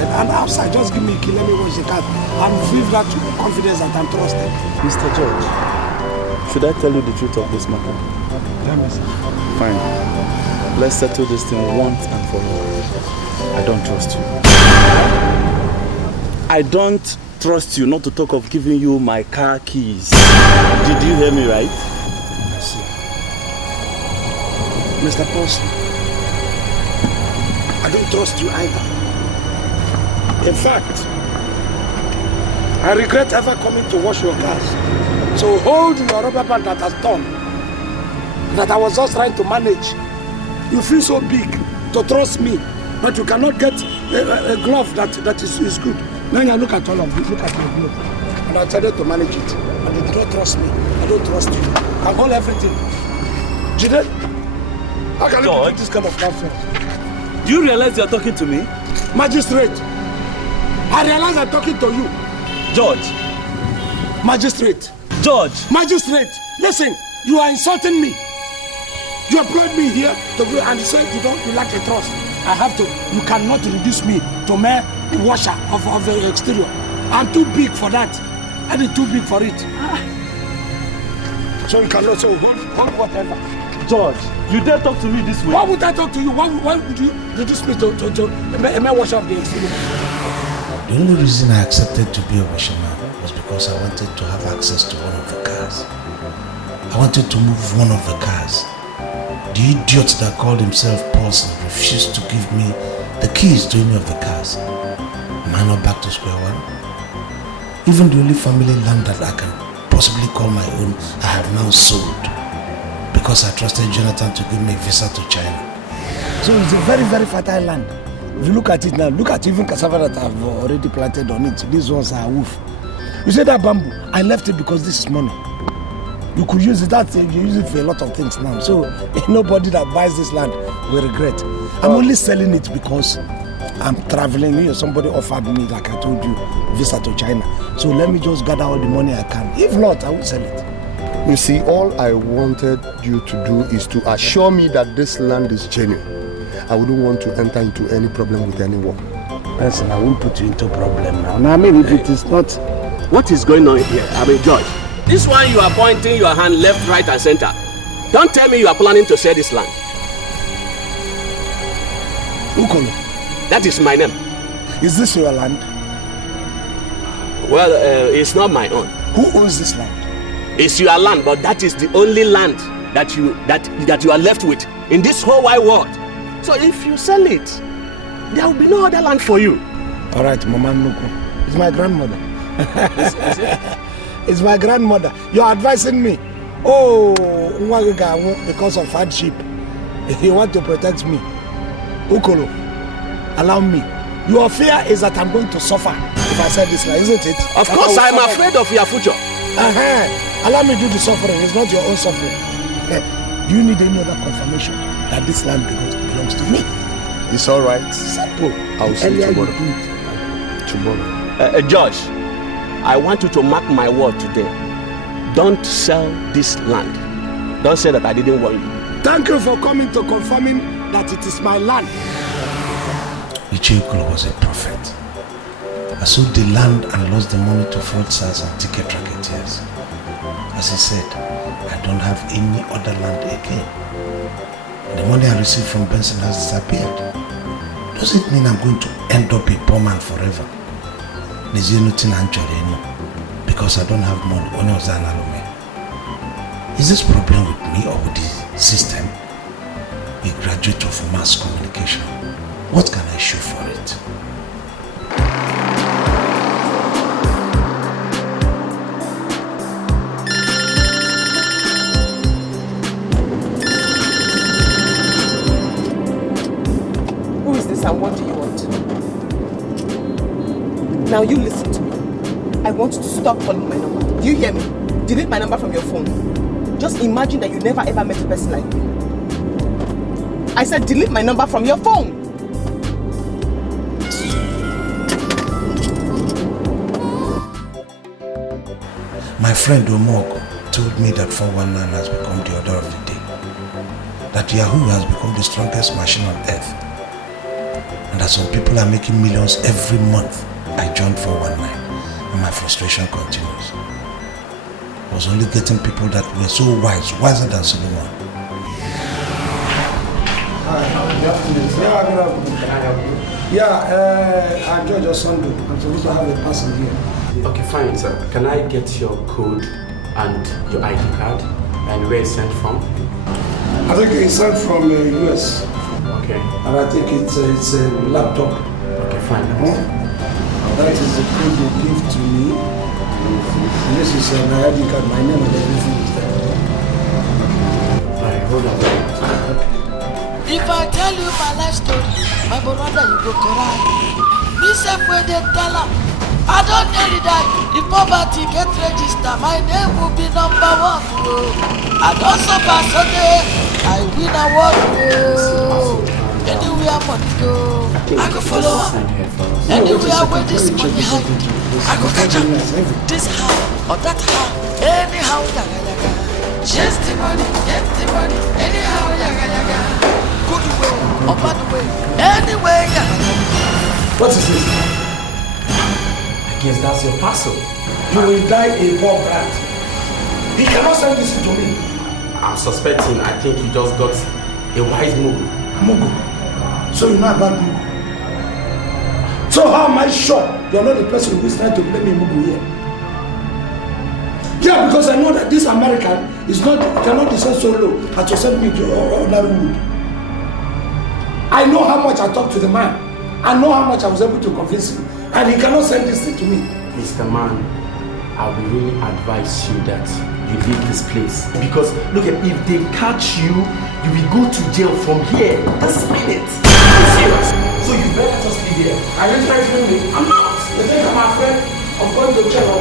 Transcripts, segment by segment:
inside and outside. Just give me a key, let me wash the car. I'm with that confidence that I'm trusted. Mr. George, should I tell you the truth of this matter? Tell me, sir. Fine. Let's settle this thing once and for all. I don't trust you. I don't trust you, not to talk of giving you my car keys. Did you hear me right? I see. Mr. Paulson, I don't trust you either. In fact, I regret ever coming to wash your cars. So hold your rubber band that has torn, that I was just trying to manage. You feel so big to trust me, but you cannot get a glove that is good. Now you look at all of this, look at your glove. And I tried to manage it. And you don't trust me. I don't trust you. I hold everything. Jide, how can you do this kind of nonsense? Do you realize you're talking to me? Magistrate, I realize I'm talking to you. George. Magistrate. George. Magistrate, listen, you are insulting me. You employed me here to go and you say you lack a trust. I have to. You cannot reduce me to mere washer of the exterior. I'm too big for that. I did too big for it. So you cannot say hold whatever. George, you dare talk to me this way? Why would I talk to you? Why would you reduce me to a mere washer of the exterior? The only reason I accepted to be a washerman was because I wanted to have access to one of the cars. I wanted to move one of the cars. The idiot that called himself Paulson refused to give me the keys to any of the cars. Am I not back to square one? Even the only family land that I can possibly call my own, I have now sold. Because I trusted Jonathan to give me a visa to China. So it's a very, very fertile land. If you look at it now, look at even cassava that I've already planted on it. These ones are wolf. You see that bamboo? I left it because this is money. You could use it, you use it for a lot of things now. So nobody that buys this land will regret. I'm only selling it because I'm traveling. Somebody offered me, like I told you, visa to China. So let me just gather all the money I can. If not, I will sell it. You see, all I wanted you to do is to assure me that this land is genuine. I wouldn't want to enter into any problem with anyone. Listen, I won't put you into a problem now. I mean, if it is not... What is going on here? I mean, George, this one you are pointing your hand left, right and center. Don't tell me you are planning to sell this land. Ukolo. That is my name. Is this your land? Well, it's not my own. Who owns this land? It's your land, but that is the only land that you are left with in this whole wide world. So if you sell it, there will be no other land for you. All right, Mama Nuku. It's my grandmother. Is it? It's my grandmother. You're advising me. Oh, because of hardship. You want to protect me. Ukolo, allow me. Your fear is that I'm going to suffer if I sell this land, isn't it? Of course, I'm afraid of your future. Allow me to do the suffering. It's not your own suffering. Do you need any other confirmation that this land belongs to me? It's all right. Simple. I'll see you tomorrow. George, I want you to mark my word today. Don't sell this land. Don't say that I didn't warn you. Thank you for coming to confirming that it is my land. Ichekolo was a prophet. I sold the land and lost the money to fraudsters and ticket racketeers. As he said, I don't have any other land again. The money I received from Benson has disappeared. Does it mean I'm going to end up a poor man forever? There's nothing because I don't have money. Is this problem with me or with the system? A graduate of mass communication. What can I show for it? Who is this and what do you want? Now you listen to me. I want you to stop calling my number. Do you hear me? Delete my number from your phone. Just imagine that you never ever met a person like me. I said delete my number from your phone. My friend Omoko told me that 419 has become the order of the day. That Yahoo has become the strongest machine on earth. And and that some people are making millions every month, I joined 419 and my frustration continues. I was only getting people that were so wise, wiser than Solomon. I'm George Osando. I'm supposed to have a person here. Okay, fine, sir. Can I get your code and your ID card and where it's sent from? I think it's sent from the US. Okay. And I think it's a laptop. Okay, fine. That is the code they give to me. And this is my ID card, my name and everything is there. Alright, hold on. If I tell you my life story, my brother you go cry. Me self where they tell her, I don't nearly die. If poverty get registered, my name will be number 1. Oh. I don't suffer Sunday, I win award. Oh. Anywhere money go, I go follow up. Anywhere where this money hide, I go catch up. This how or that how, anyhow yaga yaga. Chase the money, get the money, anyhow yaga yaga. Good way or bad way, anyway yaga yaga. What is this? I guess that's your parcel. You will die a poor brat. He cannot send this to me. I'm suspecting, I think you just got a wise mugu. Mugu. So you know about Mugu. So how am I sure you're not the person who is trying to blame me Mugu here? Yeah, because I know that this American is not cannot descend so low as to send me to Nollywood. I know how much I talked to the man. I know how much I was able to convince him. And he cannot send this thing to me. Mr. Man, I will really advise you that you leave this place. Because, look, if they catch you, you will go to jail from here. This minute. It's serious. So you better just leave here. Are you threatening me? I'm not. You think I'm afraid of going to jail?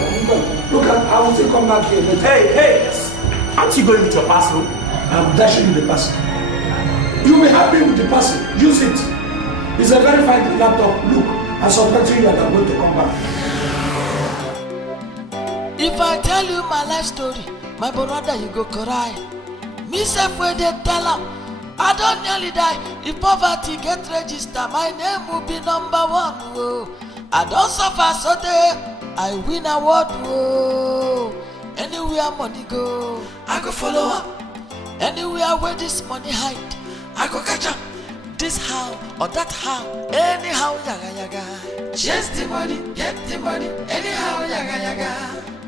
Look, I will still come back here later. Hey, aren't you going with your parcel? I'm dashing you the parcel. You will help me with the parcel. Use it. It's a verified laptop. Look, I'm suspecting you that I'm going to come back. If I tell you my life story, my brother you go cry. Me self where they tell her, I don't nearly die. If poverty get registered, my name will be number 1. Oh. I don't suffer so day, I win award. Oh. Anywhere money go, I go follow up. Anywhere where this money hide, I go catch up. This how or that how, anyhow yaga yaga. Chase the money, get the money, anyhow yaga yaga.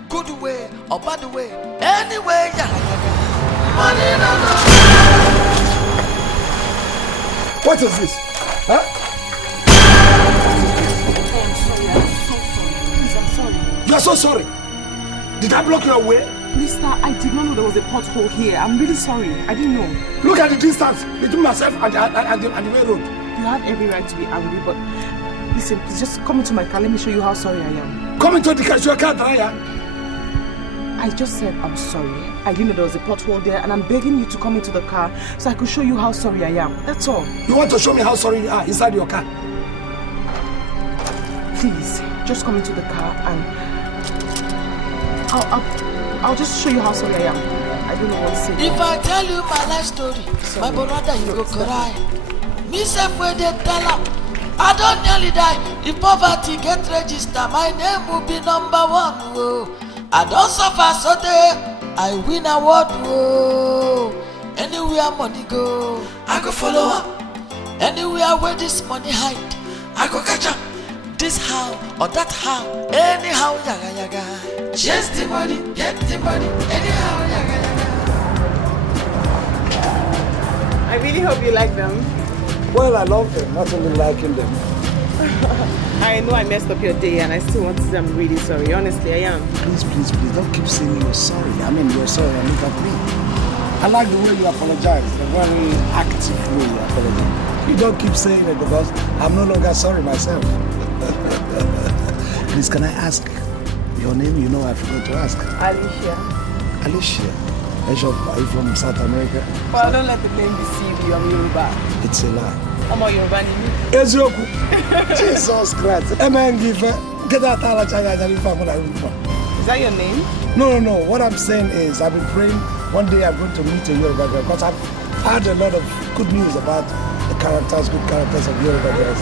Good way or bad way, anyway yaga yaga. Money no no. What is this? Huh? I'm sorry. I'm so sorry. Please, I'm sorry. You are so sorry. Did I block your way? Please, sir, I did not know there was a pothole here. I'm really sorry. I didn't know. Look at the distance between myself and the main road. You have every right to be angry, but listen, please just come into my car. Let me show you how sorry I am. Come into the car, your car dryer. I just said I'm sorry. I didn't know there was a pothole there, and I'm begging you to come into the car so I could show you how sorry I am. That's all. You want to show me how sorry you are inside your car? Please, just come into the car and I'll just show you how sorry I am. I don't know what to say. If I tell you my life story, my brother you go cry. Me self where they tell her, I don't nearly die. If poverty get registered, my name will be number 1. Oh. I don't suffer so day, I win award. Oh. Anywhere money go, I go follow up. Anywhere where this money hide, I go catch up. This how or that how, anyhow yaga yaga. Chase the money, get the money, anyhow yaga yaga. I really hope you like them. Well, I love them, not only liking them. I know I messed up your day and I still want to say I'm really sorry. Honestly, I am. Please, don't keep saying you're sorry. I mean, you're sorry and look at me. I like the way you apologize, the very active way you apologize. You don't keep saying it because I'm no longer sorry myself. Please, can I ask your name? You know I forgot to ask. Alicia. Alicia. Are you from South America? Well, don't let the name deceive you. I'm Yoruba. It's a lie. I'm a Yoruba. Ezioku. Jesus Christ. Get that out of China. Is that your name? No. What I'm saying is I've been praying one day I'm going to meet a Yoruba girl because I've heard a lot of good news about the good characters of Yoruba girls.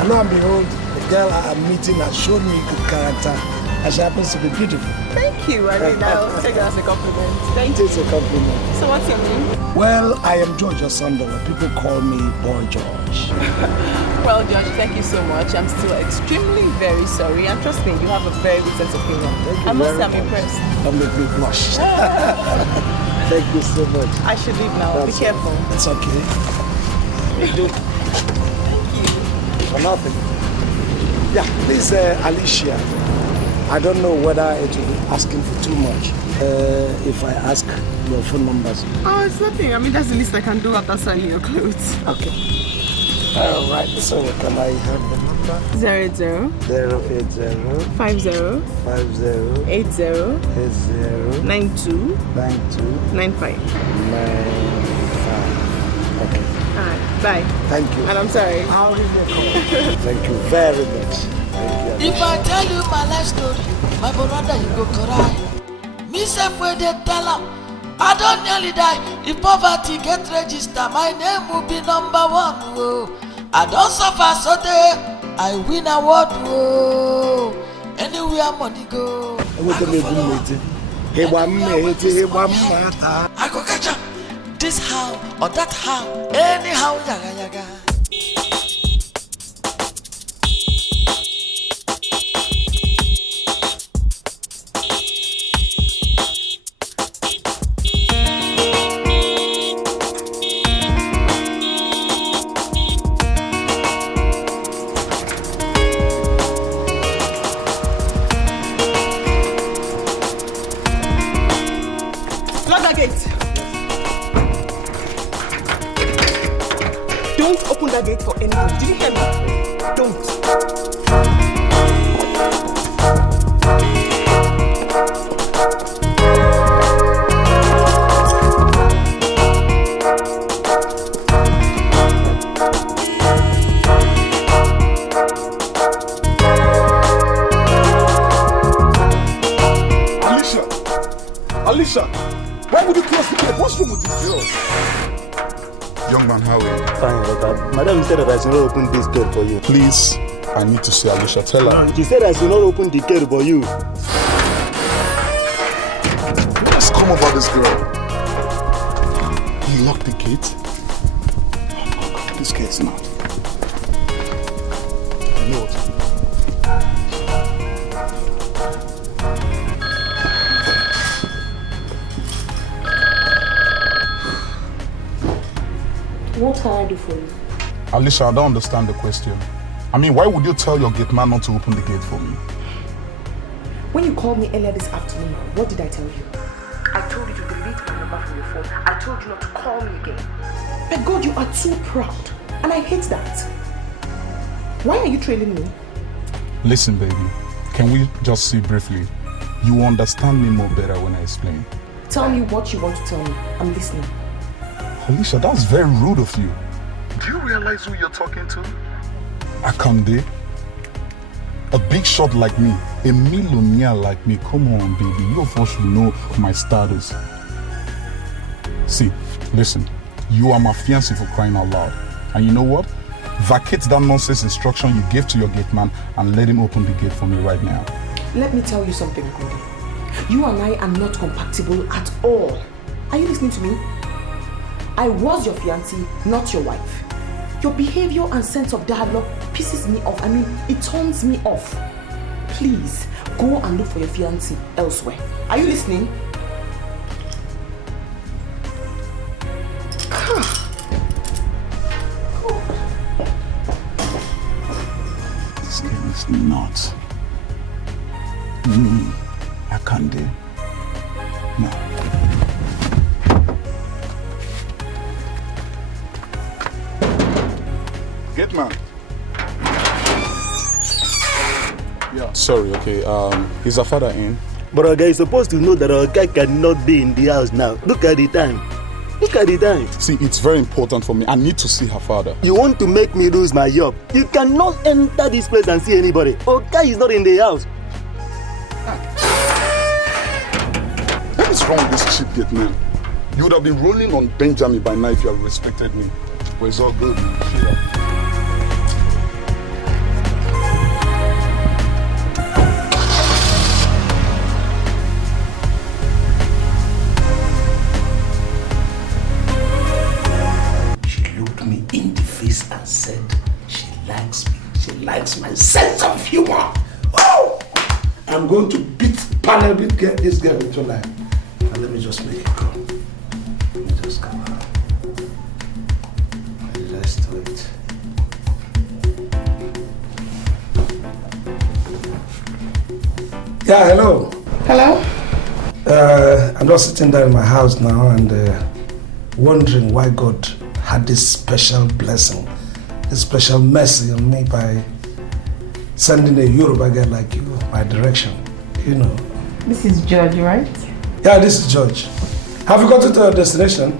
And lo and behold, the girl I am meeting has shown me good character and she happens to be beautiful. Thank you. I mean, I'll take that as a compliment. Thank It's a compliment. you. So what's your name? Well, I am George Osando. People call me Boy George. Well, George, thank you so much. I'm still extremely very sorry. And trust me, you have a very good sense of humor. I must say I'm impressed. Don't make me blush. Thank you so much. I should leave now. That's Be careful. It's okay. Thank you. For nothing. Yeah, please, Alicia. I don't know whether it will be asking for too much. If I ask your phone numbers. Oh, it's nothing. I mean, that's the least I can do after signing your clothes. Okay. All right. So can I have the number? 080 080 50 50 80 80 92 92 95. 95. Okay. Alright, bye. Thank you. And I'm sorry. I'll give you a call. Thank you very much. Thank you. If I tell you my life story, my brother, you go cry. Me self where they tell am, I don't nearly die. If poverty get registered, my name will be number 1. Whoa. I don't suffer so day, I win award. Whoa. Anywhere money go, I go catch up. This how or that how, anyhow, yaga yaga. Lock that gate. Don't open that gate for anyone. Did you hear me? Don't. Alicia, why would you close the gate? What's wrong with this girl? Young man, how are you? Fine, Doctor. Madam said that I should not open this gate for you. Please, I need to see Alicia. Tell her. No, she said I should not open the gate for you. Let's come over this girl. You locked the gate? Oh God, this gate's not. You know what? What can I do for you? Alicia, I don't understand the question. I mean, why would you tell your gate man not to open the gate for me? When you called me earlier this afternoon, what did I tell you? I told you to delete my number from your phone. I told you not to call me again. But God, you are too proud. And I hate that. Why are you trailing me? Listen, baby. Can we just see briefly? You will understand me more better when I explain. Tell me what you want to tell me. I'm listening. Alicia, that's very rude of you. Do you realize who you're talking to? Akande. A big shot like me, a millionaire like me. Come on, baby. You of course should know my status. See, listen. You are my fiancé for crying out loud. And you know what? Vacate that nonsense instruction you gave to your gate man and let him open the gate for me right now. Let me tell you something, Cody. You and I are not compatible at all. Are you listening to me? I was your fiancé, not your wife. Your behavior and sense of dialogue pisses me off. I mean, it turns me off. Please, go and look for your fiancé elsewhere. Are you listening? This game is not me. I can't do. No. Get man. Yeah. Sorry. Okay. Is our father in? But our guy is supposed to know that our guy cannot be in the house now. Look at the time. Look at the time. See, it's very important for me. I need to see her father. You want to make me lose my job? You cannot enter this place and see anybody. Our guy is not in the house. What is wrong with this cheap gate man? You would have been rolling on Benjamin by now if you had respected me. But it's all good, man. Shut up. sense of humor. Oh! I'm going to beat this girl into life. Now let me just make it come. Let me just come out. Let's do it. Yeah, hello. Hello? I'm just sitting there in my house now and wondering why God had this special blessing, this special mercy on me by sending a Yoruba girl like you my direction, you know. This is George, right? Yeah, this is George. Have you gotten to your destination?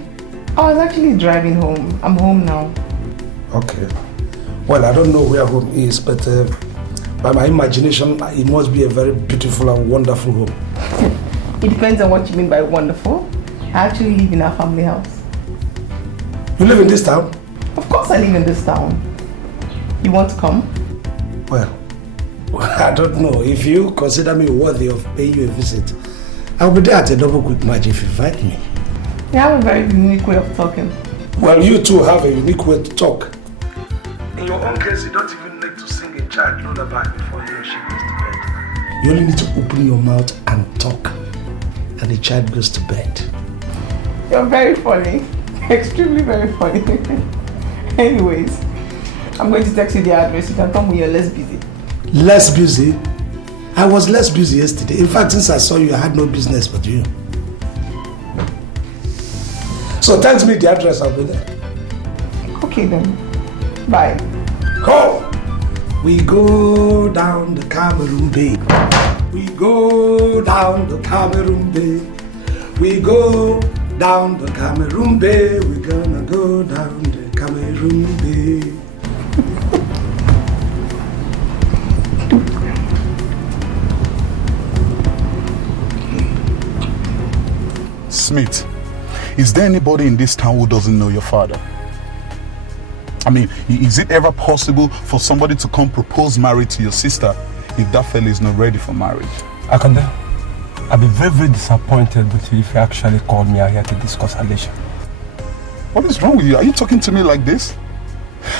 I was actually driving home. I'm home now. Okay. Well, I don't know where home is, but by my imagination, it must be a very beautiful and wonderful home. It depends on what you mean by wonderful. I actually live in our family house. You live in this town? Of course I live in this town. You want to come? Well, I don't know. If you consider me worthy of paying you a visit, I'll be there at a double quick match if you invite me. You have a very unique way of talking. Well, you too have a unique way to talk. In your own case, you don't even need to sing a child lullaby before you or she goes to bed. You only need to open your mouth and talk, and the child goes to bed. You're very funny. Extremely very funny. Anyways, I'm going to text you the address. You can come when you're less busy. Less busy? I was less busy yesterday. In fact, since I saw you, I had no business but you. So text me the address, I'll be there. Okay then. Bye. Go! We go down the Cameroon Bay. We go down the Cameroon Bay. We go down the Cameroon Bay. We're gonna go down the Cameroon Bay. Smith, is there anybody in this town who doesn't know your father? I mean, is it ever possible for somebody to come propose marriage to your sister if that fella is not ready for marriage? Akande, I'll be very, very disappointed with you if you actually called me out here to discuss Alicia. What is wrong with you? Are you talking to me like this?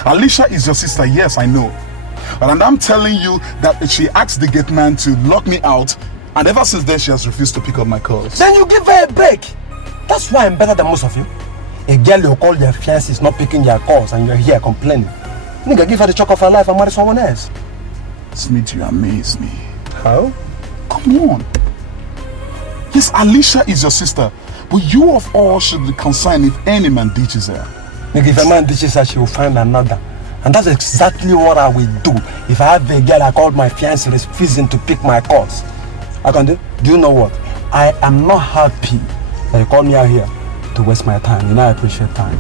Alicia is your sister, yes, I know. But I'm telling you that she asked the gate man to lock me out, and ever since then she has refused to pick up my calls. Then you give her a break. That's why I'm better than most of you. A girl you call your fiancé is not picking your calls and you're here complaining. Nigga, give her the choke of her life and marry someone else. Smith, you amaze me. How? Come on. Yes, Alicia is your sister, but you of all should be concerned if any man ditches her. Nigga, if a man ditches her, she will find another. And that's exactly what I will do if I have a girl I called my fiancé refusing to pick my calls. Akande, do you know what? I am not happy that you called me out here to waste my time. You know I appreciate time.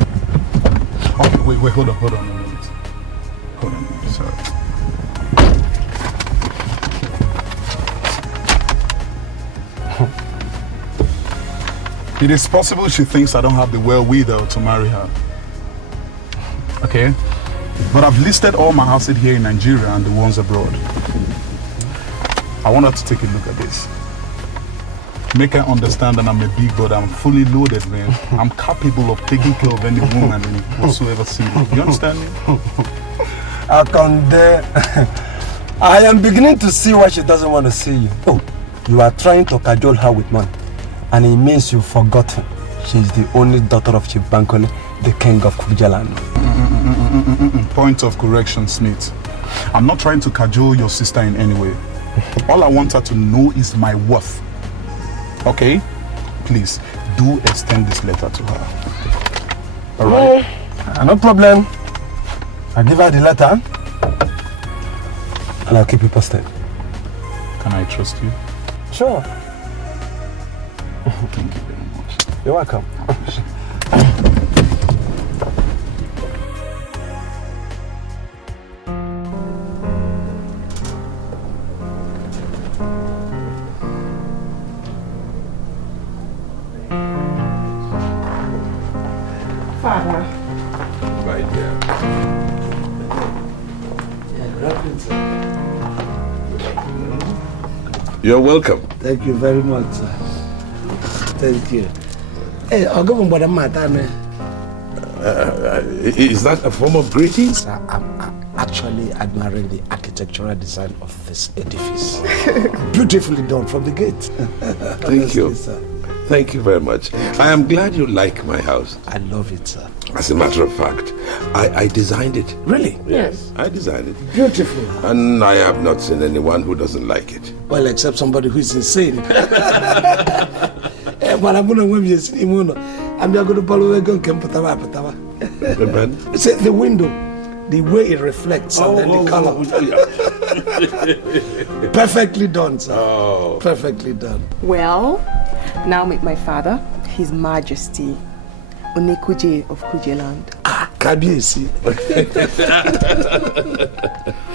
Okay, wait, hold on a minute. Hold on a minute, sorry. It is possible she thinks I don't have the wherewithal to marry her. Okay? But I've listed all my houses here in Nigeria and the ones abroad. I want her to take a look at this. Make her understand that I'm a big brother. I'm fully loaded, man. I'm capable of taking care of any woman in whatsoever city. You understand me? Akande, I am beginning to see why she doesn't want to see you. Oh, you are trying to cajole her with money. And it means you've forgotten. She's the only daughter of Chief Bankole, the king of Kujaland. Point of correction, Smith. I'm not trying to cajole your sister in any way. All I want her to know is my worth. Okay? Please, do extend this letter to her. Alright? No problem. I'll give her the letter. And I'll keep you posted. Can I trust you? Sure. Thank you very much. You're welcome. Father. Right there. You're welcome. Thank you very much, sir. Thank you. Hey, I'll go on board my time. Is that a form of greeting? Sir, I'm actually admiring the architectural design of this edifice. Beautifully done from the gate. Thank you. Sir. Thank you very much. I am glad you like my house. I love it, sir. As a matter of fact, I designed it. Really? Yes, I designed it. Beautiful. And I have not seen anyone who doesn't like it. Well, except somebody who is insane. But I'm going to see him. I'm going to follow the the window, the way it reflects and then the color. Perfectly done, sir. Oh. Perfectly done. Well, now meet my father, His Majesty Onekuje of Kujeland. Kabiesi.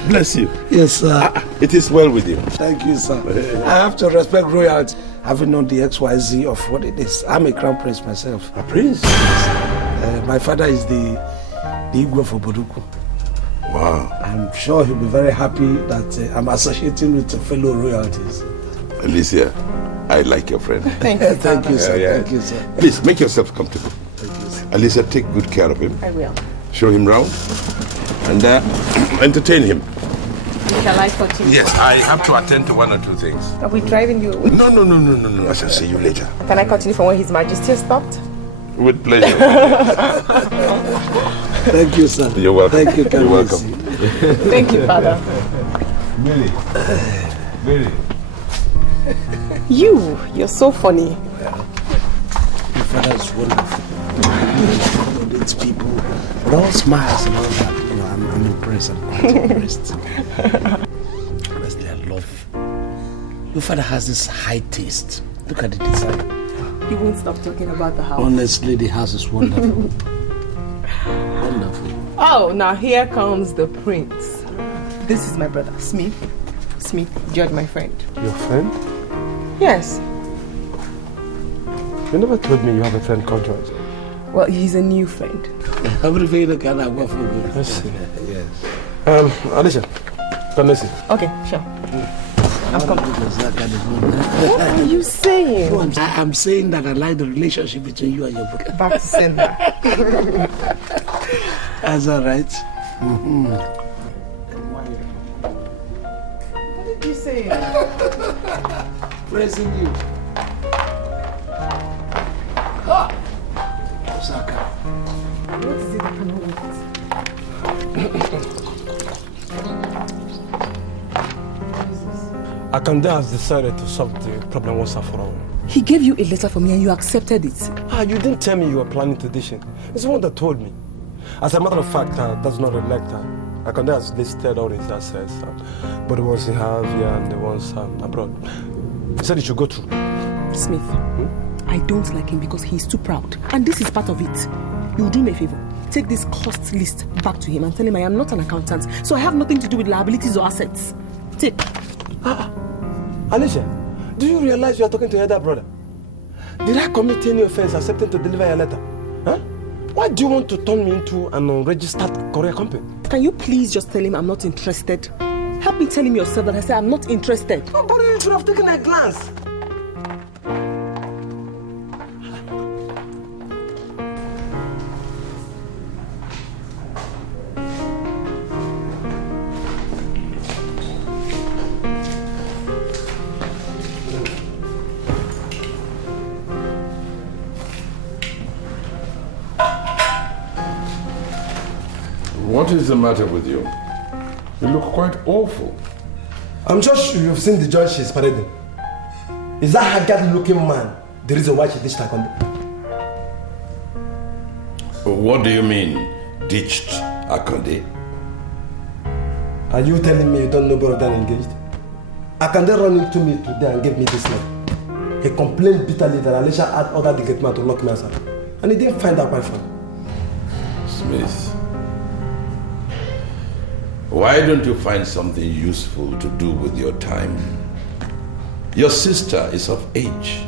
Bless you. Yes, sir. It is well with you. Thank you, sir. I have to respect royalty, having known the XYZ of what it is. I'm a crown prince myself. A prince? My father is the Igwe for Boduku. Wow. I'm sure he'll be very happy that I'm associating with fellow royalties. Alicia, I like your friend. Thank you, Thank you, sir. Yeah. Thank you, sir. Please, make yourself comfortable. Thank you, sir. Alicia, take good care of him. I will. Show him round. And entertain him. Shall I continue? Yes, I have to attend to one or two things. Are we driving you away? No. I shall see you later. Can I continue from where His Majesty has stopped? With pleasure. Thank you, sir. You're welcome. Thank you, You're Kabiesi. welcome. Thank you, Father. Mary. You're so funny. Your father is wonderful. He accommodates people with all smiles and all that. You know, I'm impressed. I'm quite impressed. Honestly, I love. Your father has this high taste. Look at the design. He won't stop talking about the house. Honestly, the house is wonderful. Wonderful. Oh, now here comes the prince. This is my brother, Smith. Smith, George, my friend. Your friend? Yes. You never told me you have a friend called George. Well, he's a new friend. Everything that can work for me. Yes. Yes. Alicia, come and see. Okay, sure. I'm coming. What are you saying? I'm saying that I like the relationship between you and your brother. Back to sender. That's all right. What did you say? Praising you. Osaka. What is it I cannot wait? Akande has decided to solve the problem once and for all. He gave you a letter for me and you accepted it. You didn't tell me you were planning to dish it. It's the one that told me. As a matter of fact, that's not reflect her. Akande has listed all his assets, but the ones he have here and the ones abroad. He said he should go through. Smith, I don't like him because he's too proud. And this is part of it. You'll do me a favor. Take this cost list back to him and tell him I am not an accountant, so I have nothing to do with liabilities or assets. Take. Alicia, do you realize you are talking to your elder brother? Did I commit any offense accepting to deliver your letter? Huh? Why do you want to turn me into an unregistered courier company? Can you please just tell him I'm not interested? Help me tell him yourself that I say I'm not interested. Oh, but you should have taken a glance. What is the matter with you? You look quite awful. I'm sure you've seen the joy she's parading. Is that haggard-looking man the reason why she ditched Akande? What do you mean, ditched Akande? Are you telling me you don't know both of them engaged? Akande ran into me today and gave me this letter. He complained bitterly that Alicia had ordered the gate man to lock me outside. And he didn't find out quite fun. Smith, why don't you find something useful to do with your time? Your sister is of age.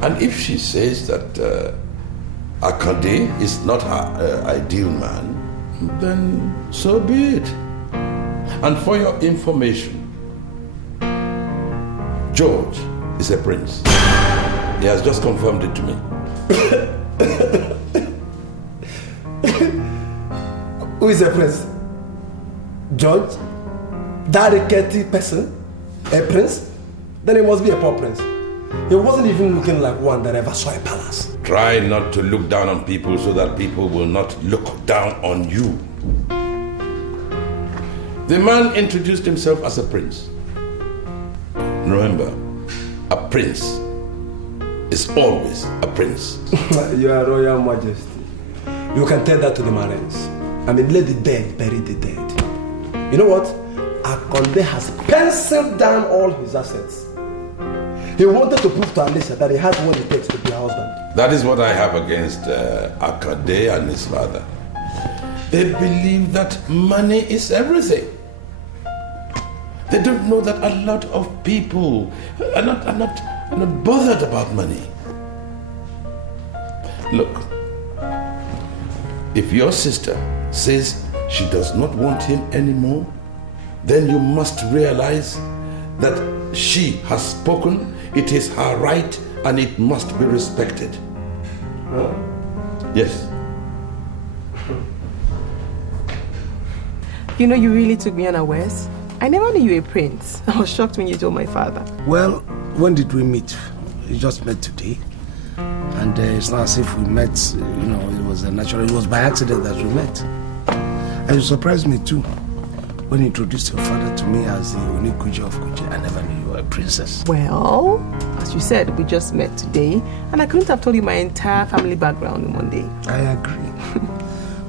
And if she says that Akande is not her ideal man, then so be it. And for your information, George is a prince. He has just confirmed it to me. Who is a prince? George? That rickety person? A prince? Then he must be a poor prince. He wasn't even looking like one that ever saw a palace. Try not to look down on people so that people will not look down on you. The man introduced himself as a prince. Remember, a prince is always a prince. Your Royal Majesty. You can tell that to the Marines. I mean, let the dead bury the dead. You know what? Akonde has penciled down all his assets. He wanted to prove to Alicia that he has what it takes to be a husband. That is what I have against Akande and his father. They believe that money is everything. They don't know that a lot of people are not bothered about money. Look, if your sister says she does not want him anymore, then you must realize that she has spoken, it is her right, and it must be respected. Huh? Yes. You know, you really took me unawares. I never knew you were a prince. I was shocked when you told my father. Well, when did we meet? We just met today. And it's not as if we met, it was natural. It was by accident that we met. And you surprised me too. When you introduced your father to me as the only Kuja of Kuja, I never knew you were a princess. Well, as you said, we just met today. And I couldn't have told you my entire family background in one day. I agree.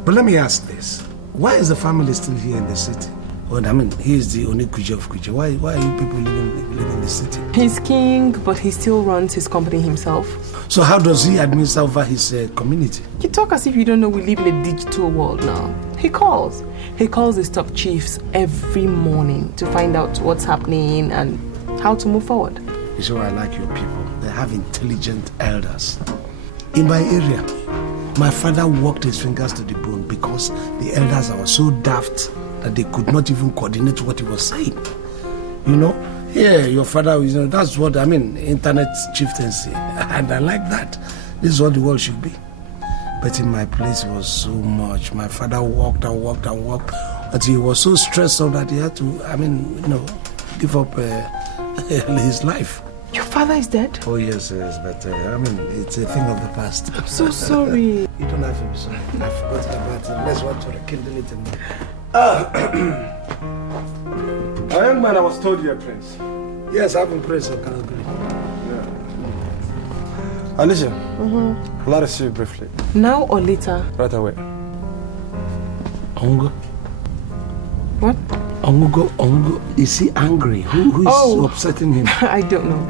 But let me ask this. Why is the family still here in the city? Well, I mean, he is the only Kuja of Kuja. Why are you people living in the city? He's king, but he still runs his company himself. So how does he administer over his community? You talk as if you don't know we live in a digital world now. He calls the top chiefs every morning to find out what's happening and how to move forward. You see why I like your people. They have intelligent elders. In my area, my father worked his fingers to the bone because the elders were so daft that they could not even coordinate what he was saying. Yeah, your father, that's what, internet chieftaincy. And I like that. This is what the world should be. But in my place, it was so much. My father walked and walked and walked until he was so stressed out that he had to, give up his life. Your father is dead? Oh, yes, but it's a thing of the past. I'm so sorry. You don't have to be sorry. I forgot about it. Let's want to rekindle it in me. A young man, I was told you're a prince. Yes, I'm a prince of Calgary. Yeah. Alicia, let us see you briefly. Now or later? Right away. Ongo. What? Ongo. Is he angry? Who is upsetting him? I don't know.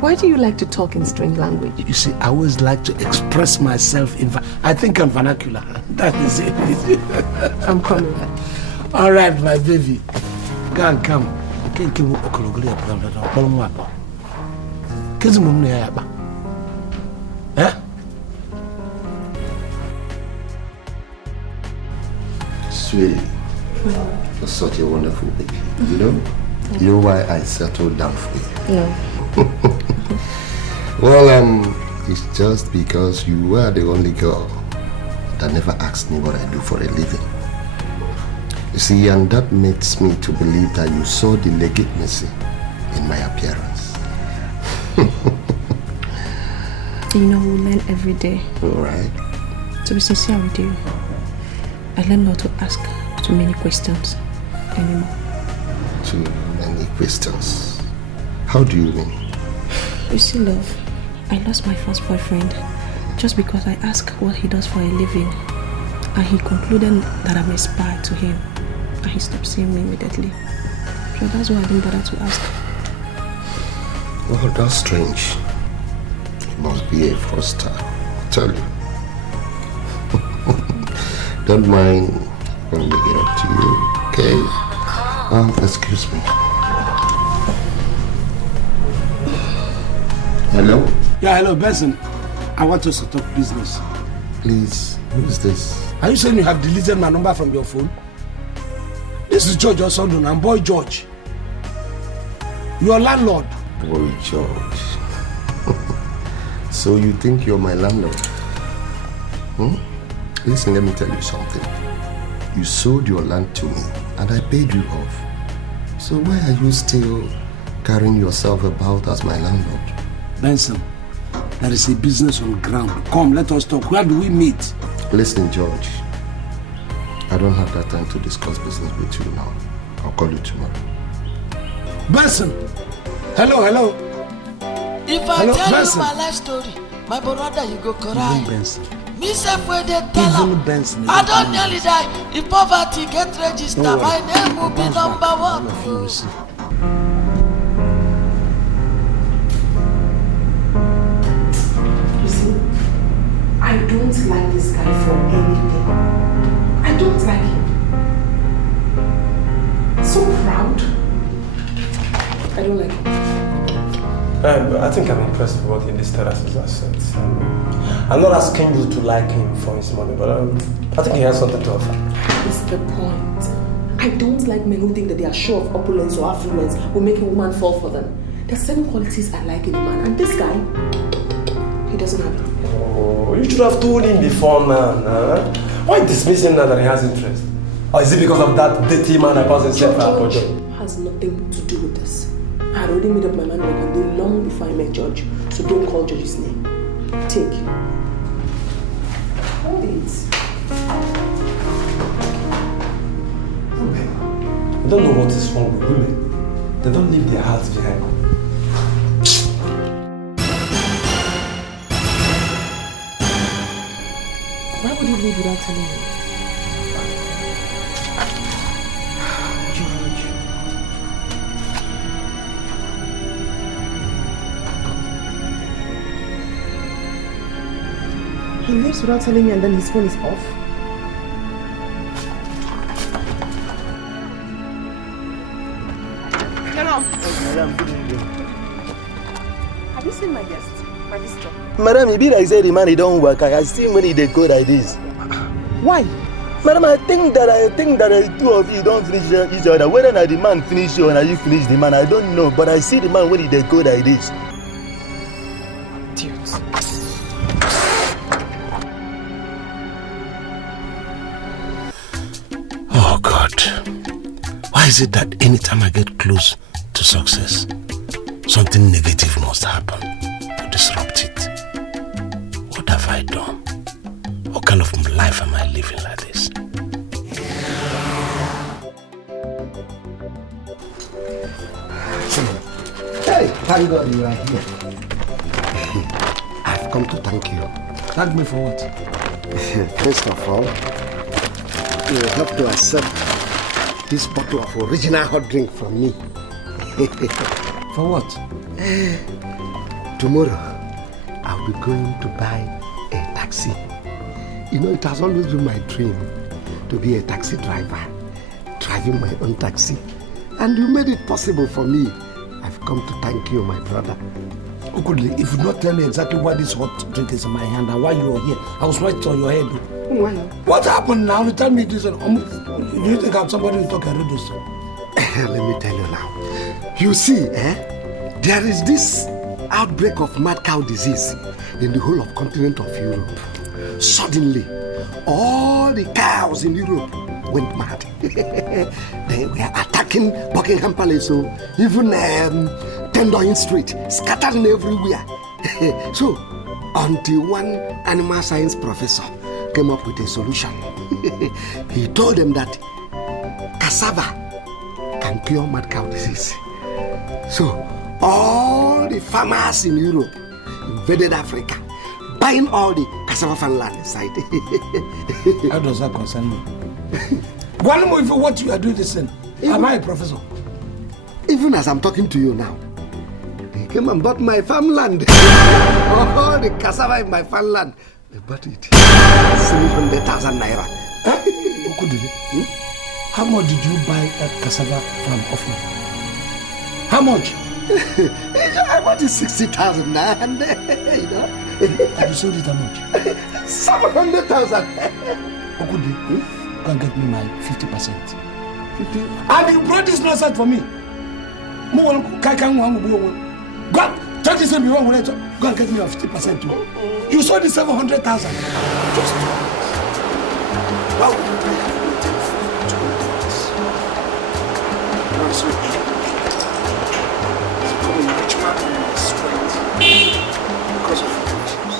Why do you like to talk in strange language? You see, I always like to express myself in I think I'm vernacular. That is it. I'm coming. All right, my baby. Go and come. Sweetie, you're such a wonderful baby. You know why I settled down for you? No. Well, it's just because you were the only girl that never asked me what I do for a living. You see, and that makes me to believe that you saw the legitimacy in my appearance. We learn every day. All right. To be sincere with you, I learned not to ask too many questions anymore. Too many questions? How do you mean? You see, love, I lost my first boyfriend just because I asked what he does for a living, and he concluded that I'm a spy to him, and he stopped seeing me immediately. So that's why I didn't bother to ask. Well, that's strange. It must be a fraudster, I'll tell you. Don't mind when we get up to you, okay? Excuse me. Hello? Yeah, hello, Benson. I want us to talk business. Please, who is this? Are you saying you have deleted my number from your phone? This is George Osondon. I'm Boy George. Your landlord. Boy George. So you think you're my landlord? Listen, let me tell you something. You sold your land to me and I paid you off. So why are you still carrying yourself about as my landlord? Benson, there is a business on ground. Come, let us talk. Where do we meet? Listen, George. I don't have that time to discuss business with you now. I'll call you tomorrow. Benson! Hello. If I Hello, tell Benson. you my life story, my brother, you go cry. Even Benson. Me self where they tell Even am, Benson. I don't nearly die. If poverty get registered, my name will be number one. You see, I don't like this guy for anything. I don't like him. So proud. I don't like him. I think I'm impressed with what he listed as his assets. I'm not asking you to like him for his money, but I think he has something to offer. That's the point. I don't like men who think that they are sure of opulence or affluence will make a woman fall for them. There are certain qualities I like in a man, and this guy, he doesn't have it. Oh, you should have told him before, man. Why dismiss him now that he has interest? Or is it because of that dirty man that calls himself a project? Has nothing to do with this. I had already made up my mind on one day long before I met George, so don't call George's name. Take. Hold it. I don't know what is wrong with women. They don't leave their hearts behind. Why would you leave without telling me? George. He leaves without telling me and then his phone is off? Madam, good evening. Have you seen my guest, my visitor? Madam, it be like say the man he don't work. I see when he dey go like this. Why? Madam, I think that the two of you don't finish each other. Whether na the man finish you or na you finish the man, I don't know. But I see the man when he dey go like this. Dudes. Oh God, why is it that anytime I get close to success, something negative must happen to disrupt it? What have I done? What kind of life am I living like this? Hey, thank God you are here. I've come to thank you. Thank me for what? First of all, you will have to accept this bottle of original hot drink from me. For what? Tomorrow, I'll be going to buy a taxi. You know, it has always been my dream to be a taxi driver, driving my own taxi. And you made it possible for me. I've come to thank you, my brother. Okudli, if you not tell me exactly why this hot drink is in my hand and why you are here, I was right on your head. Why? What happened now? You tell me this. Do you think I'm somebody who talk a radio song? Let me tell you now. You see, there is this outbreak of mad cow disease in the whole of continent of Europe. Suddenly, all the cows in Europe went mad. They were attacking Buckingham Palace, so even Tenderloin Street, scattering everywhere. So, until one animal science professor came up with a solution. He told them that cassava can cure mad cow disease. So, all the farmers in Europe invaded Africa, buying all the cassava farmland inside. How does that concern me? One more, if what you are doing this thing. Am I a professor? Even as I'm talking to you now, they came and bought my farmland. All the cassava in my farmland, they bought it. 700,000 naira. How much did you buy that cassava farm off me? How much? I bought it 60,000 naira, and you know. And you sold it how much? 700,000. Okudi, go and get me my 50%. 50? And you brought this nonsense for me. Go and take this me wrong. Go and get me your 50% too. You sold the 700,000. Just Why would I have waited for you to do this? You are so ill. It's become a rich man on my sweat because of your issues.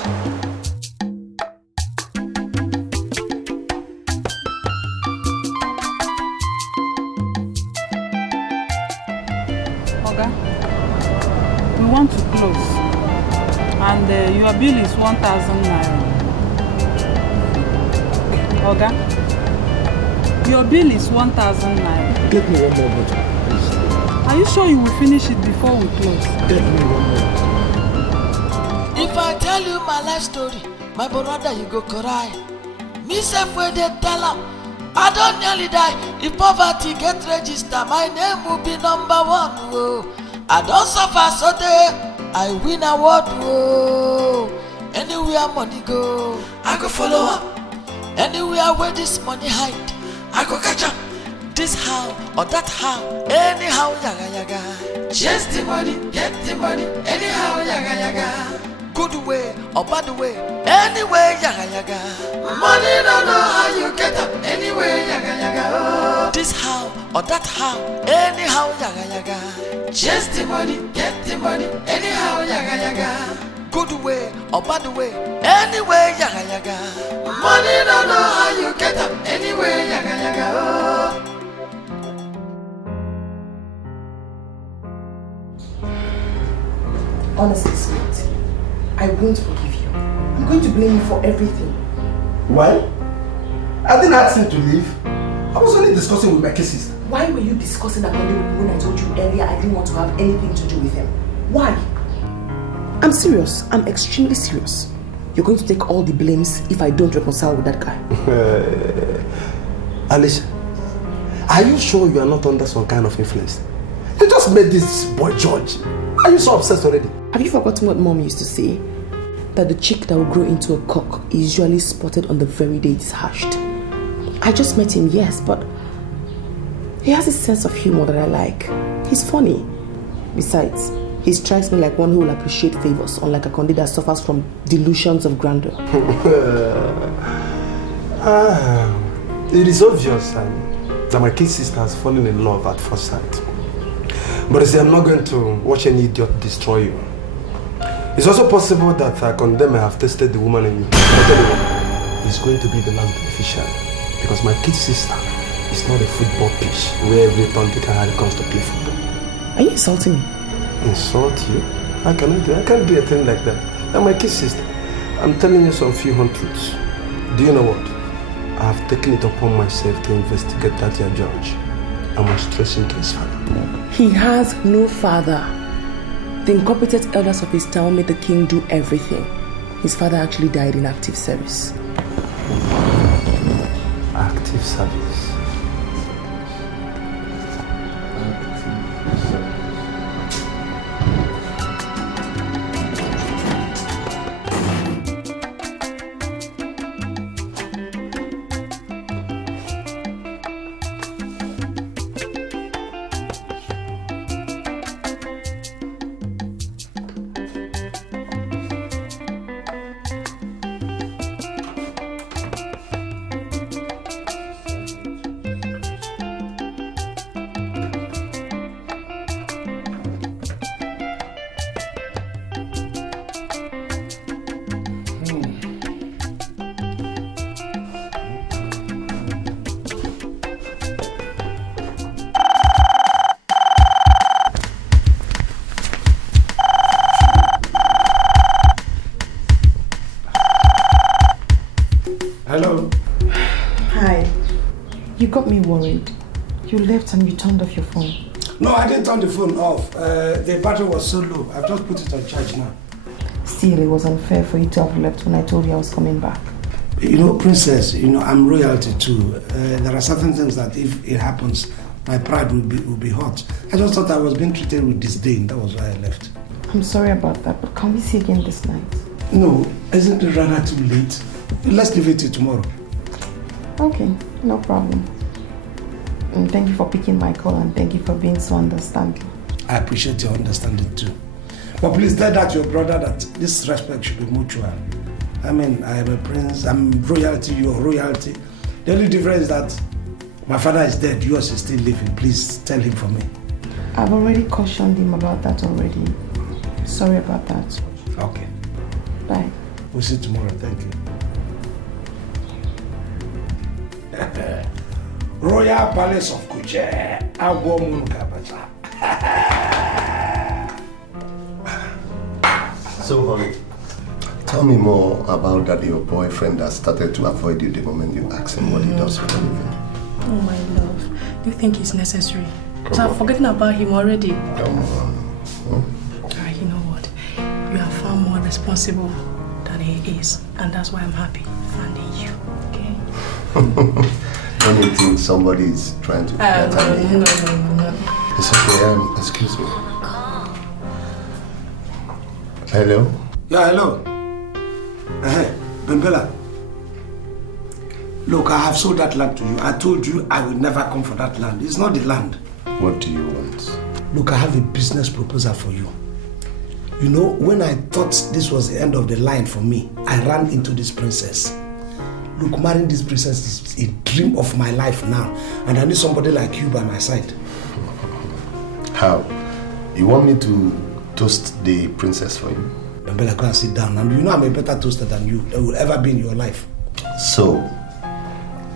Oga, we want to close, and your bill is 1,000 naira. Oga, your bill is 1,000 naira. Get me one more bottle, please. Are you sure you will finish it before we close? Get me one more bottle. If I tell you my life story, my brother, you go cry. Me self where they tell him, I don't nearly die. If poverty get registered, my name will be number 1. Whoa. I don't suffer so day, I win award. Whoa. Anywhere money go, I go follow up. Anywhere where this money hide, I go catch up. This how or that how, anyhow yaga yaga. Chase the money, get the money, anyhow yaga yaga. Good way or bad way, anyway yaga yaga. Money don't know how you get up, anyway yaga yaga. Oh. This how or that how, anyhow yaga yaga. Chase the money, get the money, anyhow yaga yaga. Good way or bad way, anyway yaga yaga. Money don't know how you get up, anyway yaga yaga. Oh. Honestly, sweet, I won't forgive you. I'm going to blame you for everything. Why? I didn't ask him to leave. I was only discussing with my kisses. Why were you discussing about it when I told you earlier I didn't want to have anything to do with him? Why? I'm serious. I'm extremely serious. You're going to take all the blames if I don't reconcile with that guy. Alicia, are you sure you are not under some kind of influence? You just made this boy George. Are you so obsessed already? Have you forgotten what Mom used to say? That the chick that will grow into a cock is usually spotted on the very day it is hatched. I just met him, yes, but he has a sense of humor that I like. He's funny. Besides, he strikes me like one who will appreciate favors, unlike a Kondi that suffers from delusions of grandeur. It is obvious that my kid sister has fallen in love at first sight. But you see, I'm not going to watch any idiot destroy you. It's also possible that Konde may have tested the woman in you. But anyway, he's going to be the last beneficiary. Because my kid sister is not a football pitch where every turn they can have comes to play football. Are you insulting me? Insult you? How can I do? I can't do a thing like that. I'm my kid sister. I'm telling you some few untruths. Do you know what? I have taken it upon myself to investigate that your judge. I'm stressing to his father. He has no father. The incompetent elders of his town made the king do everything. His father actually died in active service. Active service? Hello. Hi. You got me worried. You left and you turned off your phone. No, I didn't turn the phone off. The battery was so low. I've just put it on charge now. Still, it was unfair for you to have left when I told you I was coming back. You know, Princess, I'm royalty too. There are certain things that if it happens, my pride will be hurt. I just thought I was being treated with disdain. That was why I left. I'm sorry about that, but can we see again this night? No, isn't it rather too late? Let's leave it till tomorrow. Okay, no problem. And thank you for picking my call and thank you for being so understanding. I appreciate your understanding too. But please tell that to your brother that this respect should be mutual. I mean, I am a prince, I'm royalty, you're royalty. The only difference is that my father is dead, yours is still living. Please tell him for me. I've already cautioned him about that already. Sorry about that. Okay. Bye. We'll see you tomorrow. Thank you. Royal Palace of Kuje. So, honey, tell me more about that your boyfriend that started to avoid you the moment you ask him what he does for a living. Oh my love, do you think it's necessary? So I've forgotten about him already. Come on. You know what? You are far more responsible than he is, and that's why I'm happy finding you. Okay? Don't you think somebody is trying to flatter me? No. It's okay. Excuse me. Hello? Yeah, hello. Bembela. Look, I have sold that land to you. I told you I will never come for that land. It's not the land. What do you want? Look, I have a business proposal for you. You know, when I thought this was the end of the line for me, I ran into this princess. Look, marrying this princess is a dream of my life now. And I need somebody like you by my side. How? You want me to toast the princess for you? Bembela, go and sit down. And you know I'm a better toaster than you that will ever be in your life. So,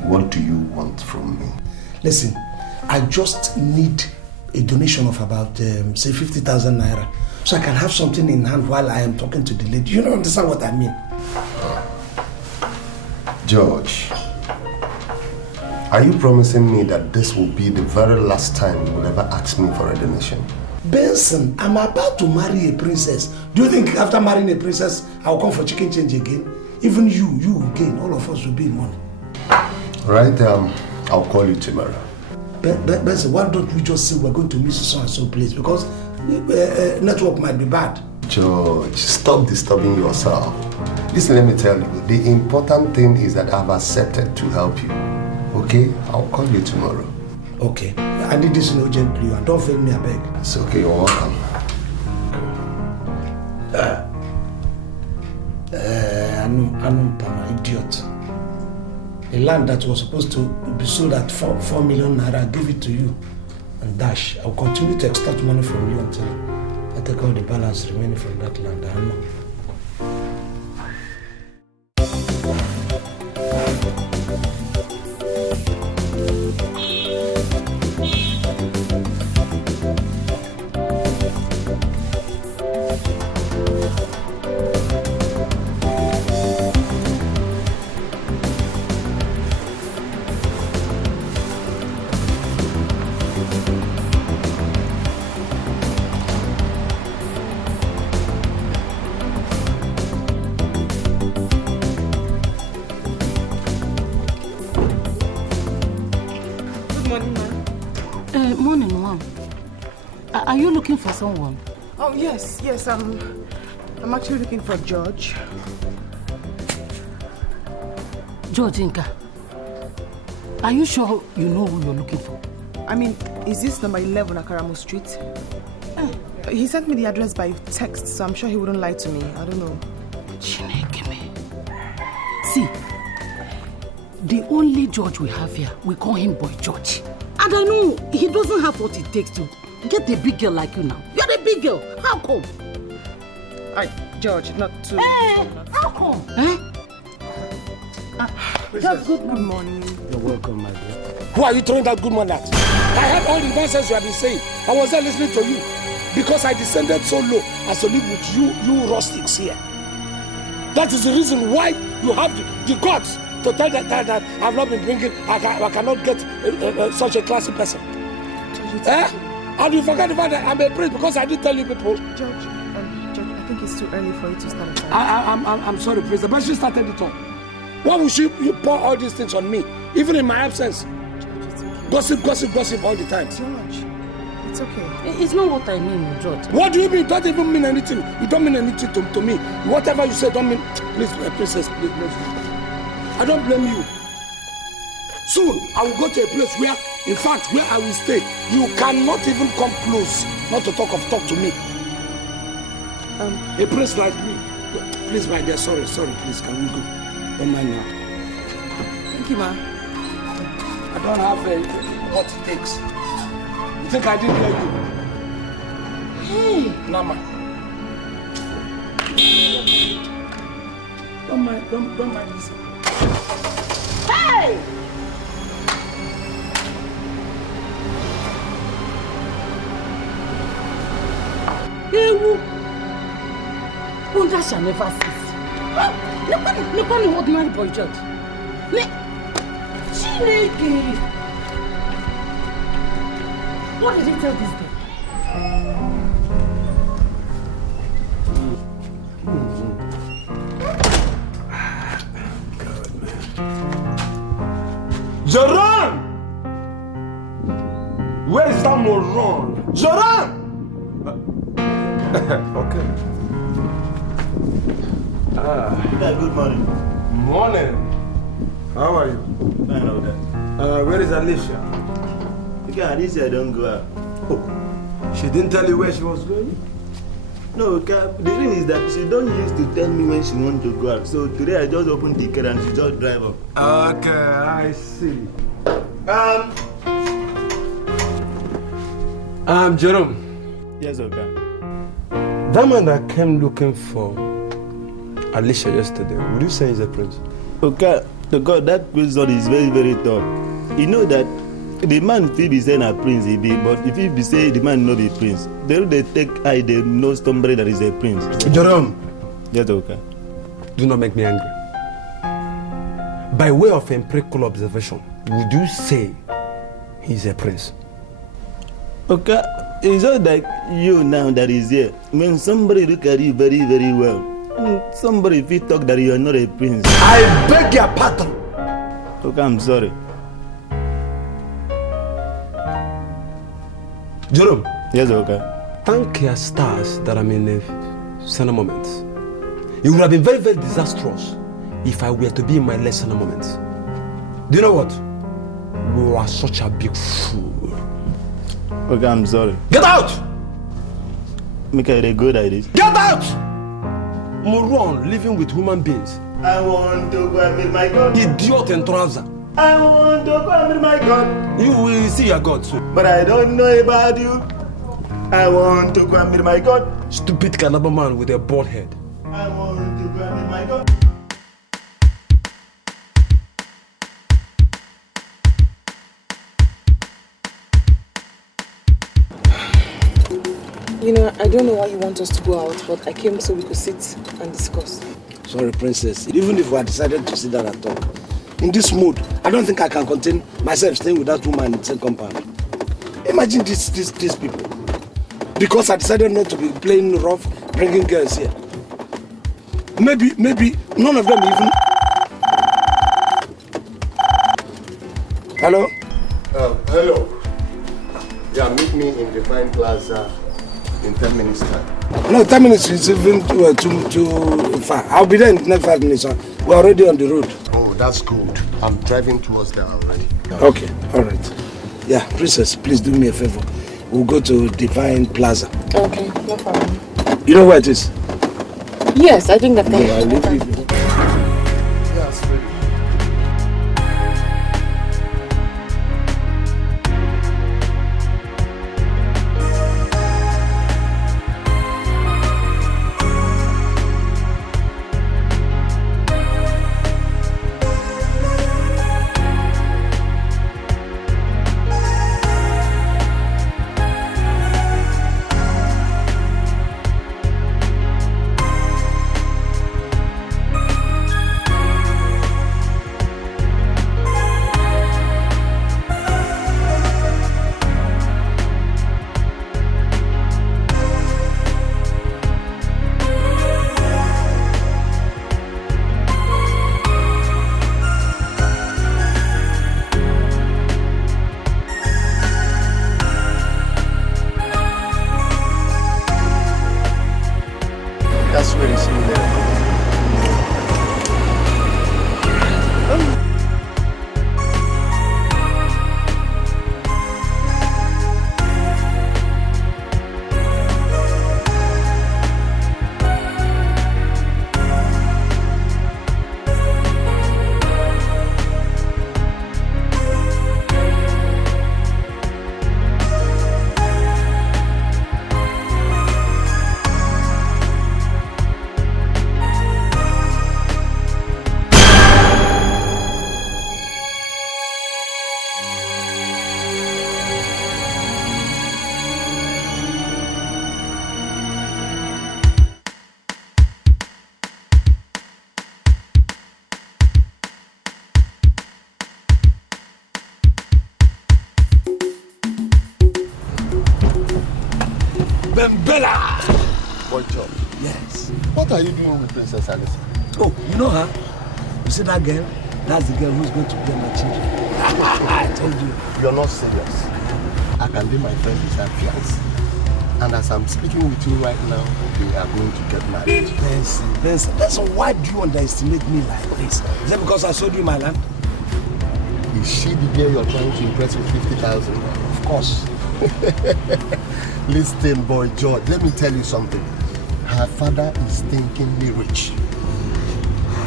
what do you want from me? Listen, I just need a donation of about, say, 50,000 naira. So I can have something in hand while I am talking to the lady. You don't understand what I mean? George, are you promising me that this will be the very last time you will ever ask me for a donation? Benson, I'm about to marry a princess. Do you think after marrying a princess, I'll come for chicken change again? Even you again, all of us will be in money. Right, I'll call you tomorrow. Benson, why don't we just say we're going to meet so and so place? Because network might be bad. George, stop disturbing yourself. Listen, let me tell you, the important thing is that I've accepted to help you. Okay? I'll call you tomorrow. Okay. I need this urgently. And don't fail me, I beg. It's okay, you're welcome. I'm an idiot. A land that was supposed to be sold at 4 million naira, I give it to you. And dash. I'll continue to extract money from you until I take all the balance remaining from that land. I know. Morning, Mom. Are you looking for someone? Oh, yes. I'm actually looking for George. George Inka. Are you sure you know who you're looking for? I mean, is this number 11 Akaramo Street? He sent me the address by text, so I'm sure he wouldn't lie to me. I don't know. See, the only George we have here, we call him Boy George. And I know he doesn't have what it takes to get a big girl like you now. You're a big girl. How come? George, not too... How come? Just good morning. You're welcome, my dear. Who are you throwing that good morning at? I heard all the nonsense you have been saying. I was there listening to you. Because I descended so low as to live with you rustics here. That is the reason why you have the guts to tell that I've not been bringing, I cannot get such a classy person. And you forget the fact that I'm a priest because I did tell you people. George, I think it's too early for you to start a fight. I'm sorry, priest, but she started it all. Why would you pour all these things on me, even in my absence? George, it's okay. Gossip all the time. George, it's okay. It's not what I mean, George. What do you mean? It doesn't even mean anything. You don't mean anything to me. Whatever you say don't mean... Please, princess, please. I don't blame you. Soon, I will go to a place where, in fact, where I will stay. You cannot even come close, not to talk to me. A prince like me. Please, my dear, sorry, please, can we go? Don't mind now. Thank you, ma. I don't have what it takes. You think I didn't hear you? Hey! Nama. Don't mind this. Hey! Ewu! Wonder shall never cease. Look on the ordinary boy judge. Chineke! What did he tell this guy? Joran! Where is that moron? Joran! Okay. Yeah, good morning. Morning. How are you? Fine, okay. Where is Alicia? Okay, Alicia don't go out. Oh, she didn't tell you where she was going? No, okay. The thing is that she don't used to tell me when she want to go out. So today I just opened the car and she just drive up. Okay, I see. Jerome. Yes, okay. That man that came looking for Alicia yesterday, would you say he's a prince? Okay, God, that question is very, very tough. You know that the man if he be saying a prince he be, but if he be say the man no be prince, they take eye they know somebody that is a prince. Jerome. Yes, okay. Do not make me angry. By way of empirical observation, would you say he's a prince? Okay, it's just like you now that is here. When somebody look at you very, very well, somebody if you talk that you are not a prince. I beg your pardon. Okay, I'm sorry. Jerome. Yes, okay. Thank your stars that I'm in a center moment. It would have been very, very disastrous if I were to be in my less center moment. Do you know what? You are such a big fool. Okay, I'm sorry. Get out! Make a good idea. Get out! Moron living with human beings. I want to go and meet my God. Idiot and trouser. I want to go and meet my God. You will see your God soon. But I don't know about you. I want to go and meet my God. Stupid Calabar man with a bald head. I want to go and meet my God. You know, I don't know why you want us to go out, but I came so we could sit and discuss. Sorry, princess. Even if we had decided to sit down and talk, in this mood, I don't think I can contain myself staying with that woman in the same compound. Imagine these people. Because I decided not to be playing rough, bringing girls here. Maybe none of them even. Hello? Hello. Yeah, meet me in Divine Plaza in 10 minutes time. No, 10 minutes is even too far. I'll be there in the next 5 minutes. We're already on the road. Oh, that's good. I'm driving towards there already. Okay, all right. Yeah, princess, please do me a favor. We'll go to Divine Plaza. Okay, no problem. You know where it is? Yes, I think that can. Yeah, I'll leave you. Yes, really. That's where you see me there. Bembella! Boy Job. Yes. What are you doing with Princess Alice? Oh, you know her? You see that girl? That's the girl who's going to be my children. I told you. You're not serious. I can be my friend is her fiance. And as I'm speaking with you right now, they are going to get married. Benson, why do you underestimate me like this? Is it because I sold you my land? Is she the girl you're trying to impress with 50,000? Of course. Listen, boy George, let me tell you something. Her father is thinkingly rich.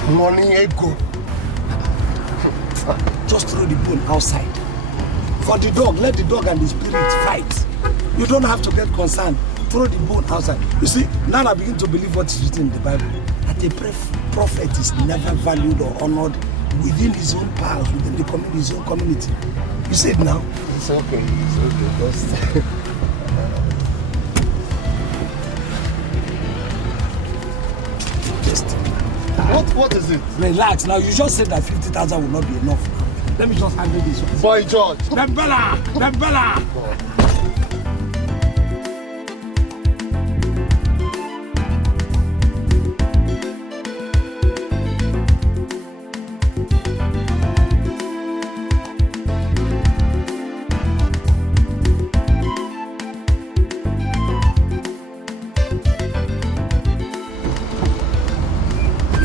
Money ego. Just throw the bone outside. For the dog, let the dog and the spirit fight. You don't have to get concerned. Throw the bone outside. You see, now I begin to believe what is written in the Bible. That a prophet is never valued or honored within his own pals, within the community, his own community. You see it now? It's okay. Just... What is it? Relax. Now, you just said that 50,000 will not be enough. Let me just handle this one. Boy George. Bembella!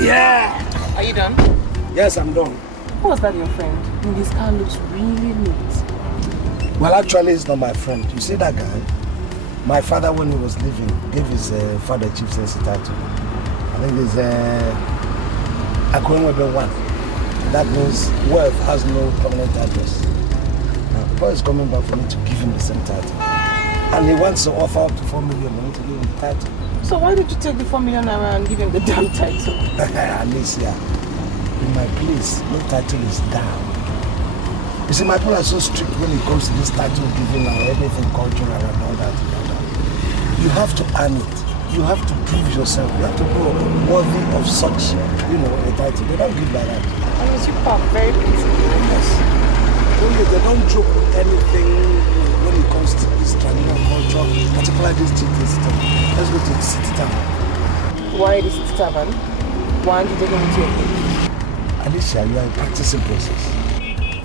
Yeah! Are you done? Yes, I'm done. Who was that, your friend? His car looks really neat. Well, actually, it's not my friend. You see that guy? My father, when he was living, gave his father chieftaincy title. I think it's Akwemwebe 1. That means wealth has no permanent address. Now, the boy is coming back for me to give him the same title. And he wants to offer up to 4 million for me to give him the title. So why did you take the 4 million naira and give him the damn title? Alicia, in my place, no title is down. You see, my people are so strict when it comes to this title giving and everything cultural and all that. You have to earn it. You have to prove yourself. You have to go worthy of such, a title. They don't give by that. I mean, you are very busy. Yes. They don't joke with anything when it comes to this traditional culture, particularly this chief visitor. Let's go to the city tavern. Why the city tavern? Why did you go into your place? Alicia, you are a practicing process.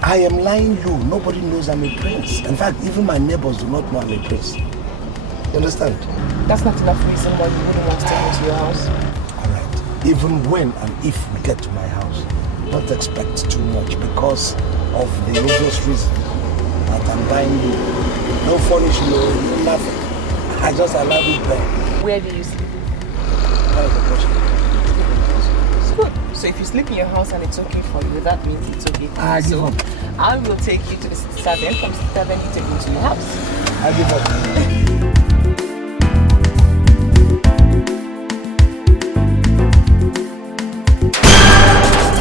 I am lying you. Nobody knows I'm a prince. In fact, even my neighbors do not know I'm a prince. You understand? That's not enough reason why you wouldn't want to take me to your house. Alright. Even when and if we get to my house, don't expect too much because of the obvious reason that I'm buying you. No furniture, no nothing. I just allow you there. Where do you sleep? That is the question. Good. So if you sleep in your house and it's okay for you, that means it's okay for you. So I will take you to the city tavern. From city tavern, you take me to your house. I give up.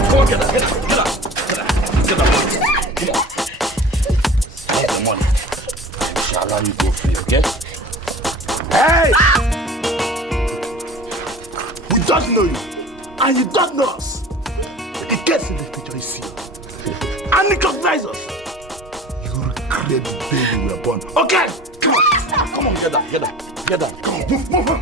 Come on, get up. Come on. Take the money. I shall allow you go free, okay? Hey! We don't know you, and you don't know us. The case in this picture is sealed. And recognize us. You regret the day you were born. Okay? Come on. Come on, get up. Come on, move.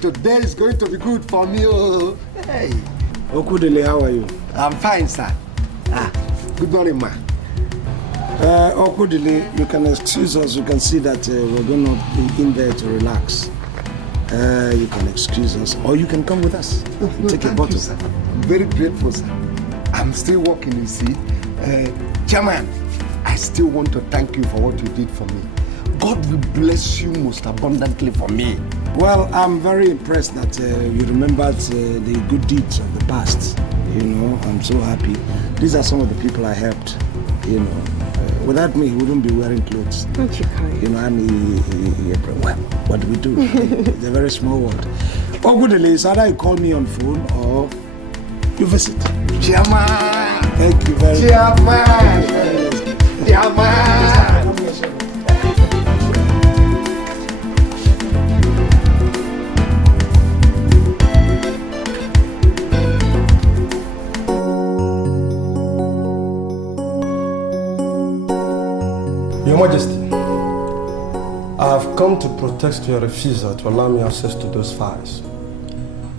Today is going to be good for me. Oh. Hey. Okudele, how are you? I'm fine, sir. Good morning, ma. Okudele, you can excuse us. You can see that we're going to be in there to relax. You can excuse us, or you can come with us and take a bottle. You, sir. I'm very grateful, sir. I'm still working, you see. Chairman, I still want to thank you for what you did for me. God will bless you most abundantly for me. Well, I'm very impressed that you remembered the good deeds of the past. I'm so happy. These are some of the people I helped. Without me, he wouldn't be wearing clothes. Thank you, Kai. Well, what do we do? It's a very small world. Oh, good, is either you call me on phone or you visit. Chairman! Thank you very much. Chairman! Your Majesty, I have come to protest your refusal to allow me access to those files.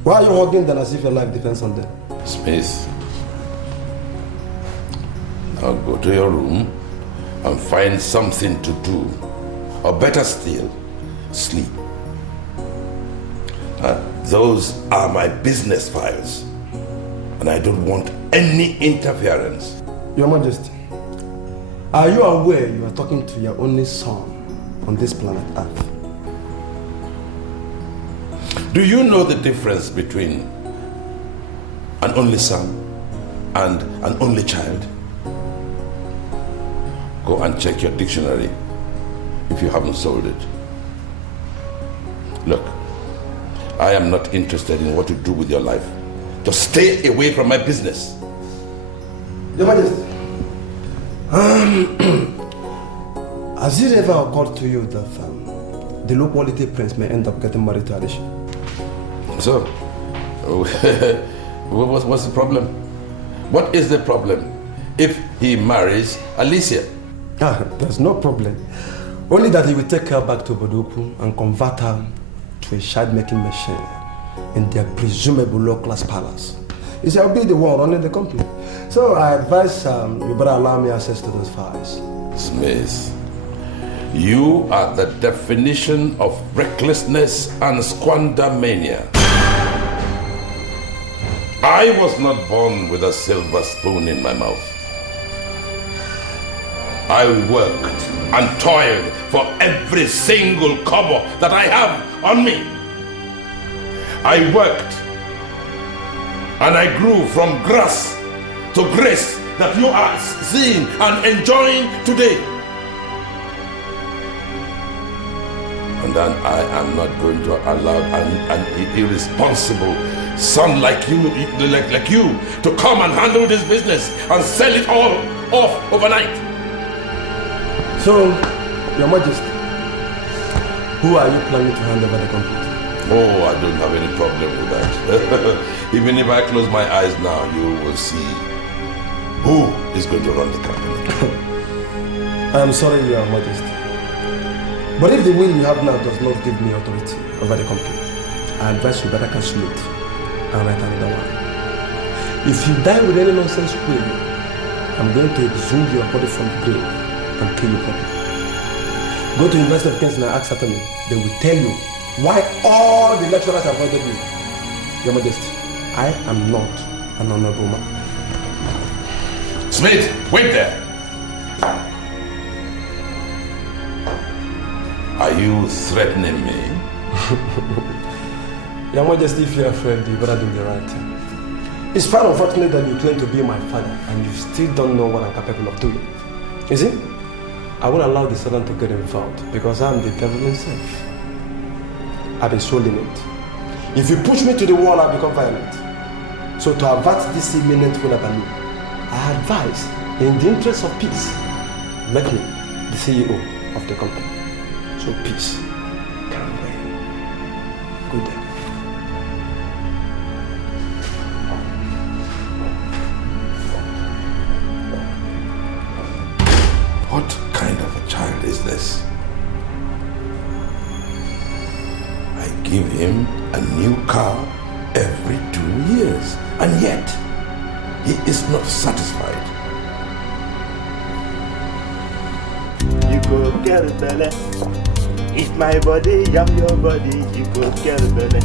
Why are you hugging them as if your life depends on them? Smith, now go to your room and find something to do. Or better still, sleep. Those are my business files. And I don't want any interference. Your Majesty, are you aware you are talking to your only son on this planet Earth? Do you know the difference between an only son and an only child? Go and check your dictionary if you haven't sold it. Look, I am not interested in what you do with your life. Just stay away from my business. Your Majesty, has it ever occurred to you that the low-quality prince may end up getting married to Alicia? So, what's the problem? What is the problem if he marries Alicia? There's no problem. Only that he will take her back to Bodoku and convert her to a child-making machine in their presumable low-class palace. You see, I'll be the one running the company. So I advise you better allow me access to those files. Smith, you are the definition of recklessness and squandermania. I was not born with a silver spoon in my mouth. I worked and toiled for every single kobo that I have on me. I worked and I grew from grass to grace that you are seeing and enjoying today. And then I am not going to allow an irresponsible son like you to come and handle this business and sell it all off overnight. So, Your Majesty, who are you planning to hand over the company to? Oh, I don't have any problem with that. Even if I close my eyes now, you will see who is going to run the company. I am sorry, Your Majesty. But if the will you have now does not give me authority over the company, I advise you better cancel it and write another one. If you die with any nonsense will, I'm going to exhume your body from the grave and kill you properly. Go to University of Kent and ask after me. They will tell you why all the lecturers avoided me. Your Majesty, I am not an honorable man. Smith, wait there. Are you threatening me? Your Majesty, if you're afraid, you better do the right thing. It's quite unfortunate that you claim to be my father and you still don't know what I'm capable of doing. You see, I won't allow the servant to get involved because I'm the devil himself. I've been so lenient. If you push me to the wall, I'll become violent. So to avert this imminent Wunabanu, I advise, in the interest of peace, make me the CEO of the company. So peace can reign. Good day. What kind of a child is this? I give him a new car every 2 years, and yet he is not satisfied. You go get belly. If my body, I'm your body, you go get belly.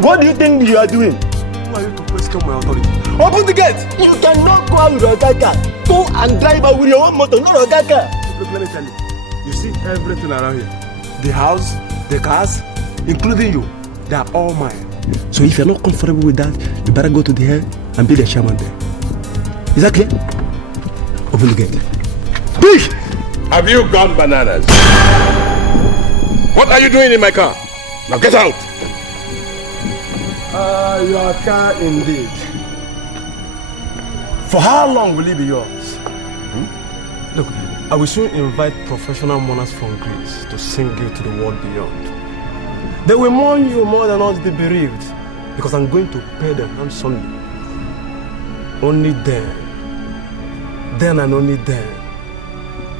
What do you think you are doing? Who are you to question discount my authority. Open the gate! You cannot go out with your car. Go and drive out with your own motor, not your car. Look, let me tell you. You see everything around here. The house, the cars, including you, they are all mine. So if you're not comfortable with that, you better go to the head and be the chairman there. Is that clear? Open the gate. Big! Have you gone bananas? What are you doing in my car? Now get out! Your car indeed. For how long will it be yours? Look, I will soon invite professional mourners from Greece to sing you to the world beyond. They will mourn you more than us the bereaved, because I'm going to pay them handsomely. Only then and only then,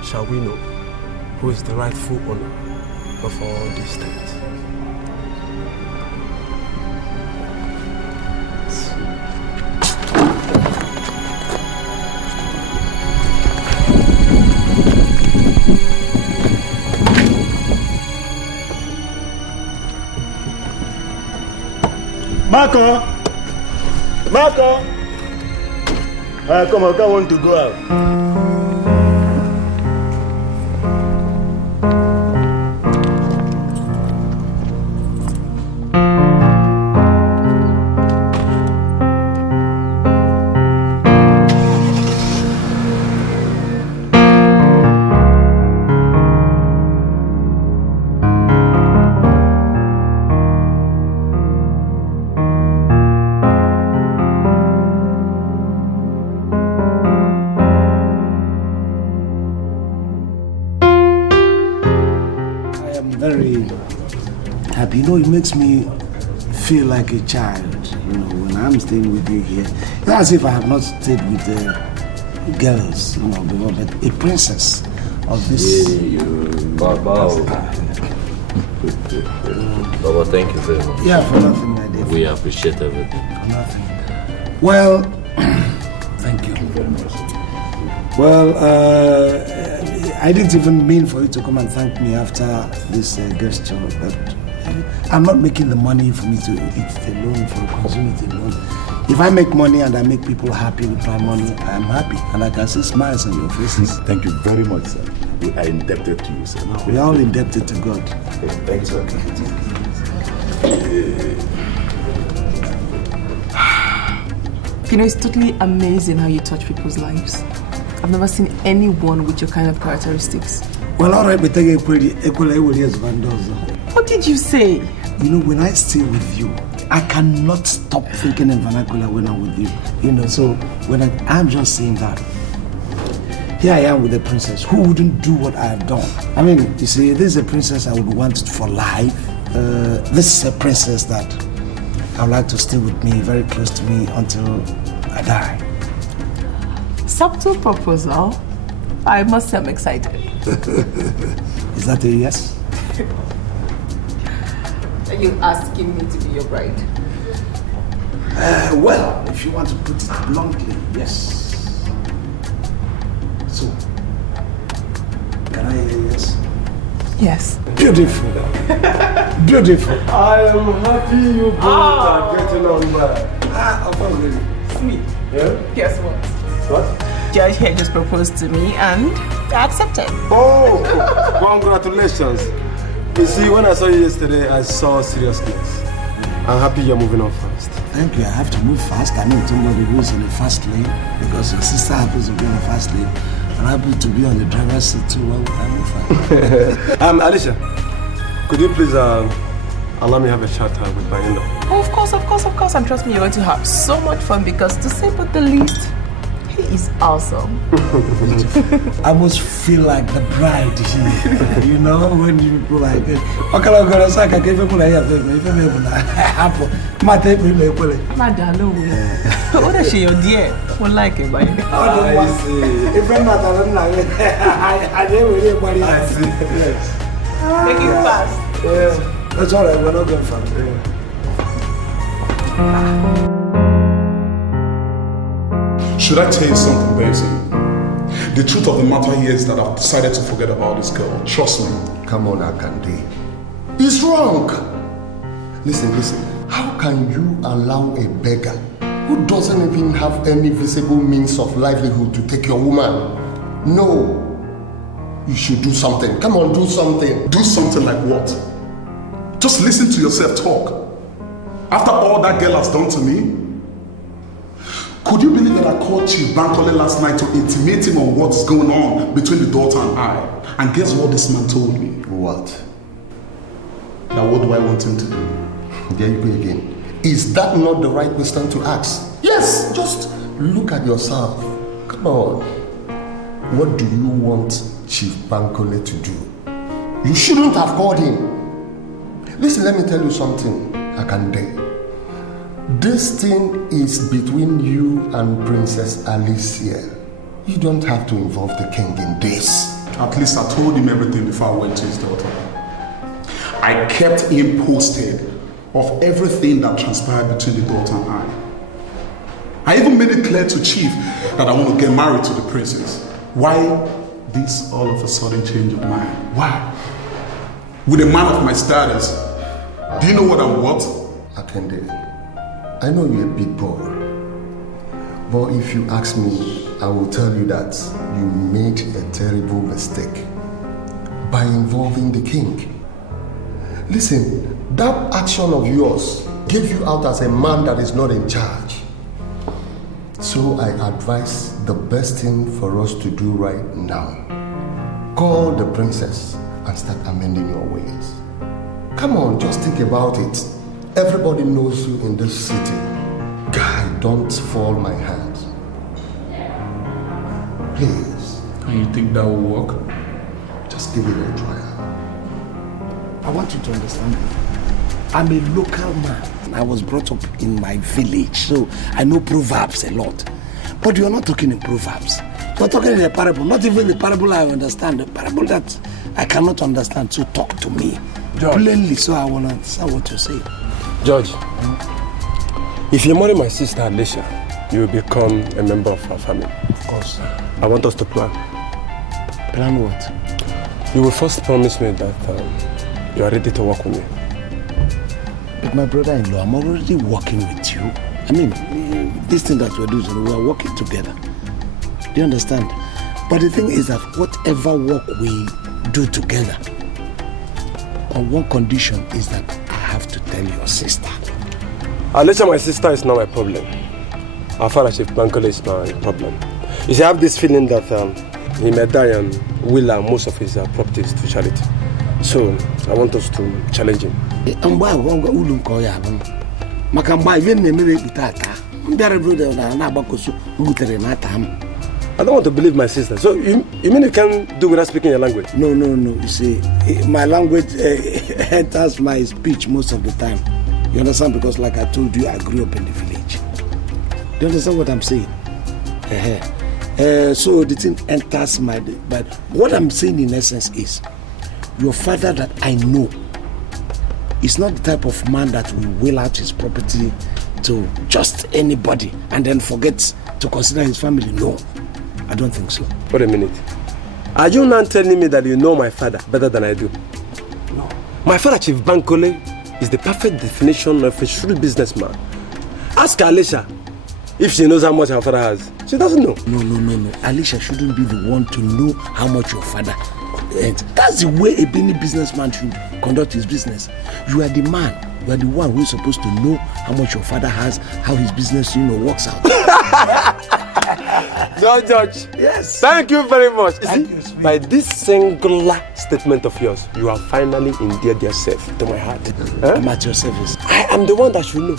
shall we know who is the rightful owner of all these things. Marco! Come on, I want to go out. You know, it makes me feel like a child, you know, when I'm staying with you here. It's as if I have not stayed with girls, you know, before, but a princess of this. Baba, thank you very much. Yeah, for nothing, my dear. We appreciate everything. For nothing. Well, thank you very much. Well, I didn't even mean for you to come and thank me after this gesture, but I'm not making the money for me to eat it alone, for consume it alone. If I make money and I make people happy with my money, I'm happy. And I can see smiles on your faces. Thank you very much, sir. We are indebted to you, sir. We're all indebted to God. Thanks, sir. You know, it's totally amazing how you touch people's lives. I've never seen anyone with your kind of characteristics. Well, all right, but what did you say? You know, when I stay with you, I cannot stop thinking in vernacular when I'm with you. You know, so when I'm just saying that, here I am with a princess who wouldn't do what I have done. I mean, you see, this is a princess I would want for life. This is a princess that I would like to stay with me, very close to me until I die. Subtle proposal. I must say I'm excited. Is that a yes? Are you asking me to be your bride? Well, if you want to put it bluntly, yes. So, can I hear yes? Yes. Beautiful. Beautiful. I am happy you both are getting on well. Of course, really. Sweet. Yeah? Guess what? What? Judge here just proposed to me and I accepted. Oh, congratulations. You see, when I saw you yesterday, I saw seriousness. I'm happy you're moving on fast. Thank you. I have to move fast. I need somebody who is in the fast lane because your sister happens to be on the fast lane. And I happen to be on the driver's seat too. Well, I move fast. Alicia, could you please allow me have a chat with my in-law? Oh, of course. And trust me, you're going to have so much fun because to say but the least, he is awesome. I must feel like the bride here. You know, when you people like, what is she, your dear? Well, like it, by I see. If I'm not, I never really body. I see. Yes. Make it fast. Yeah. That's all right, we're not going fast. Should I tell you something, Benson? The truth of the matter here is that I've decided to forget about this girl. Trust me. Come on, Akande. It's wrong. Listen. How can you allow a beggar who doesn't even have any visible means of livelihood to take your woman. No. You should do something. Come on, do something. Do something like what? Just listen to yourself talk. After all that girl has done to me, could you believe that I called Chief Bankole last night to intimate him on what's going on between the daughter and I? And guess what this man told me? What? Now what do I want him to do? There you go again. Is that not the right question to ask? Yes, just look at yourself. Come on. What do you want Chief Bankole to do? You shouldn't have called him. Listen, let me tell you something, Akande. This thing is between you and Princess Alicia. You don't have to involve the king in this. At least I told him everything before I went to his daughter. I kept him posted of everything that transpired between the daughter and I even made it clear to Chief that I want to get married to the princess. Why this all of a sudden change of mind? Why? With a man of my status, do you know what I'm worth? Akende, I know you're a big boy, but if you ask me, I will tell you that you made a terrible mistake by involving the king. Listen, that action of yours gave you out as a man that is not in charge. So I advise the best thing for us to do right now. Call the princess and start amending your ways. Come on, just think about it. Everybody knows you in this city. Guy, don't fall my hand. Please. And you think that will work? Just give it a try. I want you to understand me. I'm a local man. I was brought up in my village, so I know proverbs a lot. But you're not talking in proverbs. You're talking in a parable. Not even the parable I understand. The parable that I cannot understand. So talk to me plainly, so I will understand what you're saying. George, if you marry my sister Alicia, you will become a member of our family. Of course. I want us to plan. Plan what? You will first promise me that you are ready to work with me. But my brother-in-law, I'm already working with you. I mean, this thing that we're doing, we're working together. Do you understand? But the thing is that whatever work we do together, on one condition is that I have to tell your sister. Alicia, my sister, is not my problem. Our father, Chief Bankole, is my problem. You see, I have this feeling that he may die and will most of his properties to charity. So, I want us to challenge him. I don't want to believe my sister. So, you mean you can't do without speaking your language? No. You see, my language enters my speech most of the time. You understand? Because like I told you, I grew up in the village. Do you understand what I'm saying? So the thing enters my... But what I'm saying in essence is, your father that I know is not the type of man that will will out his property to just anybody and then forget to consider his family. No, I don't think so. Wait a minute. Are you now telling me that you know my father better than I do? No. My father, Chief Bankole, is the perfect definition of a shrewd businessman. Ask Alicia if she knows how much her father has. She doesn't know. No. Alicia shouldn't be the one to know how much your father earns. That's the way a businessman should conduct his business. You are the man. You are the one who is supposed to know how much your father has, how his business, works out. George. Yes. Thank you very much. Thank you, by this singular statement of yours, you have finally endeared yourself to my heart. I'm at your service. I am the one that should know.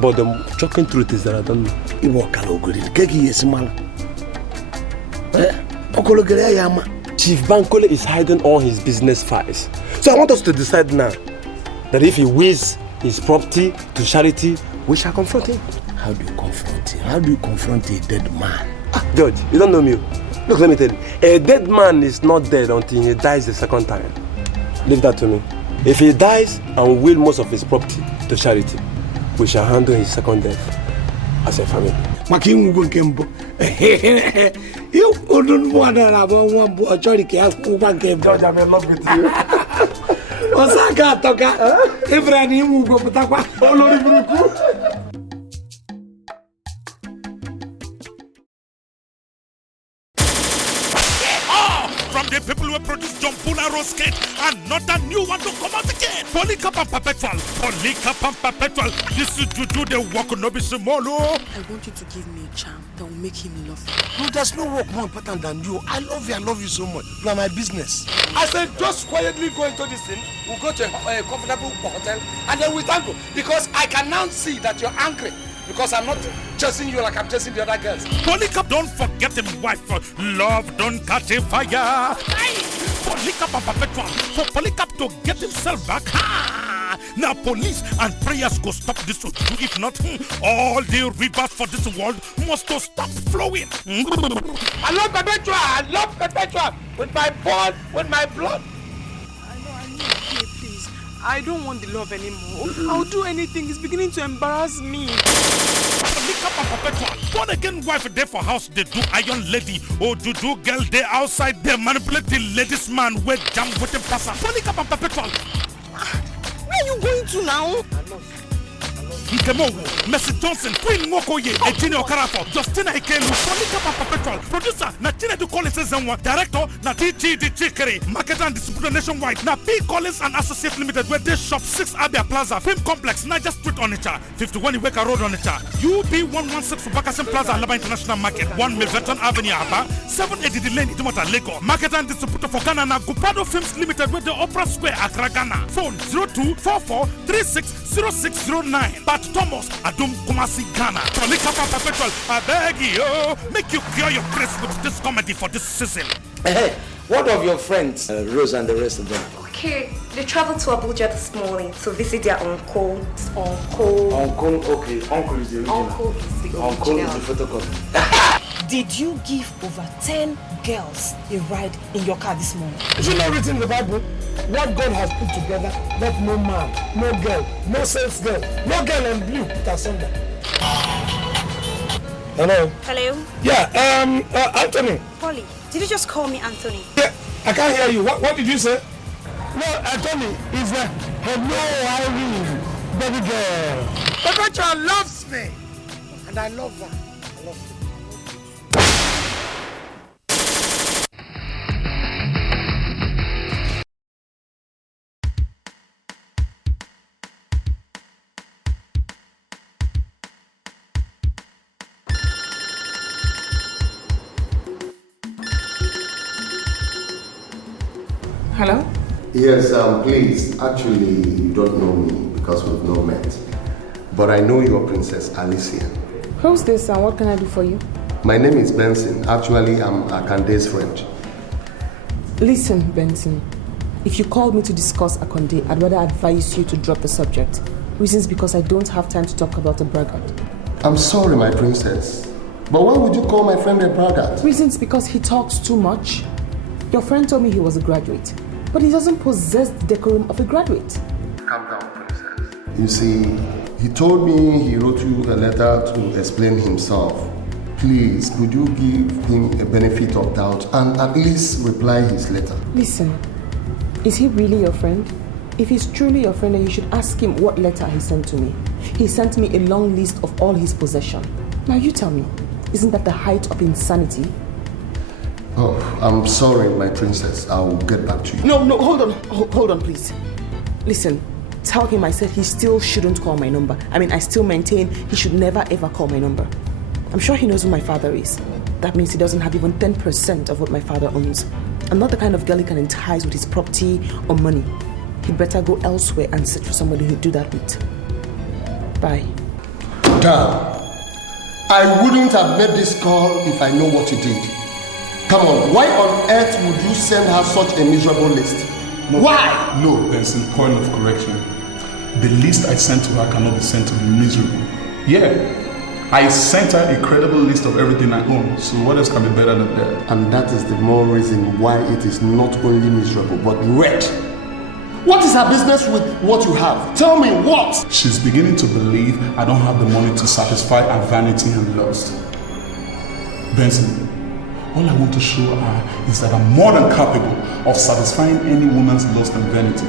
But the shocking truth is that I don't know. Chief Bankole is hiding all his business files. So I want us to decide now that if he wills his property to charity, we shall confront him. How do you confront him? How do you confront a dead man? George, you don't know me. Look, let me tell you. A dead man is not dead until he dies the second time. Leave that to me. If he dies and will most of his property to charity, we shall handle his second death as a family. You wouldn't want to have one boy, George, I'm in love with you. Osaka, Toka, Ibrahim, narrow skate. Another new one to come out again. Polycarp and Perpetual. Polycarp and Perpetual. This is Juju, the work no be small. I want you to give me a charm that will make him love you. No, there's no work more important than you. I love you so much. You are my business. I said, just quietly go into this thing. We'll go to a comfortable hotel and then we tango. Because I can now see that you're angry. Because I'm not chasing you like I'm chasing the other girls. Polycarp don't forget him wife. Love don't catch a fire. Polycarp and Perpetual. For Polycarp to get himself back. Now police and prayers go stop this. If not, all the rivers for this world must to stop flowing. I love Perpetual. I love Perpetual. With my blood, with my blood. I know, okay, please. I don't want the love anymore. I'll do anything. It's beginning to embarrass me. Polycarp and Perpetual. Born again wife there for house, they do iron lady. Oh, Juju girl, they outside, they manipulate the ladies man with jam with him passer. Polycarp and Perpetual. Where are you going to now? Nkemowo, Mercy Johnson, Queen Mokoye, Ejini Okarafo, Justina Ikelu, Polycarp and Perpetual, producer, na Chinedu Collins Ezenwa, director, na TGD Chikere, marketer and distributor nationwide, na P. Collins and Associates Limited, where they shop 6 Abia Plaza, Film Complex, Niger Street Onitsha, 51 Iweka Road Onitsha, UB 116 Fubakasim Plaza, Alaba International Market, 1 Milverton Avenue, Aba, 7 Edidi Lane, Idumota, Lagos, marketer and distributor for Ghana, na Gupado Films Limited, where the Opera Square, Accra, Ghana, phone 0244360609. Thomas Adum Kumasi Ghana. Polycarp and Perpetual, I beg you, make you cure your grace with this comedy for this season. Hey, what of your friends, Rose and the rest of them? Okay, they traveled to Abuja this morning to visit their uncle. Uncle, okay. Uncle is the original. Uncle is the original. Uncle is the photocopy. Did you give over 10 girls a ride in your car this morning? Is it not written in the Bible? What God has put together, let no man, no girl, no sales girl, no girl and blue put asunder. Hello? Hello? Yeah, Anthony. Polly, did you just call me Anthony? Yeah, I can't hear you. What did you say? No, Anthony is a hello, Irene, baby girl. Perpetual loves me, and I love her. I love her. Hello? Yes, please. Actually, you don't know me because we've not met. But I know your Princess Alicia. Who's this and what can I do for you? My name is Benson. Actually, I'm Akande's friend. Listen, Benson. If you called me to discuss Akande, I'd rather advise you to drop the subject. Reasons because I don't have time to talk about a braggart. I'm sorry, my princess. But why would you call my friend a braggart? Reasons because he talks too much. Your friend told me he was a graduate, but he doesn't possess the decorum of a graduate. Calm down, princess. You see, he told me he wrote you a letter to explain himself. Please, could you give him a benefit of doubt and at least reply his letter? Listen, is he really your friend? If he's truly your friend, then you should ask him what letter he sent to me. He sent me a long list of all his possessions. Now you tell me, isn't that the height of insanity? Oh, I'm sorry, my princess. I'll get back to you. No, hold on, please. Listen, tell him I said he still shouldn't call my number. I still maintain he should never ever call my number. I'm sure he knows who my father is. That means he doesn't have even 10% of what my father owns. I'm not the kind of girl he can entice with his property or money. He'd better go elsewhere and search for somebody who'd do that with. Bye. Damn. I wouldn't have made this call if I know what you did. Come on, why on earth would you send her such a miserable list? No, why? No, Benson, point of correction. The list I sent to her cannot be sent to be miserable. Yeah, I sent her a credible list of everything I own, so what else can be better than that? And that is the more reason why it is not only miserable, but red. What is her business with what you have? Tell me what? She's beginning to believe I don't have the money to satisfy her vanity and lust. Benson, all I want to show her is that I'm more than capable of satisfying any woman's lust and vanity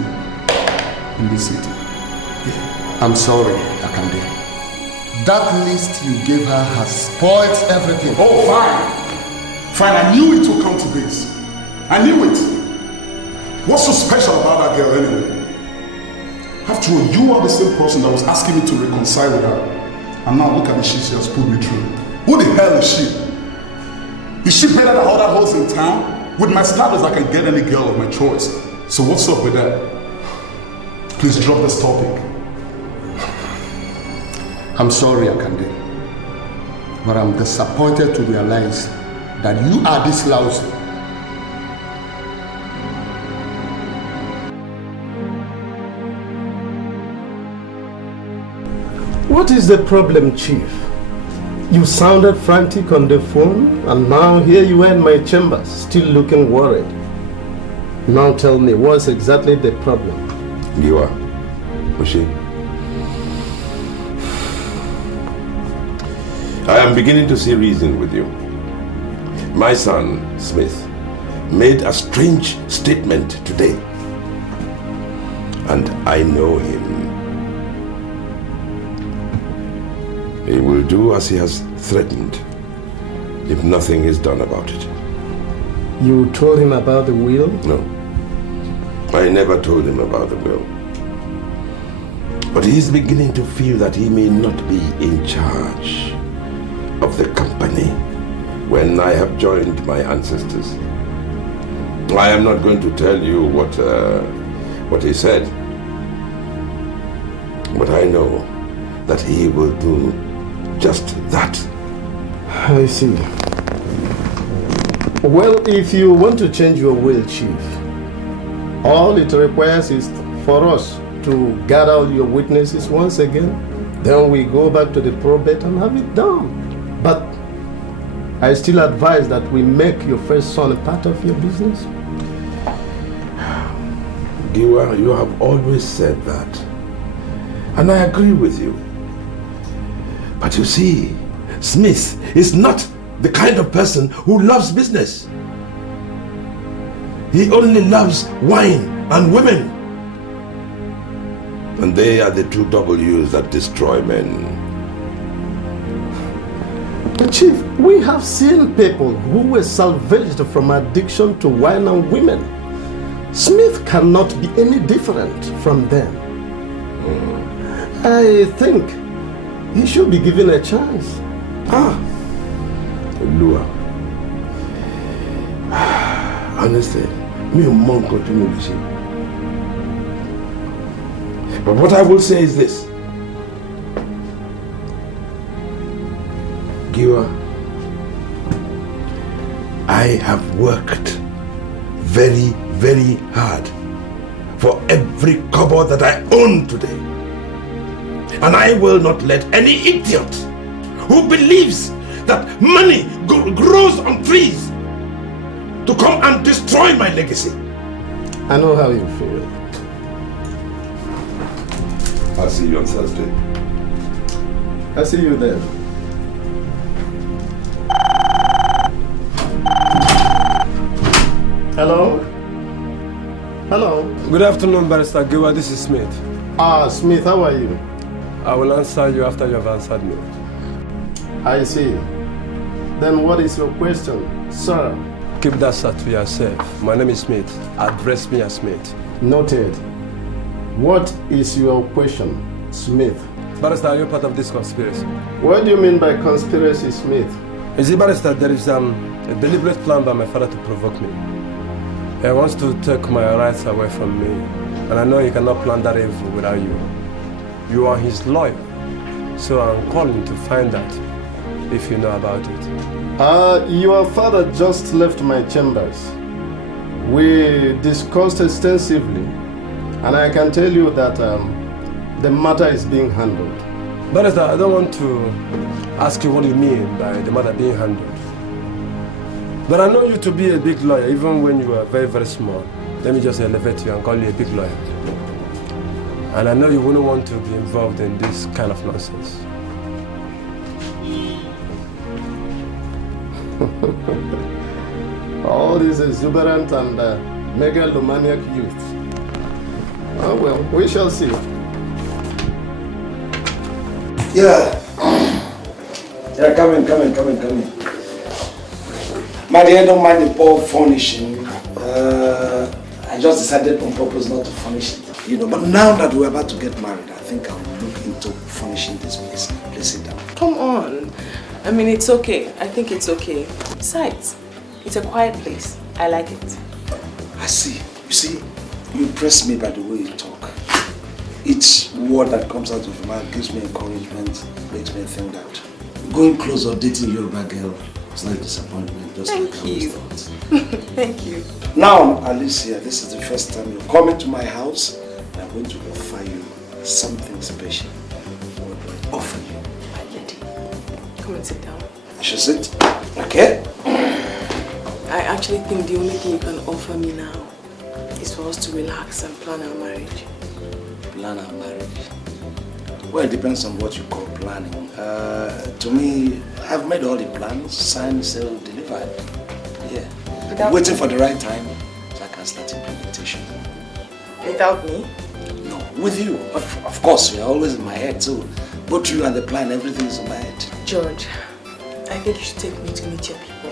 in this city. Yeah. I'm sorry, Akande. That list you gave her has spoiled everything. Oh, fine. Fine, I knew it would come to this. I knew it. What's so special about that girl anyway? After all, you are the same person that was asking me to reconcile with her. And now look at the shit she has put me through. Who the hell is she? Is she better than other hoes in town? With my standards, I can get any girl of my choice. So what's up with that? Please drop this topic. I'm sorry, Akande. But I'm disappointed to realize that you are this lousy. What is the problem, Chief? You sounded frantic on the phone, and now here you are in my chamber, still looking worried. Now tell me, what's exactly the problem? You are. Oshie. I am beginning to see reason with you. My son, Smith, made a strange statement today. And I know him. He will do as he has threatened if nothing is done about it. You told him about the will? No. I never told him about the will. But he is beginning to feel that he may not be in charge of the company when I have joined my ancestors. I am not going to tell you what he said, but I know that he will do just that. I see. Well, if you want to change your will, Chief, all it requires is for us to gather all your witnesses once again. Then we go back to the probate and have it done. But I still advise that we make your first son a part of your business. Giwa, you have always said that. And I agree with you. But you see, Smith is not the kind of person who loves business. He only loves wine and women. And they are the two W's that destroy men. Chief, we have seen people who were salvaged from addiction to wine and women. Smith cannot be any different from them. I think he should be given a chance. Lua. Honestly, me and mom continue to see. But what I will say is this. Giwa, I have worked very, very hard for every kobo that I own today. And I will not let any idiot who believes that money grows on trees to come and destroy my legacy. I know how you feel. I'll see you on Thursday. I'll see you then. Hello? Hello? Good afternoon, Barrister Giwa. This is Smith. Smith, how are you? I will answer you after you have answered me. I see. Then what is your question, sir? Keep that sir to yourself. My name is Smith. Address me as Smith. Noted. What is your question, Smith? Barrister, are you part of this conspiracy? What do you mean by conspiracy, Smith? You see, Barrister, there is a deliberate plan by my father to provoke me. He wants to take my rights away from me. And I know he cannot plan that evil without you. You are his lawyer. So I'm calling to find out if you know about it. Your father just left my chambers. We discussed extensively. And I can tell you that the matter is being handled. Barrister, I don't want to ask you what you mean by the matter being handled. But I know you to be a big lawyer, even when you were very, very small. Let me just elevate you and call you a big lawyer. And I know you wouldn't want to be involved in this kind of nonsense. All these exuberant and megalomaniac youth. Oh well, we shall see. Yeah, come in. My dear, don't mind the poor furnishing. I just decided on purpose not to furnish it. You know, but now that we're about to get married, I think I'll look into furnishing this place. Please sit down. Come on. I mean, it's okay. I think it's okay. Besides, it's a quiet place. I like it. I see. You see, you impress me by the way you talk. Each word that comes out of your mouth gives me encouragement, makes me think that going close or dating Yoruba girl is not a disappointment. Just Thank like you. I always thought. Thank you. Now, Alicia, this is the first time you're coming to my house. I'm going to offer you something special. What do I offer you? My lady, come and sit down. I should sit? Okay. I actually think the only thing you can offer me now is for us to relax and plan our marriage. Plan our marriage? Well, it depends on what you call planning. To me, I've made all the plans, signed, sealed, delivered. Yeah. I'm waiting for the right time so I can start implementation. Without me? No, with you. Of course, you're always in my head too. Both you and the plan, everything is in my head. George, I think you should take me to meet your people.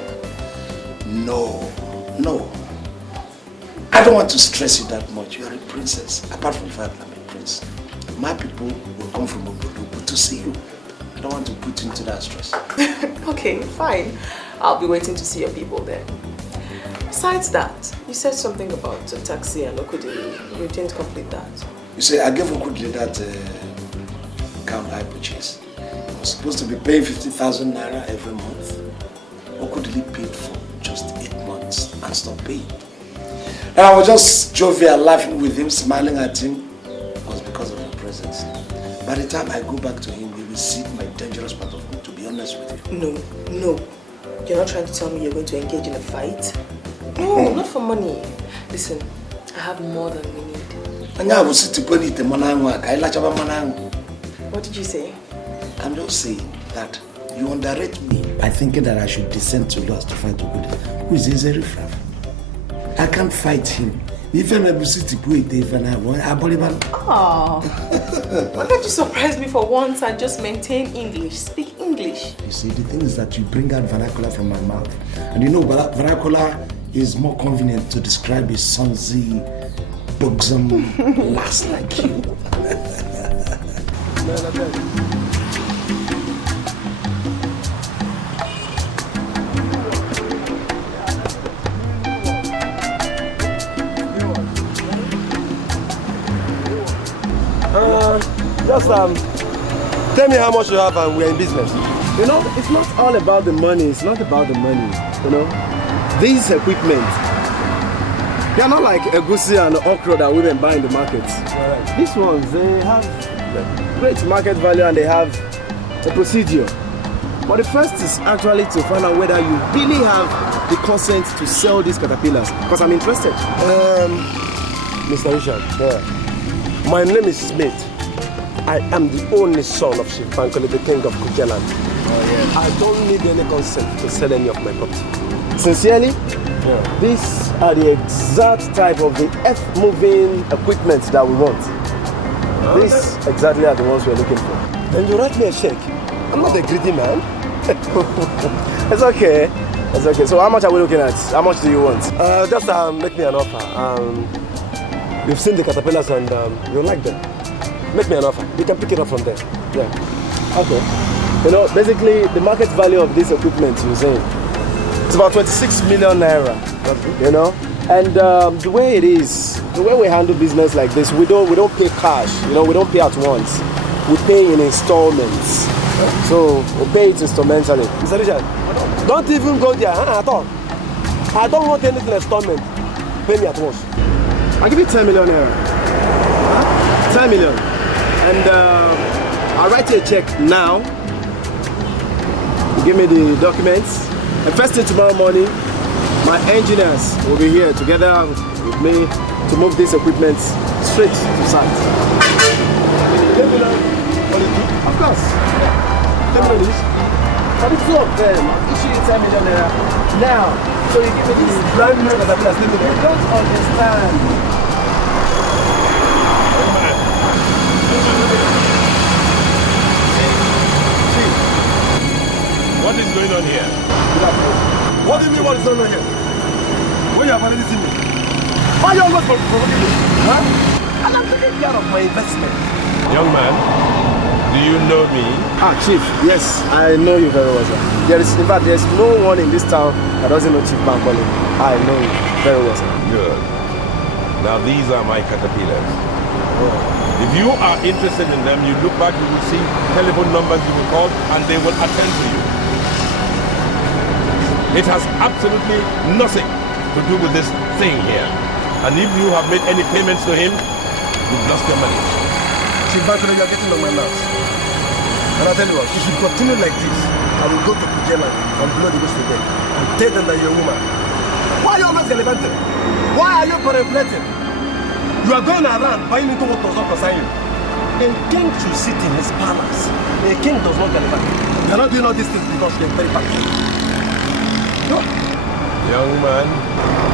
No. I don't want to stress you that much. You are a princess. Apart from the fact that I'm a prince. My people will come from Obodo to see you. I don't want to put you into that stress. Okay, fine. I'll be waiting to see your people then. Besides that, you said something about a taxi and Okudili. You didn't complete that. You see, I gave Okudili that car I purchased. I was supposed to be paying 50,000 naira every month. Okudili paid for just 8 months and stopped paying. And I was just jovial, laughing with him, smiling at him. It was because of your presence. By the time I go back to him, he will see my dangerous part of me, to be honest with you. No. You're not trying to tell me you're going to engage in a fight? No, not for money. Listen, I have more than we need. What did you say? I'm just saying that you underrate me by thinking that I should descend to laws to fight Ogude, who is a riffraff. I can't fight him. If I'm able to put it, Oh, why don't you surprise me for once and just maintain English? Speak English. You see, the thing is that you bring out vernacular from my mouth. And you know, vernacular is more convenient to describe a sonzy, buxom lass like you. Just tell me how much you have and we're in business. You know, it's not all about the money. It's not about the money. You know, these equipment, they are not like egusi and okra that women buy in the markets. Right. These ones, they have great market value and they have a procedure. But the first is actually to find out whether you really have the consent to sell these caterpillars. Because I'm interested. Mr. Richard, my name is Smith. I am the only son of Chief Bankole, the king of Kujaland. I don't need any consent to sell any of my property. Sincerely, these are the exact type of the earth-moving equipment that we want. These exactly are the ones we're looking for. Then you write me a check. I'm not a greedy man. It's okay. It's okay. So how much are we looking at? How much do you want? Just make me an offer. We've seen the caterpillars and you like them. Make me an offer. You can pick it up from there. Yeah. Okay. You know, basically the market value of this equipment you're saying, it's about 26 million naira. Okay. You know? And the way it is, the way we handle business like this, we don't pay cash. You know, we don't pay at once. We pay in installments. So we pay it instrumentally. Mr. Richard, don't even go there at all. I don't want anything installment. Pay me at once. I'll give you 10 million naira. 10 million. And I'll write you a check now. You give me the documents. And first thing tomorrow morning, my engineers will be here together with me to move this equipment straight to site. 10 million. Of course. 10 million. For the two of them, I'll issue you 10 million naira now. So you give me this brand new caterpillar. You don't understand. What is going on here? What do you mean what is going on here? When you have already seen me? Why you almost provoking me? Huh? And I'm taking care of my investment. Young man, do you know me? Chief, yes, I know you very well, sir. In fact, there's no one in this town that doesn't know Chief Bankole. I know you very well, sir. Good. Now these are my caterpillars. If you are interested in them, you look back, you will see telephone numbers you will call, and they will attend to you. It has absolutely nothing to do with this thing here. And if you have made any payments to him, you've lost your money. Chief Bankole, you're getting on my nerves. And I'll tell you what, if you continue like this, I will go to Kujeland and blow the rest of them and tell them that you're a woman. Why are you always gallivanting? Why are you perambulating? You are going around buying into what does not concern you. A king should sit in his palace. A king does not gallivant. You are not doing all these things because you're very bad. No. Young man,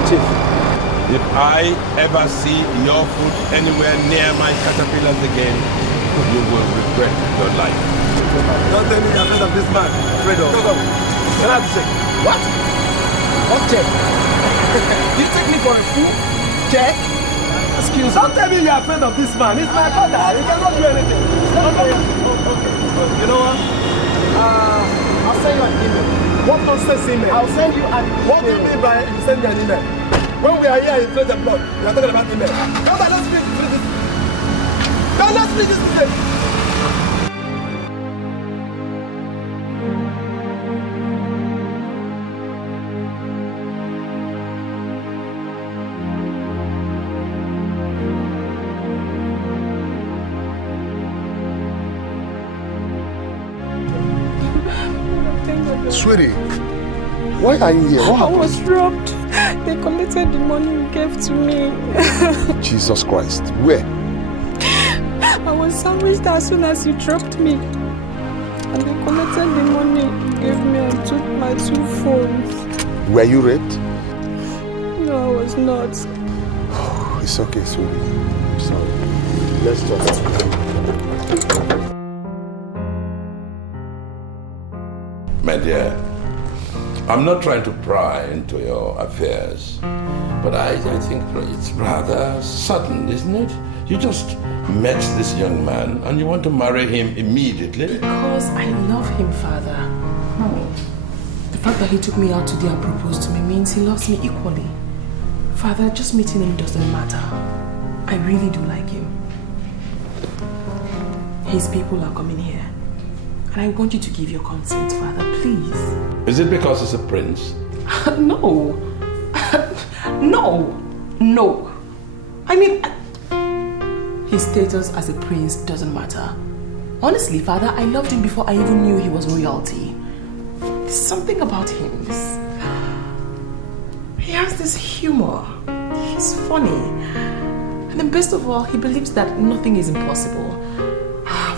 Chief, if I ever see your foot anywhere near my caterpillars again, you will regret your life. Don't tell me you're afraid of this man. Afraid of? Go. Can I have to say? What? What check? You take me for a fool? Check? Excuse me. Don't tell me you're afraid of this man. He's my brother. He cannot do anything. Okay. You know what? I'll send you an email. What nonsense email? I'll send you an email. What do you mean by you send me an email? When we are here in Flesh and Blood, we are talking about email. Don't speak this. Don't speak this today. Sweetie, why are you here? What happened? I was robbed. They collected the money you gave to me. Jesus Christ, where? I was sandwiched as soon as you dropped me. And they collected the money you gave me and took my 2 phones. Were you raped? No, I was not. It's okay, sweetie. I'm sorry. Let's talk. My dear, I'm not trying to pry into your affairs, but I think it's rather sudden, isn't it? You just met this young man and you want to marry him immediately? Because I love him, Father. No. The fact that he took me out today and proposed to me means he loves me equally. Father, just meeting him doesn't matter. I really do like him. His people are coming here. And I want you to give your consent, Father, please. Is it because he's a prince? No. No. I mean, his status as a prince doesn't matter. Honestly, Father, I loved him before I even knew he was royalty. There's something about him. He has this humor. He's funny. And then best of all, he believes that nothing is impossible.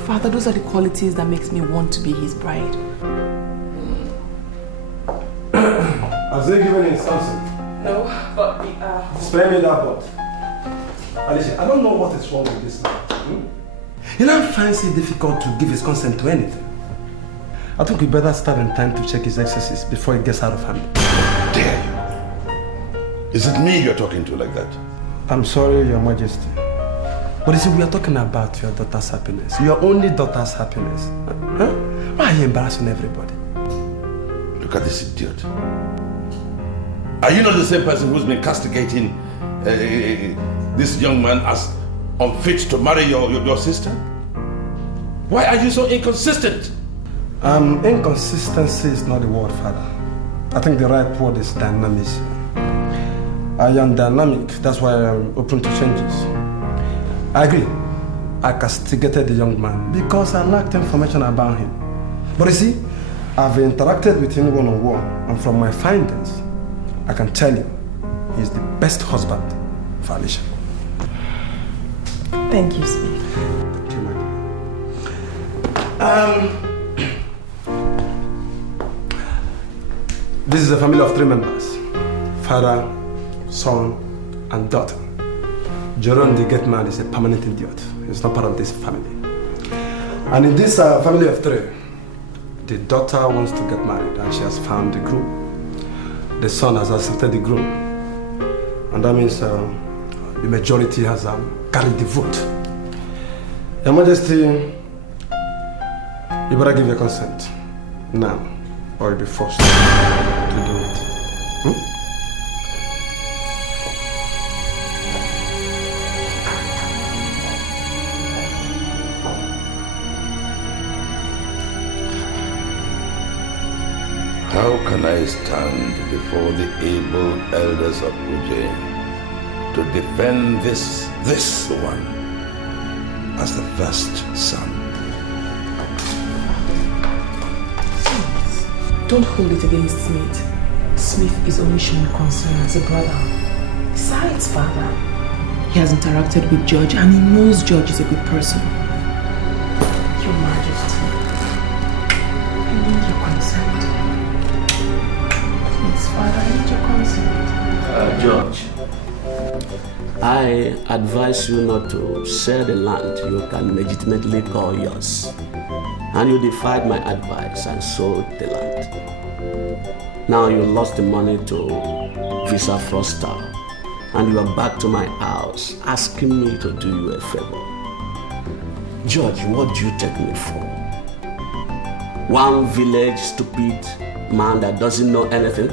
Father, those are the qualities that makes me want to be his bride. Has they given him something? No, but we are... Spare me that pot. Alicia, I don't know what is wrong with this man. He now finds it difficult to give his consent to anything. I think we better start in time to check his excesses before it gets out of hand. Dare you? Is it me you're talking to like that? I'm sorry, Your Majesty. But you see, we are talking about your daughter's happiness. Your only daughter's happiness. Huh? Why are you embarrassing everybody? Look at this idiot. Are you not the same person who's been castigating this young man as unfit to marry your sister? Why are you so inconsistent? Inconsistency is not the word, Father. I think the right word is dynamism. I am dynamic, that's why I am open to changes. I agree. I castigated the young man because I lacked information about him. But you see, I've interacted with him one-on-one, and from my findings, I can tell you he's the best husband for Alicia. Thank you, Steve. Thank you, my dear. This is a family of 3 members. Father, son, and daughter. Jerome, the gate man, is a permanent idiot. He's not part of this family. And in this family of 3, the daughter wants to get married and she has found the groom. The son has accepted the groom. And that means the majority has carried the vote. Your Majesty, you better give your consent now, or you'll be forced to do it. How can I stand before the able elders of Uje to defend this one as the first son? Don't hold it against Smith. Smith is only showing concern as a brother. Besides, father, he has interacted with George and he knows George is a good person. Your Majesty, I need your consent. Please, father, I need your consent. George, I advise you not to sell the land you can legitimately call yours. And you defied my advice and sold the land. Now you lost the money to Visa Fraudster, and you are back to my house asking me to do you a favor. George, what do you take me for? One village stupid man that doesn't know anything?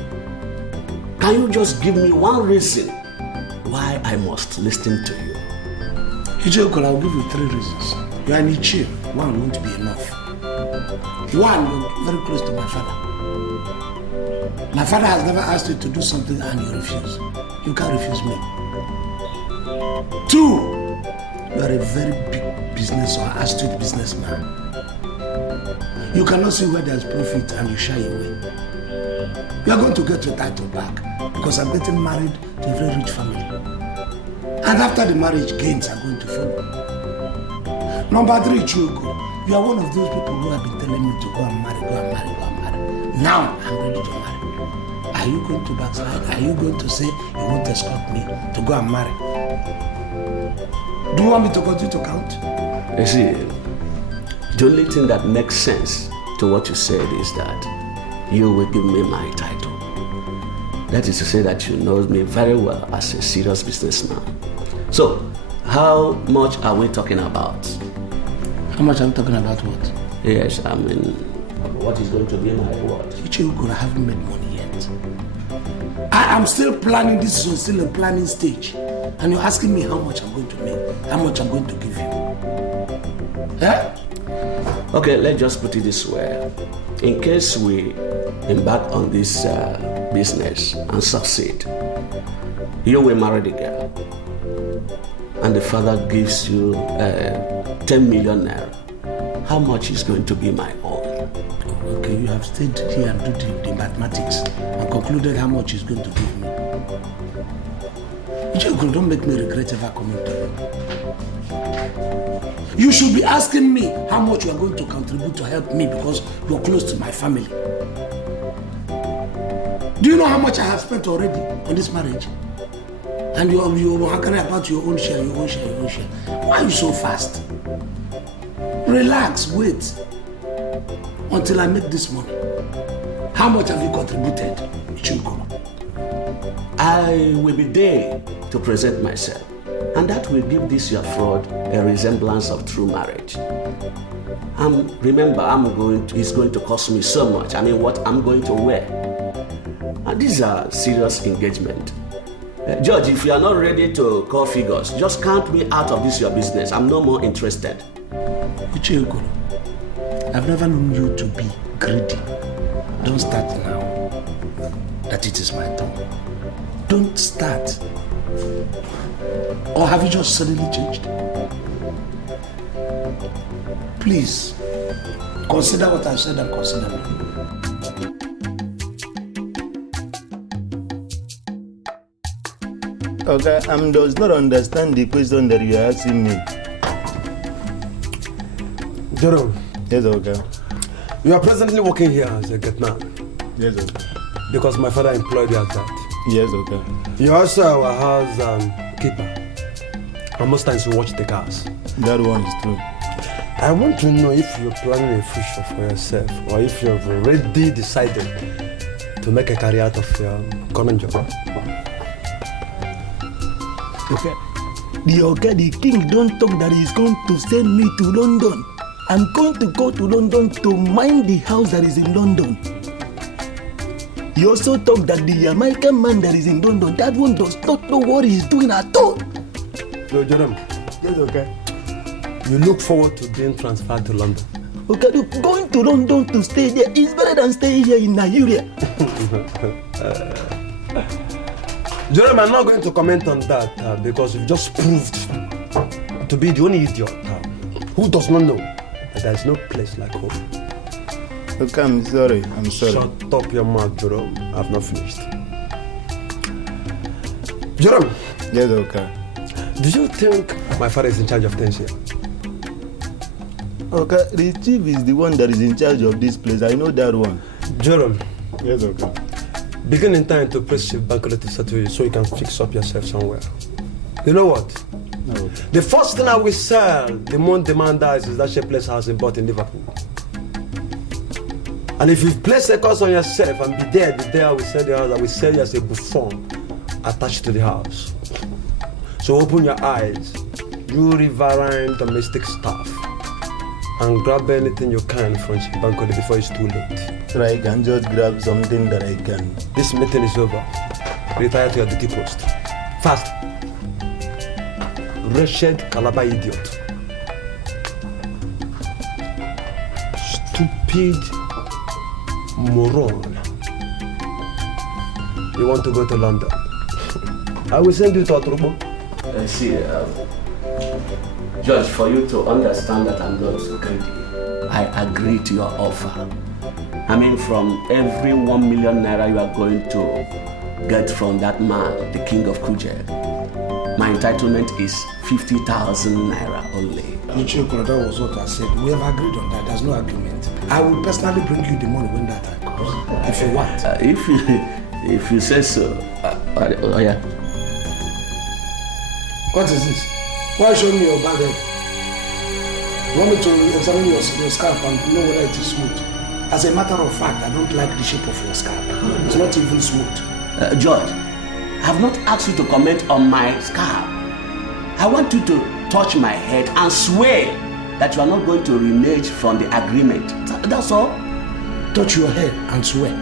Can you just give me one reason why I must listen to you? Ijoko, I'll give you 3 reasons. You are in Ichie. One won't be enough. One, you're very close to my father. My father has never asked you to do something and you refuse. You can't refuse me. 2, you are a very big business or astute businessman. You cannot see where there's profit and you shy away. You are going to get your title back because I'm getting married to a very rich family. And after the marriage, gains are going to follow. Number 3, Chuko. You are one of those people who have been telling me to go and marry, go and marry, go and marry. Now I'm ready to marry. Are you going to backslide? Are you going to say you won't escort me to go and marry? Do you want me to continue to count? You see, the only thing that makes sense to what you said is that you will give me my title. That is to say that you know me very well as a serious businessman. So, how much are we talking about? How much I'm talking about what? Yes, I mean, what is going to be my reward? I haven't made money yet. I am still planning, this is still a planning stage. And you're asking me how much I'm going to make, how much I'm going to give you. Yeah? Okay, let's just put it this way. In case we embark on this business and succeed, you will marry the girl. And the father gives you 10 million naira. How much is going to be my own? Okay, you have stayed here and do the mathematics and concluded how much is going to give me. Don't make me regret ever coming to you. You should be asking me how much you are going to contribute to help me because you are close to my family. Do you know how much I have spent already on this marriage? And you're hankering about your own share, your own share, your own share. Why are you so fast? Relax, wait until I make this money. How much have you contributed? I will be there to present myself, and that will give this your fraud a resemblance of true marriage. Remember, it's going to cost me so much. I mean, what I'm going to wear. And these are serious engagement. George, if you are not ready to call figures, just count me out of this your business. I'm no more interested. I've never known you to be greedy. Don't start now that it is my turn. Don't start. Or have you just suddenly changed? Please, consider what I said and consider me. Okay, I does not understand the question that you are asking me. Jerome. Yes, okay. You are presently working here as a gate man. Yes, okay. Because my father employed you as that. Yes, okay. You also our house keeper. And most times you watch the cars. That one is true. I want to know if you're planning a future for yourself or if you've already decided to make a career out of your current job. Okay. The king don't talk that he's going to send me to London. I'm going to go to London to mind the house that is in London. He also talked that the American man that is in London, that one does not know what he's doing at all. So, Jerome, that's okay. You look forward to being transferred to London. Okay, look, going to London to stay there is better than staying here in Nigeria. Jerome, I'm not going to comment on that because you've just proved to be the only idiot who does not know that there is no place like home. Okay, I'm sorry. Shut up your mouth, Jerome. I've not finished. Jerome. Yes, okay. Do you think my father is in charge of things here? Okay, the chief is the one that is in charge of this place. I know that one. Jerome. Yes, okay. Begin in time to press Chief Bankole to settle you so you can fix up yourself somewhere. You know what? No, okay. The first thing I will sell the moment the man dies is that shapeless house he bought in Liverpool. And if you place a curse on yourself and be there the day I will sell the house, I will sell you as a buffon attached to the house. So open your eyes, you riverine domestic staff, and grab anything you can from Chief Bankole before it's too late. So I can just grab something that I can. This meeting is over. Retire to your duty post. Fast. Wretched Calabar idiot. Stupid moron. You want to go to London? I will send you to Otrobo. See, George, for you to understand that I'm not greedy, I agree to your offer. I mean, from every 1 million naira you are going to get from that man, the king of Kuje, my entitlement is 50,000 naira only. That was what I said. We have agreed on that. There's no agreement. I will personally bring you the money when that time comes. If you want. If you say so. Oh, yeah. What is this? Why show me your bad head? You want me to examine your scalp and know whether it is smooth? As a matter of fact, I don't like the shape of your scalp. It's not even smooth. George, I have not asked you to comment on my scalp. I want you to touch my head and swear that you are not going to renege from the agreement. That's all. Touch your head and swear?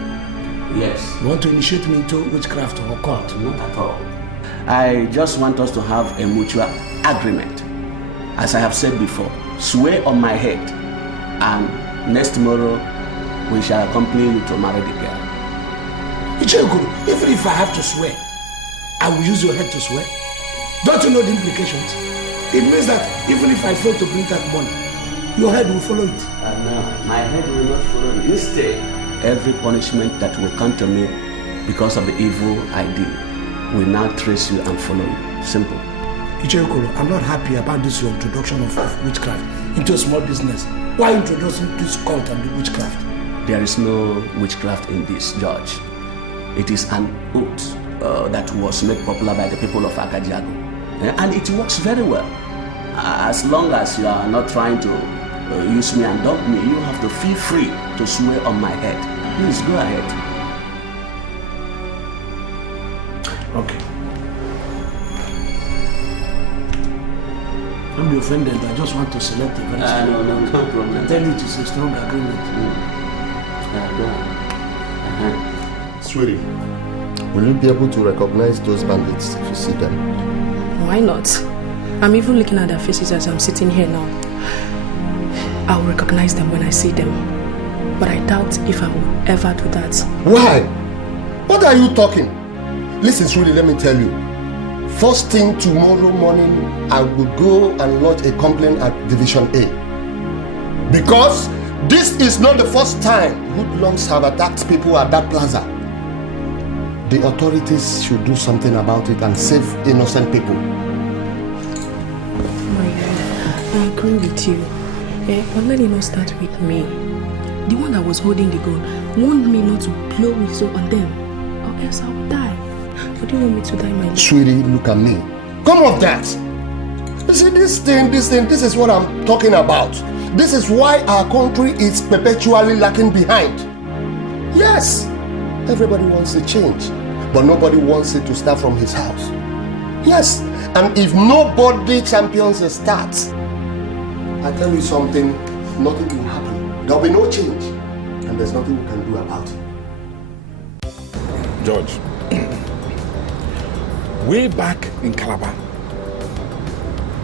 Yes. You want to initiate me into witchcraft or occult? Not at all. I just want us to have a mutual agreement. As I have said before, swear on my head, and next tomorrow we shall accompany you to marry the girl. Icheguru, even if I have to swear, I will use your head to swear. Don't you know the implications? It means that even if I fail to bring that money, your head will follow it. No, my head will not follow you. Instead, every punishment that will come to me because of the evil I did will now trace you and follow you. Simple. Icheguru, I'm not happy about this your introduction of witchcraft into a small business. Why introducing this cult and the witchcraft? There is no witchcraft in this, George. It is an oath that was made popular by the people of Akajiago. And it works very well. As long as you are not trying to use me and dump me, you have to feel free to swear on my head. Please go ahead. Okay. Don't be offended. I just want to select a very strong no problem. Tell you it is a strong agreement. Sweetie, will you be able to recognize those bandits if you see them? Why not? I'm even looking at their faces as I'm sitting here now. I'll recognize them when I see them. But I doubt if I will ever do that. Why? What are you talking? Listen, sweetie, let me tell you. First thing tomorrow morning, I will go and lodge a complaint at Division A. Because this is not the first time hoodlums have attacked people at that plaza. The authorities should do something about it and save innocent people. I agree with you. But let it not start with me. The one that was holding the gun warned me not to blow whistle on them, or else I will die. But do you want me to die, my love? Sweetie, look at me. Come off that. You see, this is what I'm talking about. This is why our country is perpetually lacking behind. Yes, everybody wants a change, but nobody wants it to start from his house. Yes, And if nobody champions the start, I tell you something, nothing will happen. There will be no change. And there's nothing we can do about it. George, way back in Calabar,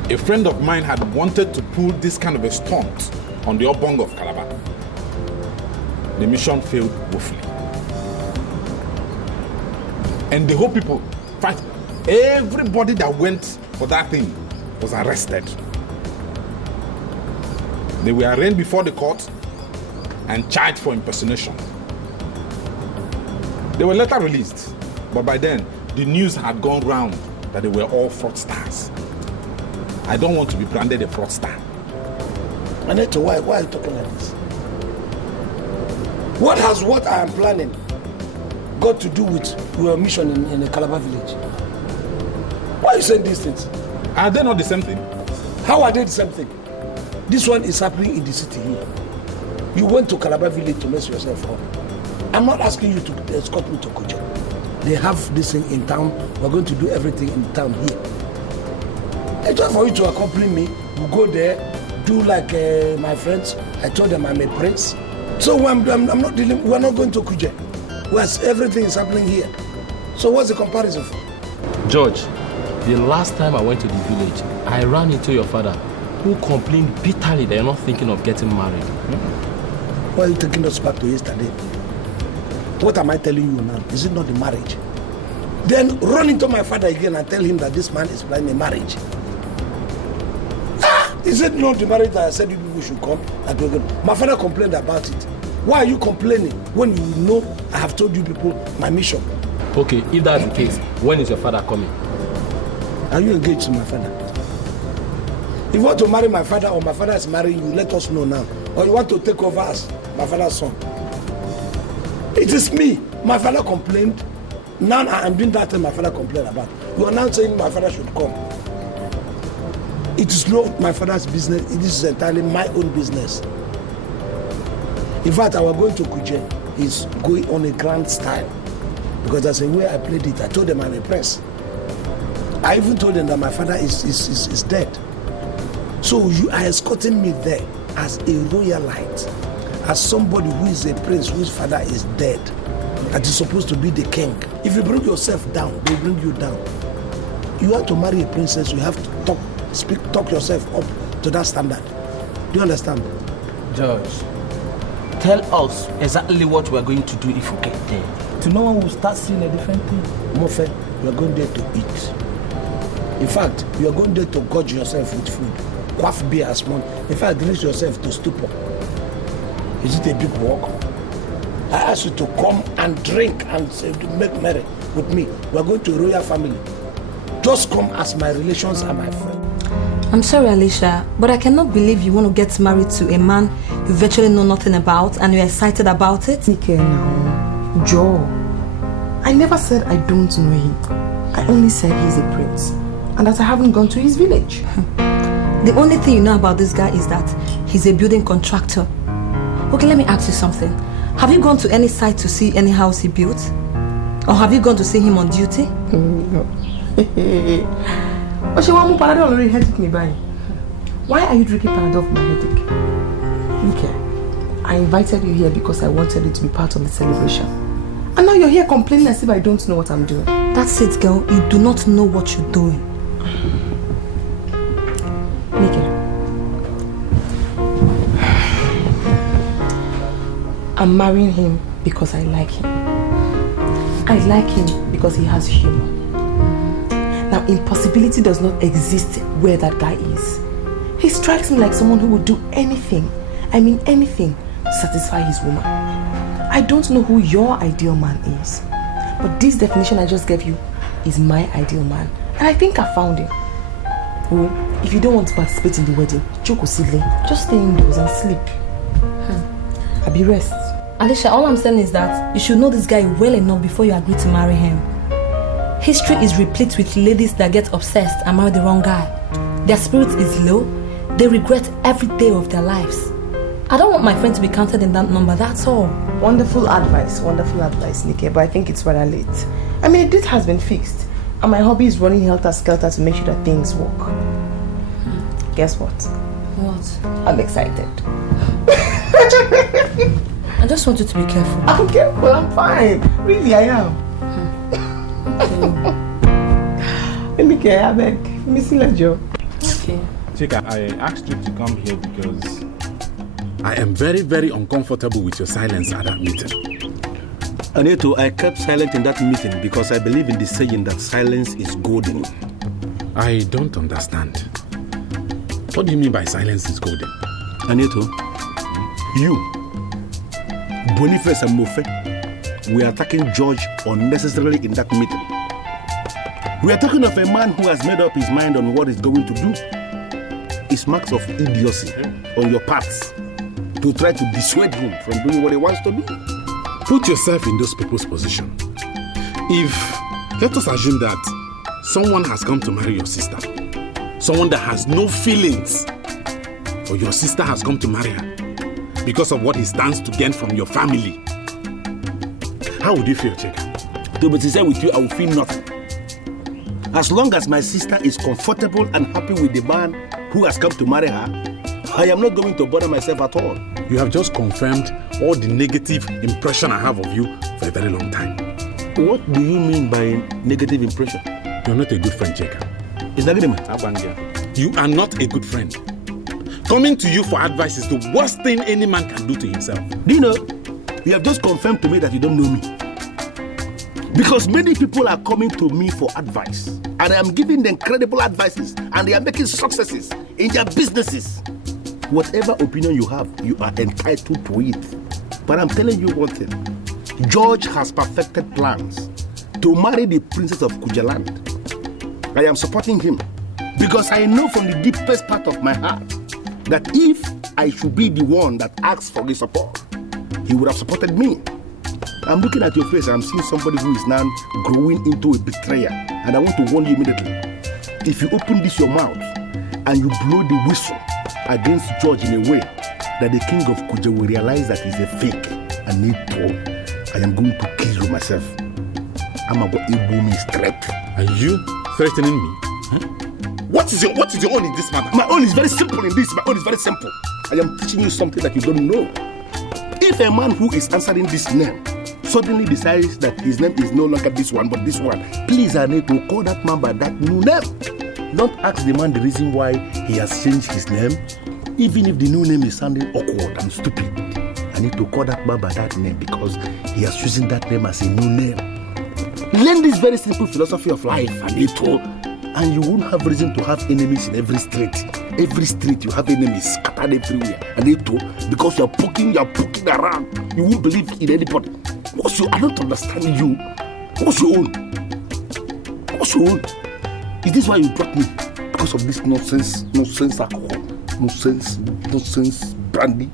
a friend of mine had wanted to pull this kind of a stunt on the Obong of Calabar. The mission failed woefully. And the whole people, in fact, everybody that went for that thing was arrested. They were arraigned before the court and charged for impersonation. They were later released, but by then, the news had gone round that they were all fraudsters. I don't want to be branded a fraudster. Maneto, why are you talking like this? What has what I am planning got to do with your mission in the Calabar village? Why are you saying these things? Are they not the same thing? How are they the same thing? This one is happening in the city here. You went to Calabar village to mess yourself up. I'm not asking you to escort me to Kuja. They have this thing in town. We're going to do everything in town here. It's just for you to accompany me. We'll go there, do like my friends. I told them I'm a prince. So I'm not dealing, we're not going to Kuja. Everything is happening here. So what's the comparison for? George, the last time I went to the village, I ran into your father, who complained bitterly that you're not thinking of getting married. Why are you taking us back to yesterday? What am I telling you now? Is it not the marriage? Then run into my father again and tell him that this man is planning a marriage. Is it not the marriage that I said you people should come? My father complained about it. Why are you complaining when you know I have told you people my mission? Okay, if that's the case, when is your father coming? Are you engaged to my father? If you want to marry my father or my father is marrying you, let us know now. Or you want to take over as my father's son. It is me. My father complained. Now I am doing that thing my father complained about. You are now saying my father should come. It is not my father's business. It is entirely my own business. In fact, our going to Kuje is going on a grand style. Because that's the way I played it. I told them I'm a prince. I even told them that my father is dead. So you are escorting me there as a royalite, as somebody who is a prince whose father is dead, that is supposed to be the king. If you bring yourself down, they bring you down. You want to marry a princess, you have to talk yourself up to that standard. Do you understand? George, tell us exactly what we are going to do if we get there. To know when we'll start seeing a different thing. Mofe, you are going there to eat. In fact, you are going there to gorge yourself with food. Quaff beer as one. In fact, drink yourself to stupor. Is it a big walk? I ask you to come and drink and make merry with me. We are going to a royal family. Just come as my relations and my friends. I'm sorry, Alicia, but I cannot believe you want to get married to a man you virtually know nothing about and you're excited about it. Nike, now. Joe, I never said I don't know him. I only said he's a prince and that I haven't gone to his village. The only thing you know about this guy is that he's a building contractor. Okay, let me ask you something. Have you gone to any site to see any house he built? Or have you gone to see him on duty? No. Oshiwamu Panadol already headache me by. Why are you drinking Panadol for my headache? Okay. I invited you here because I wanted you to be part of the celebration. And now you're here complaining as if I don't know what I'm doing. That's it, girl. You do not know what you're doing. Nike. I'm marrying him because I like him. I like him because he has humor. Now, impossibility does not exist where that guy is. He strikes me like someone who would do anything, I mean anything, to satisfy his woman. I don't know who your ideal man is, but this definition I just gave you is my ideal man, and I think I found him. Oh, if you don't want to participate in the wedding, just stay indoors and sleep. I'll be rest. Alicia, all I'm saying is that you should know this guy well enough before you agree to marry him. History is replete with ladies that get obsessed and marry the wrong guy. Their spirit is low. They regret every day of their lives. I don't want my friend to be counted in that number, that's all. Wonderful advice, Nikki, but I think it's rather late. I mean, a date has been fixed. And my hobby is running helter-skelter to make sure that things work. Guess what? What? I'm excited. I just want you to be careful. I'm careful, I'm fine. Really, I am. Let me care, I beg. Let me see that job. Okay. Chika, I asked you to come here because I am very, very uncomfortable with your silence at that meeting. Aneto, I kept silent in that meeting because I believe in the saying that silence is golden. I don't understand. What do you mean by silence is golden? Aneto, you, Boniface and Mofe, we are attacking George unnecessarily in that meeting. We are talking of a man who has made up his mind on what he's going to do. It's marks of idiocy on your parts to try to dissuade him from doing what he wants to do. Put yourself in those people's position. Let us assume that someone has come to marry your sister, someone that has no feelings, or your sister has come to marry her because of what he stands to gain from your family. How would you feel, Chika? To be sincere with you, I will feel nothing. As long as my sister is comfortable and happy with the man who has come to marry her, I am not going to bother myself at all. You have just confirmed all the negative impression I have of you for a very long time. What do you mean by negative impression? You're not a good friend, Chika. Is that agreement? You are not a good friend. Coming to you for advice is the worst thing any man can do to himself. Do you know, you have just confirmed to me that you don't know me. Because many people are coming to me for advice, and I am giving them credible advices, and they are making successes in their businesses. Whatever opinion you have, you are entitled to it. But I'm telling you one thing. George has perfected plans to marry the princess of Kujaland. I am supporting him because I know from the deepest part of my heart that if I should be the one that asks for his support, he would have supported me. I'm looking at your face and I'm seeing somebody who is now growing into a betrayer. And I want to warn you immediately. If you open this your mouth and you blow the whistle against George in a way that the king of Kuja will realize that he's a fake and need to, I am going to kill you myself. I'm about to boom me straight. Are you threatening me? Huh? What is your own in this matter? My own is very simple in this. My own is very simple. I am teaching you something that you don't know. If a man who is answering this name suddenly decides that his name is no longer this one but this one, please, I need to call that man by that new name. Don't ask the man the reason why he has changed his name. Even if the new name is sounding awkward and stupid, I need to call that man by that name because he has chosen that name as a new name. Learn this very simple philosophy of life, and you won't have reason to have enemies in every street. Every street you have enemies scattered everywhere. Because you are poking around, you won't believe in anybody. I don't understand you. What's your own? Is this why you brought me? Because of this nonsense alcohol, nonsense brandy.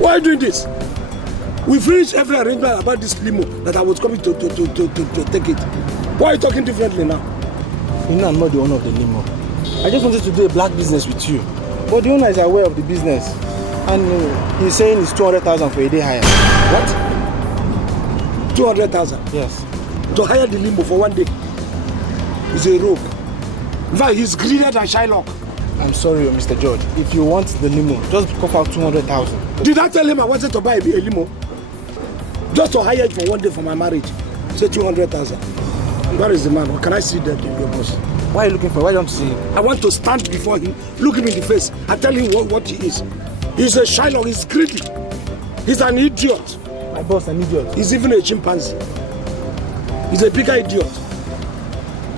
Why are you doing this? We finished every arrangement about this limo that I was coming to take it. Why are you talking differently now? You know I'm not the owner of the limo. I just wanted to do a black business with you. But the owner is aware of the business. And he's saying it's 200,000 for a day hire. What? 200,000? Yes. To hire the limo for one day? He's a rogue. In fact, he's greedier than Shylock. I'm sorry, Mr. George. If you want the limo, just cough out 200,000. Did I tell him I wanted to buy a limo? Just to hire it for one day for my marriage. Say 200,000. Where is the man? Or can I see that your boss? Why are you looking for? Why don't you see him? I want to stand before him, look him in the face, and tell him what he is. He's a Shylock, he's greedy. He's an idiot. My boss, an idiot. He's even a chimpanzee. He's a bigger idiot.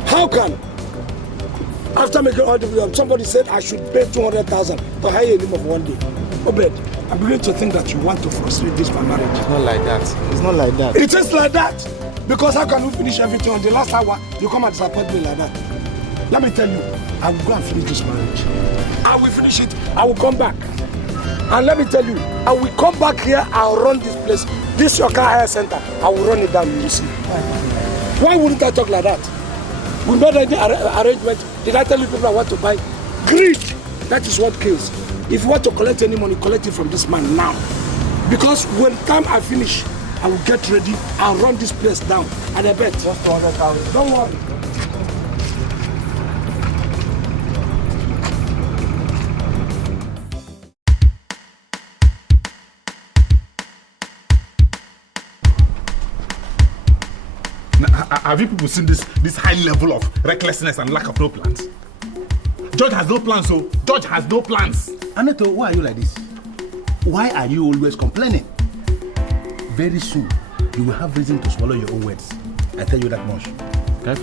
How can, after making all the video, somebody said I should pay 200,000 to hire a limo for one day? Obed, I'm beginning to think that you want to frustrate this my marriage. It's not like that. It's not like that. It is like that. Because how can we finish everything on the last hour? You come and disappoint me like that. Let me tell you, I will go and finish this marriage. I will finish it. I will come back. And let me tell you, I will come back here. I'll run this place. This your car hire center. I will run it down. You will see. Why wouldn't I talk like that? We made any arrangement. Did I tell you people I want to buy? Greed. That is what kills. If you want to collect any money, collect it from this man now. Because when time I finish, I will get ready. I'll run this place down. And I bet. Just 200,000. Don't worry. Have you people seen this high level of recklessness and lack of no plans? George has no plans, so George has no plans. Aneto, why are you like this? Why are you always complaining? Very soon, you will have reason to swallow your own words. I tell you that much. Because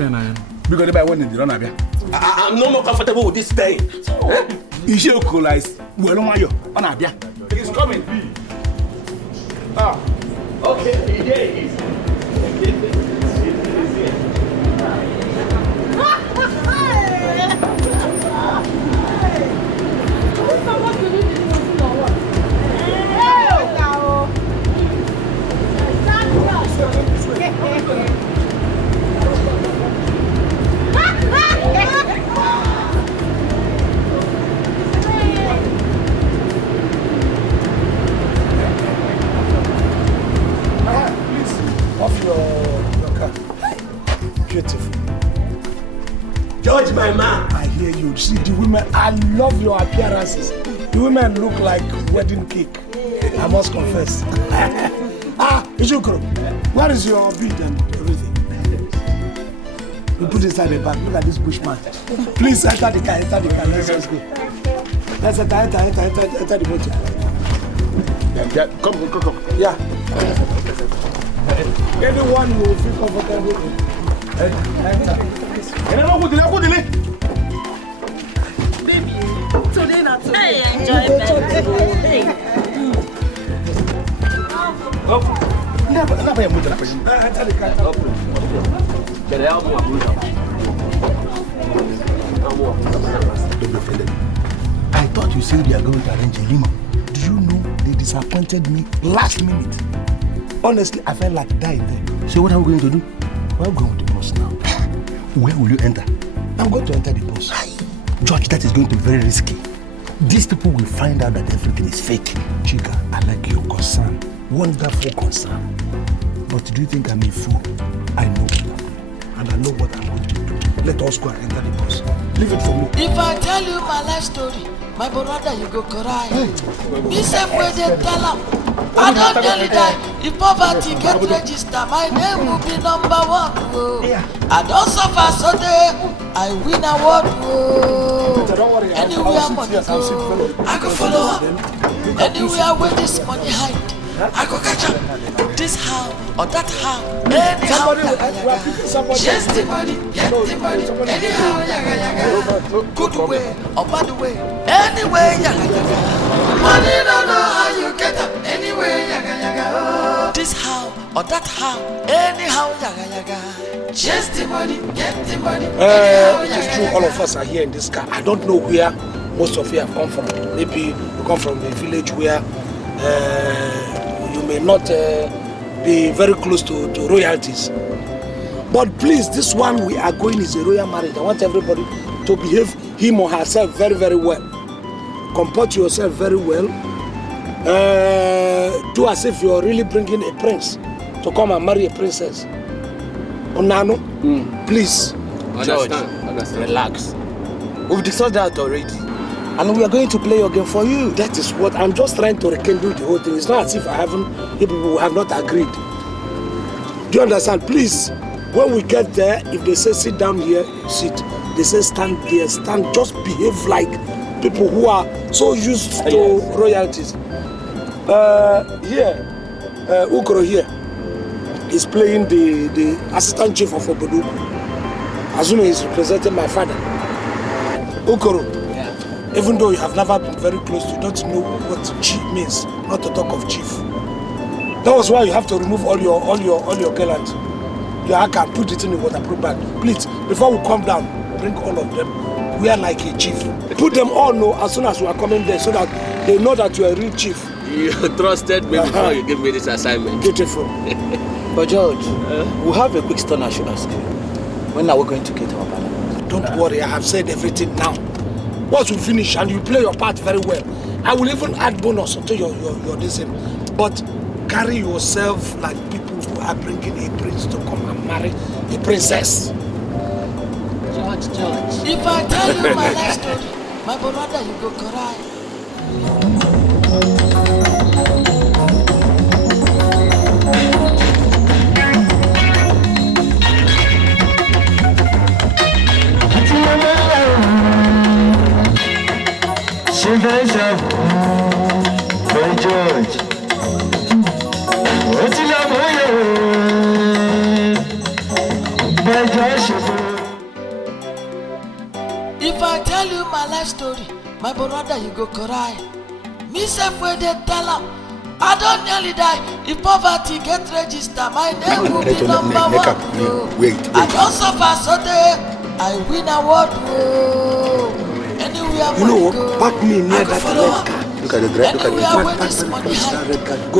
I'm no more comfortable with this pain. He's coming. Okay, he is. Off your car. Beautiful. George, my man. I hear you. See the women. I love your appearances. The women look like wedding cake. I must confess. Ijukro, where is your bead and everything? You put it inside the bag. Look at this bushman. Please enter the car. Enter the car. Let's just go. Let's enter the motor. Yeah, come. Yeah. Anyone who will feel comfortable. Baby, today not today. Hey, enjoy it. I thought you said you are going to arrange a limo. Do you know they disappointed me last minute? Honestly, I felt like dying there. So what are we going to do? We're going to the bus now. Where will you enter? I'm going to enter the bus. George, that is going to be very risky. These people will find out that everything is fake. Chica, I like your concern. Wonderful concern. But do you think I'm a fool? I know what I'm doing. And I know what I'm going to do. Let us go and enter the bus. Leave it for me. If I tell you my life story, my brother, you go cry. Me same way they tell him. I don't nearly die. If poverty get registered, my name will be number 1. Oh. I don't suffer so day, I win award. Oh. Anywhere money go, I go follow up. Anywhere where this money hide, I go catch up. This how or that how, anyhow. Chase the money, get the money, anyhow. Yaga yaga. Good way or bad way, anyway. Yaga yaga. Money don't know how you get up, anyway. Yaga yaga. This how or that how, anyhow. Yaga yaga. Chase the money, get the money. It's true, all of us are here in this car. I don't know where most of you have come from. Maybe you come from a village where you may not be very close to royalties. But please, this one we are going is a royal marriage. I want everybody to behave him or herself very, very well. Comport yourself very well. Do as if you're really bringing a prince to come and marry a princess. Onano, please. George, relax. We've discussed that already. And we are going to play your game for you. That is what I'm just trying to rekindle the whole thing. It's not as if people have not agreed. Do you understand? Please, when we get there, if they say sit down here, sit. They say stand there, stand. Just behave like people who are so used to royalties. Ukro here is playing the assistant chief of Obodo. Azumi is representing my father. Ukoro, even though you have never been very close, you don't know what chief means, not to talk of chief. That was why you have to remove all your gallant. Your hacker and put it in the waterproof bag. Please, before we come down, bring all of them. We are like a chief. Put them all know as soon as we are coming there so that they know that you are a real chief. You trusted me before you gave me this assignment. Beautiful. But George, we have a quick stone I should ask you. When are we going to get our banner? Don't worry, I have said everything now. Once we finish and you play your part very well, I will even add bonus to your decision. But carry yourself like people who are bringing a prince to come and marry a princess. George. If I tell you my life story, my brother, you go cry. By George. If I tell you my life story, my brother, you go cry. Me self where they tell him, I don't nearly die. If poverty get registered, my name will be number one. Wait. I don't suffer so day, I win award. Anywhere you know what? Back me near that red card. Look at the red. Look at the red card. Go.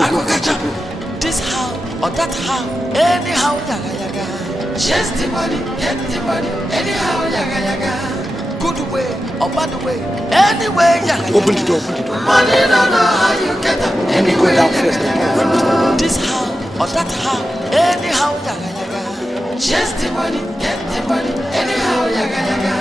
This how or that how, anyhow, yaga yaga. Chase the money, get the money, anyhow, yaga yaga. Good way or bad way, anyway, yaga yaga. Open the door. Money don't know how you get up. Let me go down first. This how or that how, anyhow, yaga yaga. Chase the money, get the money, anyhow, yaga yaga.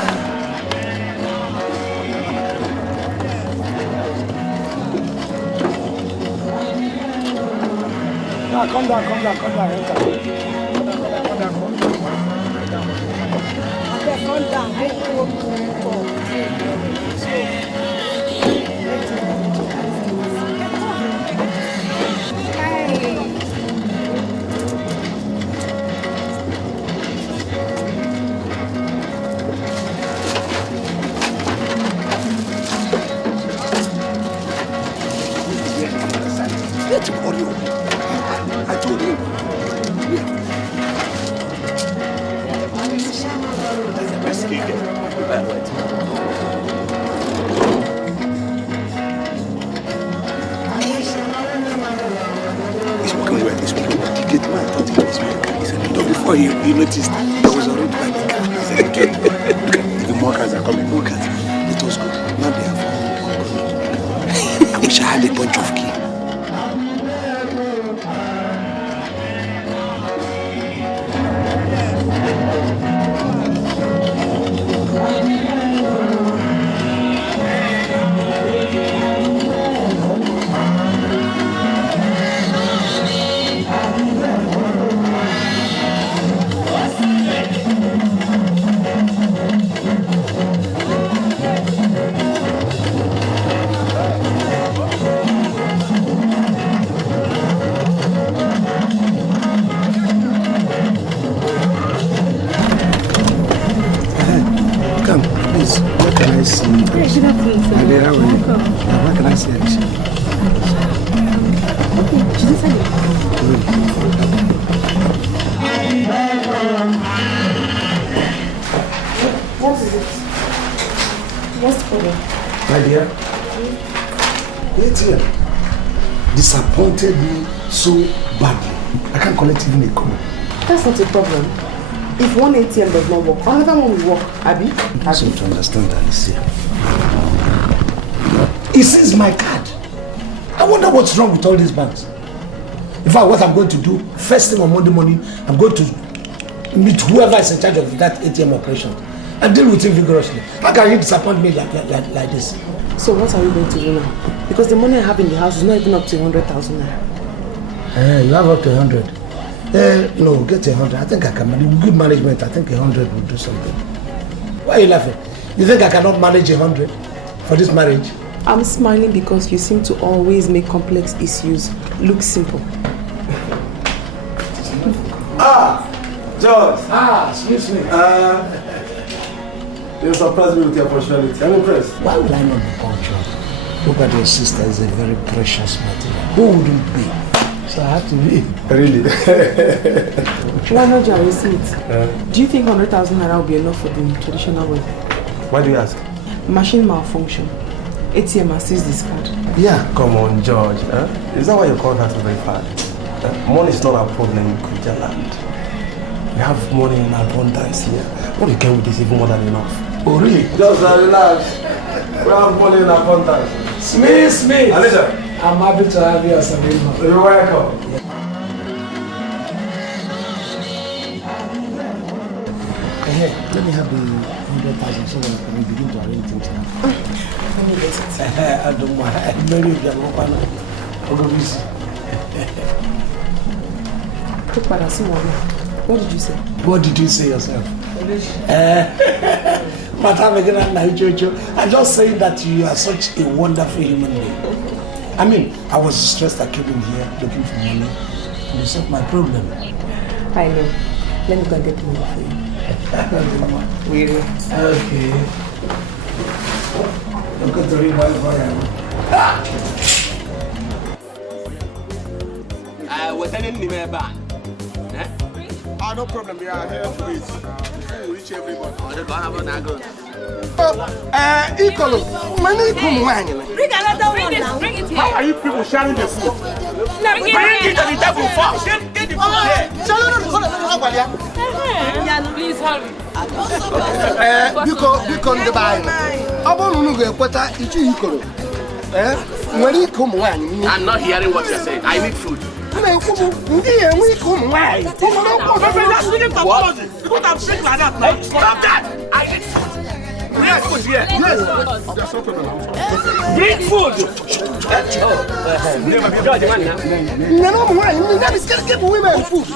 Come down. Come down. Let him hurry up. I told you. He's working well. The gate man thought he was my car. He said, no, before he noticed, I was already by the car. He said, okay. The more cars are coming, more cars. It was good. Now they have found. I wish I had a bunch of keys. Disappointed me so badly. I can't collect even a call. That's not a problem. If one ATM does not work, another one will work, Abby. You seem to understand, Alicia. He sees my card. I wonder what's wrong with all these banks. In fact, what I'm going to do, first thing on Monday morning, I'm going to meet whoever is in charge of that ATM operation and deal with him vigorously. How can you disappoint me like this? So what are we going to do now? Because the money I have in the house is not even up to 100,000 naira. You have up to 100. No, get 100. I think I can manage. With good management, I think 100 will do something. Why are you laughing? You think I cannot manage 100 for this marriage? I'm smiling because you seem to always make complex issues look simple. George. Excuse me. You surprised me with your punctuality. I'm impressed. Why would I not be punctual? Look at your sister, is a very precious material. Who wouldn't be? So I have to be. Really? Why not your receipt? Do you think 100,000 naira will be enough for the traditional way? Why do you ask? Machine malfunction. ATM has seized this card. Yeah. Come on, George. Is that why you call that very bad? Money is not a problem in Kuja land. We have money in abundance here. What you get with this even more than enough. Oh, really? Just relax. We have money in abundance. Smith! Alicia. I'm happy to have you as a member. You're welcome. Let me have the 100,000 so that I can begin to arrange things now. Let me get it. I don't mind. I'm very good. I'll go busy. What did you say? What did you say yourself? I'm just saying that you are such a wonderful human being. I mean, I was stressed. I came in here looking for money and you solved my problem. I know. Let me go and get the money for you. Really? Okay. I'm going to read my fire. We're telling you about. No problem, we are here to wait. We'll reach everybody. Ikolo, money come when? Bring another one now. Bring it here. How are you people sharing the food? Bring it to the table first. Get the food here. Please hurry. Biko ndị be anyị. Ọ bụrụ na unu ga-ekweta ichi Ikolo. Nwere ike ụmụ nwaanyị. I'm not hearing what you're saying. I need food. Na-ekwu ndị enwe ike ụmụ nwaanyị. What? Stop that! I need food. Bring food here. Yes. Bring food. None of nwaanyị. That is give women food.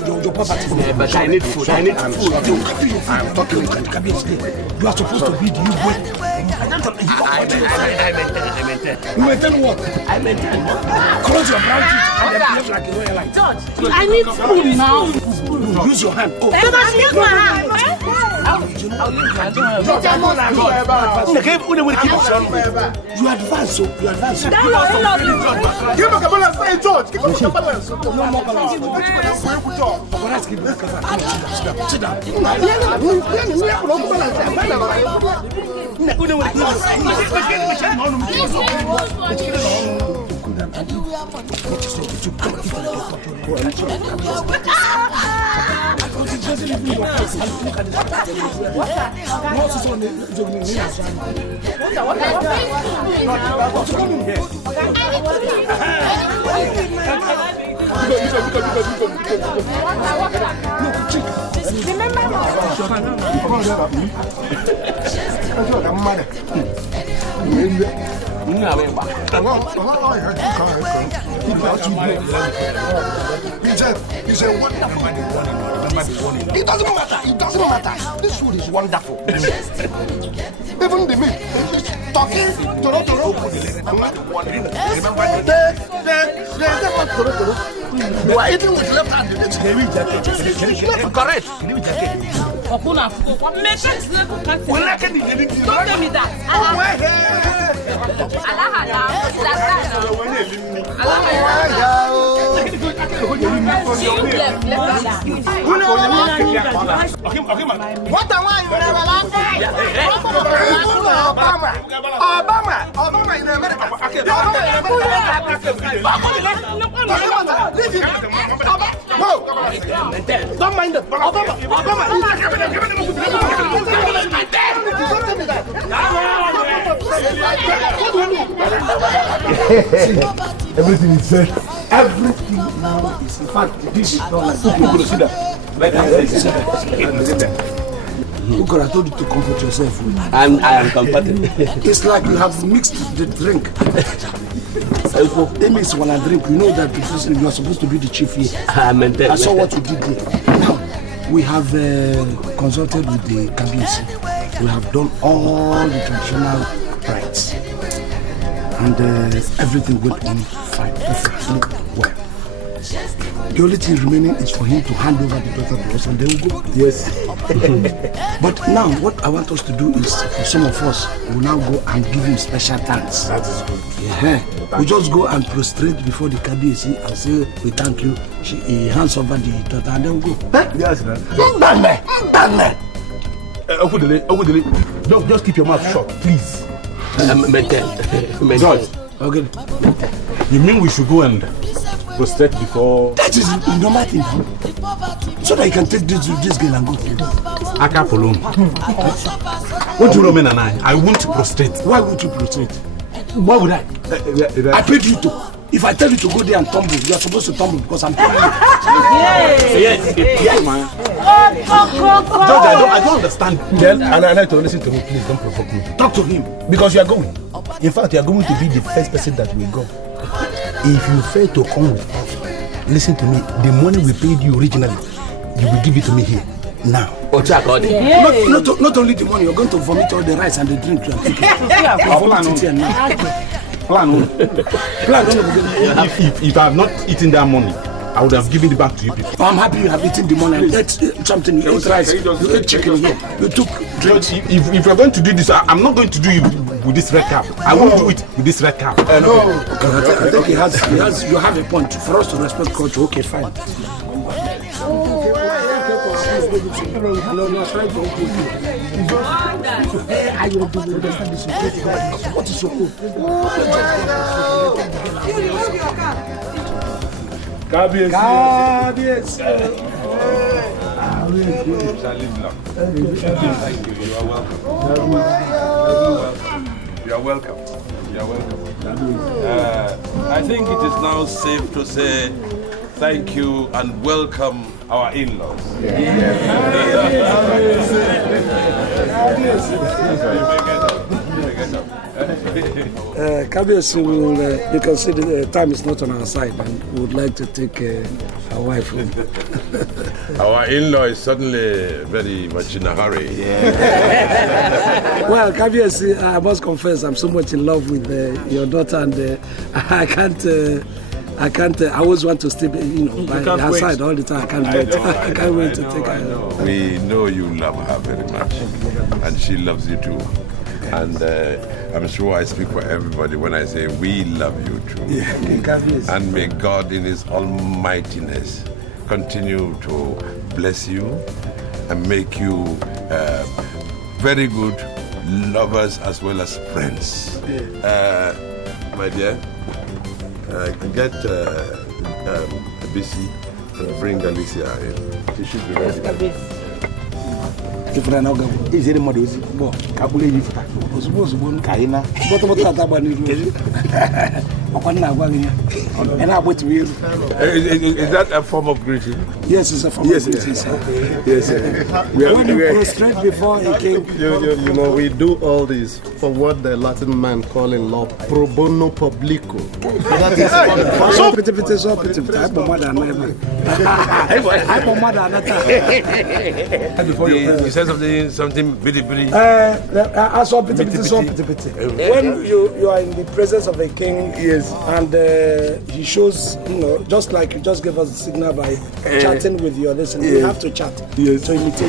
Your property. But I need food. I need food. I'm talking to you. You are supposed to be the you boy. I maintain. You maintain what? I maintain. Close your brown teeth and then behave like a royal light. I need food now. Use your hand. Oh. Use my hand. You advance, so you advance. Give me a couple of say, George. Give me a couple of say. No more balance. Sit down. He's a wonderful man. It doesn't matter. This food is wonderful. Even the meat talking toro. I'm not wondering. Remember you are eating with left hand. Correct. Don't tell me that. What am I? Obama in America. Don't mind them. Everything is said. Everything now is in fact this is not like Look, I told you to comfort yourself. And I am comforted. It's like you have mixed the drink. It makes when I drink, you know that you are supposed to be the chief here. I saw what you did here. Now, we have consulted with the KBC. We have done all the traditional rites. And everything went on fine, perfectly well. The only thing remaining is for him to hand over the daughter to us and then we go. Yes. But now what I want us to do is for some of us, we will now go and give him special thanks. That is good. Yeah. We just go and prostrate before the KBC and say we thank you. He hands over the daughter and then we go. Yes, man. Just keep your mouth shut, please. George. Okay. You mean we should go and prostrate before? That is the normal thing. So that you can take this girl and go. I can't follow him. What do you mean, and I won't prostrate. Why would you prostrate? Why would I? I paid you to. If I tell you to go there and tumble, you are supposed to tumble because I'm paying you. Yes, man. George, I don't understand. Then, and I like to listen to me, please don't provoke me. Talk to him. Because you are going. In fact, you are going to be the first person that will go. If you fail to come with us, listen to me. The money we paid you originally, you will give it to me here. Now. Not only the money, you're going to vomit all the rice and the drink you are taking. If I have not eaten that money, I would have given it back to you people. I'm happy you have eaten the money. You ate something, you ate rice, you ate chicken, you took drinks. If you're going to do this, I'm not going to do it with this red cap. I won't do it with this red cap. No. I think you have a point. For us to respect culture, okay, fine. What is your code? KBC. You are welcome. I think it is now safe to say thank you and welcome our in-laws. KBC, you can see the time is not on our side and we would like to take our wife home. Our in-law is suddenly very much in a hurry. Well, KBC, I must confess I'm so much in love with your daughter and I can't, I always want to stay by her side all the time. I can't wait. I can't wait to take her. We know you love her very much and she loves you too. And I'm sure I speak for everybody when I say we love you too. Yeah, and may God in His almightiness continue to bless you and make you very good lovers as well as friends. My dear, get BC and bring Alicia in. She should be ready. If I know is any more easy, but Kabuli, if I was one Kaina, but what about and I wait to you. Is that a form of greeting? Yes, it's a form of greeting. Yes. When you prostrate before he came. You know, we do all this for what the Latin man call in law pro bono publico. That is you said something bitty. I saw bitty. When you are in the presence of the king, yes, and he shows, just like you just gave us a signal by chatting with your listener, you have to chat to imitate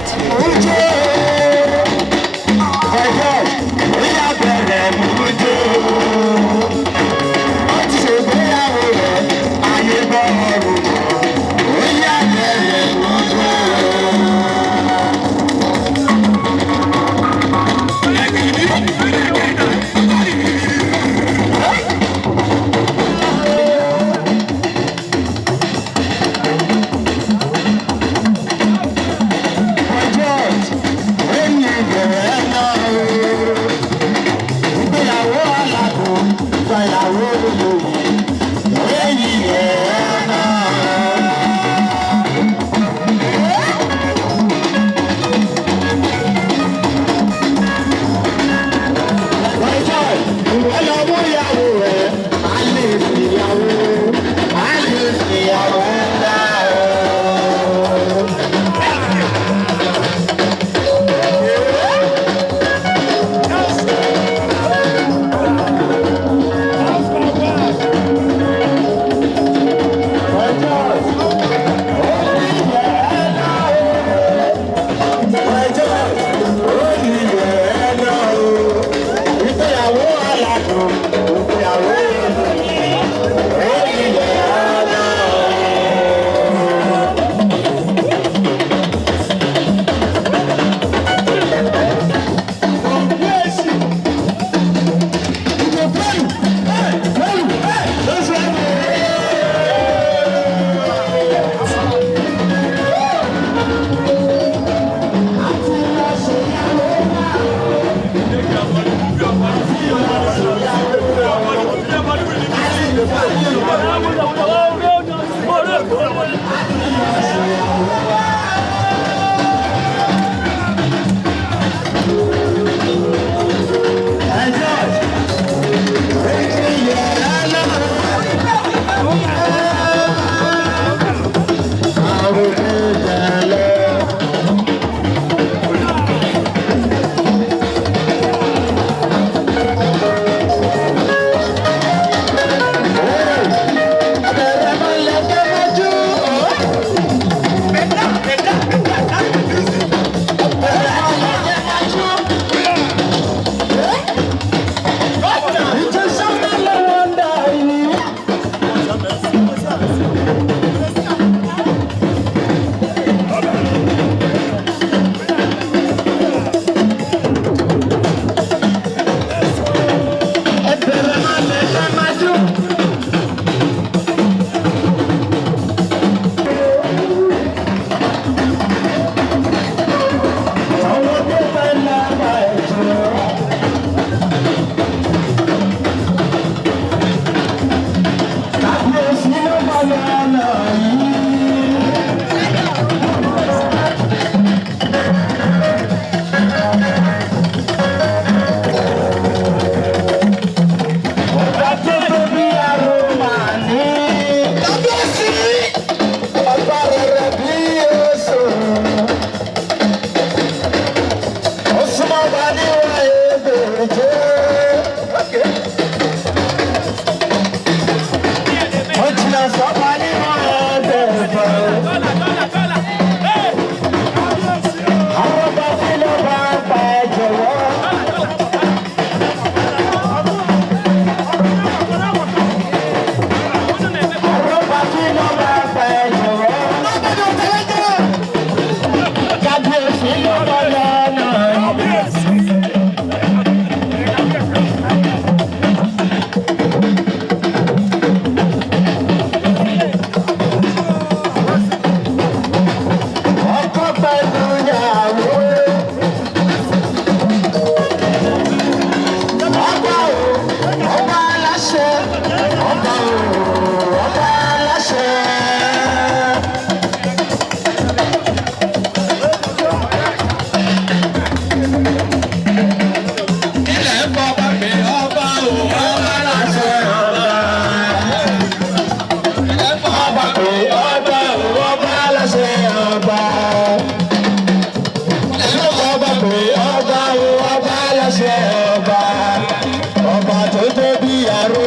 ọba tó tóbi àrò.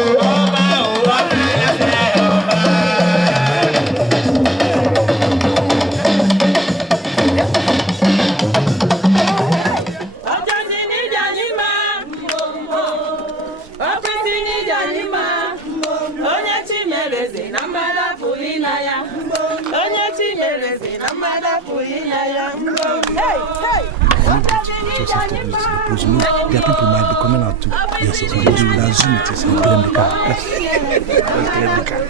Just have to use the pros. You know, their people might be coming out too. Yes, yes, but we will assume it is and get them the car. Let's get the car.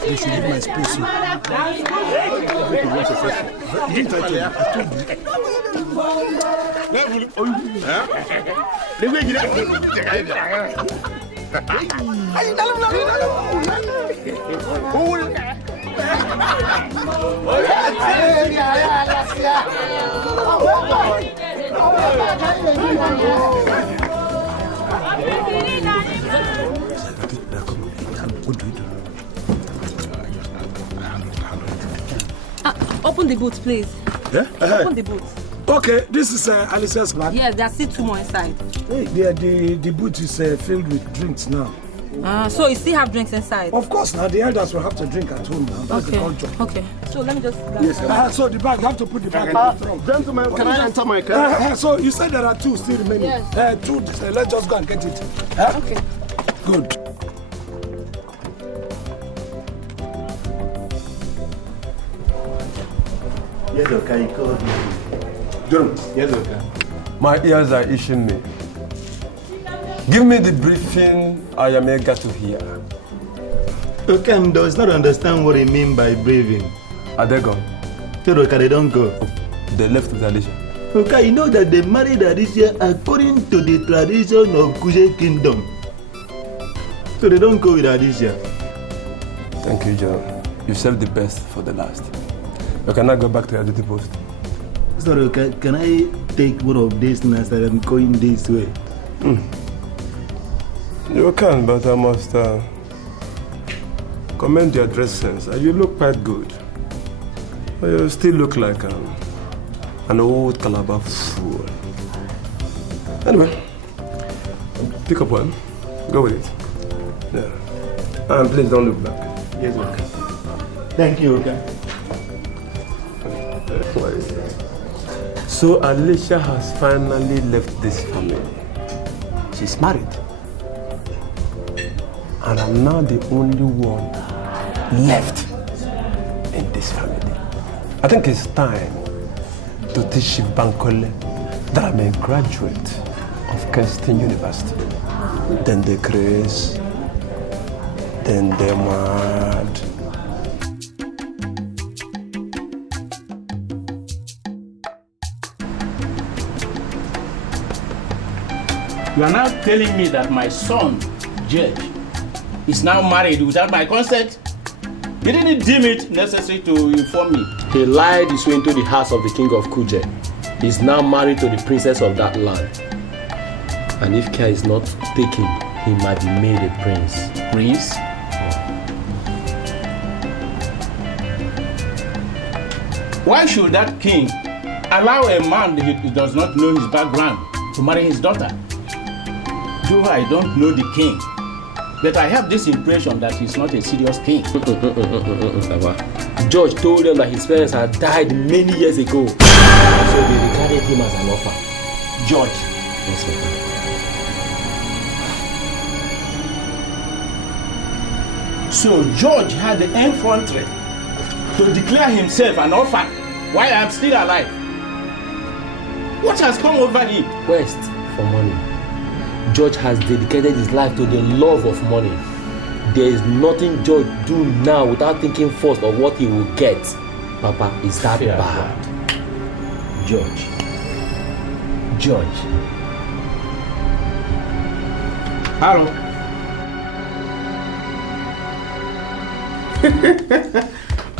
They should leave my space. Everything was successful. Didn't I tell you? I told Open the boot, please. Yeah? Open the boot. Okay, this is Alicia's plan. Yes, there are still 2 more inside. Hey, the boot is filled with drinks now. So you still have drinks inside? Of course, now the elders will have to drink at home now. That's the culture. Okay. So let me just... Yes, so the bag, you have to put the bag in the trunk. Gentlemen, can I enter my car? So you said there are 2 still remaining. Yes. 2, let's just go and get it. Okay. Good. Yes, okay, you called me. Jerome. Yes, okay. My ears are itching me. Give me the briefing I am eager to hear. Okam does not understand what he means by braving. Are they gone? Teroka, they don't go. They left with Alicia. Okay, you know that they married Alicia according to the tradition of Kuje Kingdom. So they don't go with Alicia. Thank you, John. You saved the best for the last. You cannot go back to your duty post. Sorry, can I take one of these nights that I'm going this way? You can, but I must commend your dress sense. You look quite good. But you still look like an old Calabar fool. Anyway, pick up one. Go with it. Yeah. And please don't look back. Yes, okay. Thank you, okay. So Alicia has finally left this family. She's married. And I'm now the only one left in this family. I think it's time to teach Bankole that I'm a graduate of Kingston University. Then they craze, then they're mad. You are now telling me that my son, Judge, is now married without my consent? He didn't deem it necessary to inform me. He lied his way into the house of the king of Kuje. He's now married to the princess of that land. And if care is not taken, he might be made a prince. Prince? Why should that king allow a man who does not know his background to marry his daughter? Though I don't know the king, but I have this impression that he's not a serious king. George told them that his parents had died many years ago. So they regarded him as an orphan. George? Yes, sir. So George had the effrontery to declare himself an orphan while I'm still alive. What has come over him? Quest for money. George has dedicated his life to the love of money. There is nothing George do now without thinking first of what he will get. Papa, is that bad? George. Hello.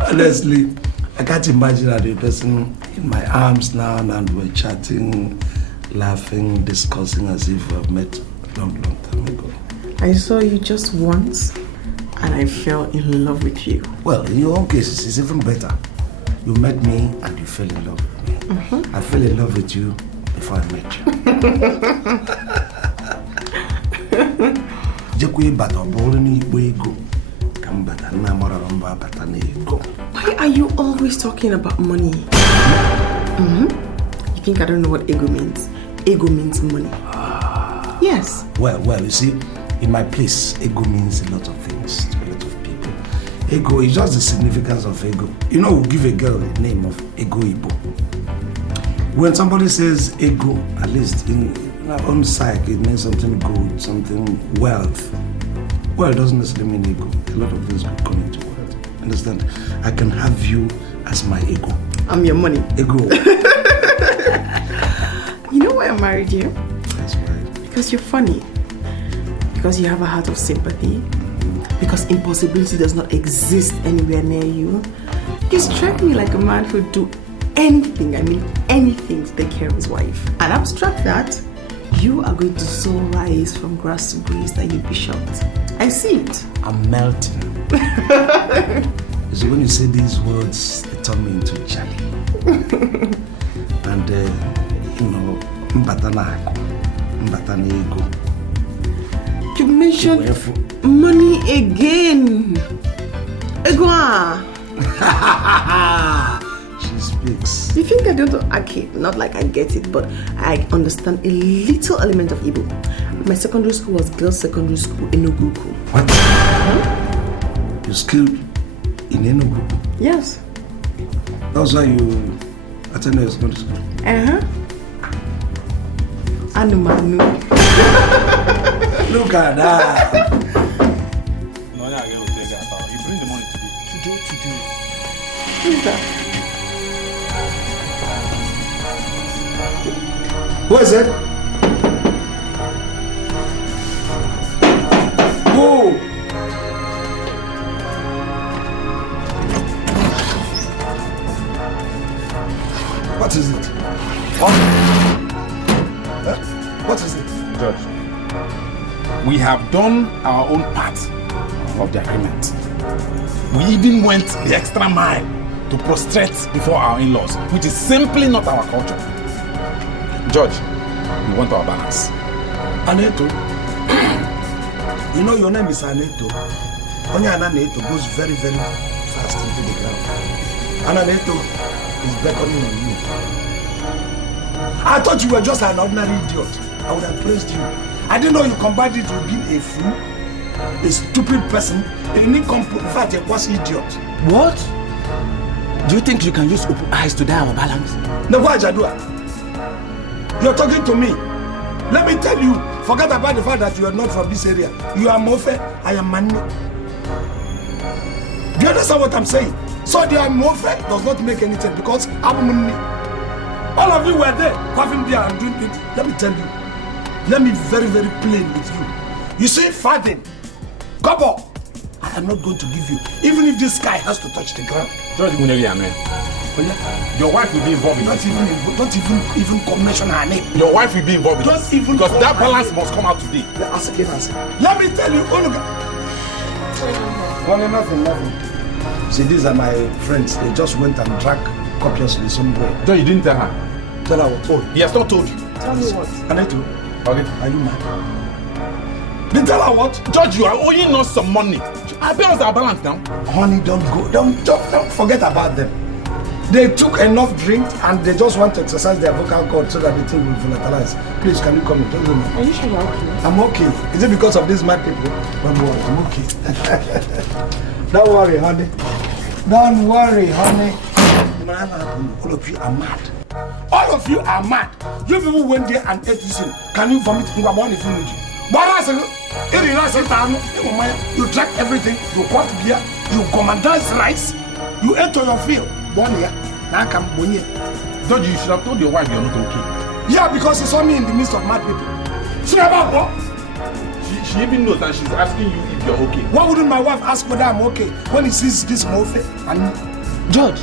Honestly, I can't imagine that the person in my arms now and we're chatting, laughing, discussing as if we've met a long time ago. I saw you just once. and I fell in love with you. Well, in your own case, it's even better. You met me and you fell in love with me. I fell in love with you before I met you. Why are you always talking about money? You think I don't know what ego means? Ego means money. Yes. Well, you see, in my place, ego means a lot of things to a lot of people. Ego is just the significance of ego. You know, we'll give a girl the name of Ego Ibo. When somebody says ego, at least in our own psyche, it means something good, something wealth. Well, it doesn't necessarily mean ego. A lot of things could come into wealth. Understand? I can have you as my ego. I'm your money. Ego. You know why I married you? That's why. Because you're funny. Because you have a heart of sympathy. Because impossibility does not exist anywhere near you. You strike me like a man who would do anything, I mean anything, to take care of his wife. And I'm struck that you are going to so rise from grass to grace that you'd be shocked. I see it. I'm melting. So when you say these words, they turn me into Charlie. And you know, Mbatana ego. You mentioned money again. Ego. She speaks. You think I don't? Okay, not like I get it, but I understand a little element of Igbo. My secondary school was girls' secondary school in Enugu. What? You schooled in Enugu? Yes. That's why you attended secondary school? Anumanu. Look at that. No, yeah, you bring the money today. Today. Who is that? Who is it? Who? What is it? What is it? Judge, we have done our own part of the agreement. We even went the extra mile to prostrate before our in-laws, which is simply not our culture. Judge, we want our balance. Aneto, you know your name is Aneto. Onyana Aneto goes very, very fast into the ground. And Aneto is beckoning on you. I thought you were just an ordinary idiot. I would have praised you. I didn't know you combined it with being a fool, a stupid person, in fact, a was idiot. What? Do you think you can use open eyes to die our balance? No, why Jadua? You're talking to me. Let me tell you, forget about the fact that you are not from this area. You are Mofe, I am Manu. Do you understand what I'm saying? So the Mofe does not make any sense because I'm Muni. All of you were there, having beer and drinking. Let me tell you. Let me be very, very plain with you. You see, Fadin, Gobo, I am not going to give you, even if this guy has to touch the ground. Judge Muneri, amen. Your wife will be involved in Don't even mention her name. Your wife will be involved in this. Because that balance must come out today. Let me tell you, nothing. See, these are my friends. They just went and drank copiously somewhere. John, you didn't tell her? Tell her what? He has not told you. Tell me what? Aneto, okay. Are you mad? Did tell her what? Judge, you are owing us some money. Our bills are balanced now. Honey, don't forget about them. They took enough drink and they just want to exercise their vocal cord so that the thing will volatilize. Please, can you come in? Tell them. Are you sure you're okay? I'm okay. Is it because of these mad people? Don't worry, I'm okay. Don't worry, honey. Don't worry, honey. All of you are mad. All of you are mad. You people went there and ate this thing. Can you vomit? You drank everything. You bought beer. You commandized rice. You ate on your field. Judge, you should have told your wife you're not okay. Yeah, because she saw me in the midst of mad people. She even knows that she's asking you if you're okay. Why wouldn't my wife ask whether I'm okay when he sees this Mofe? And Judge.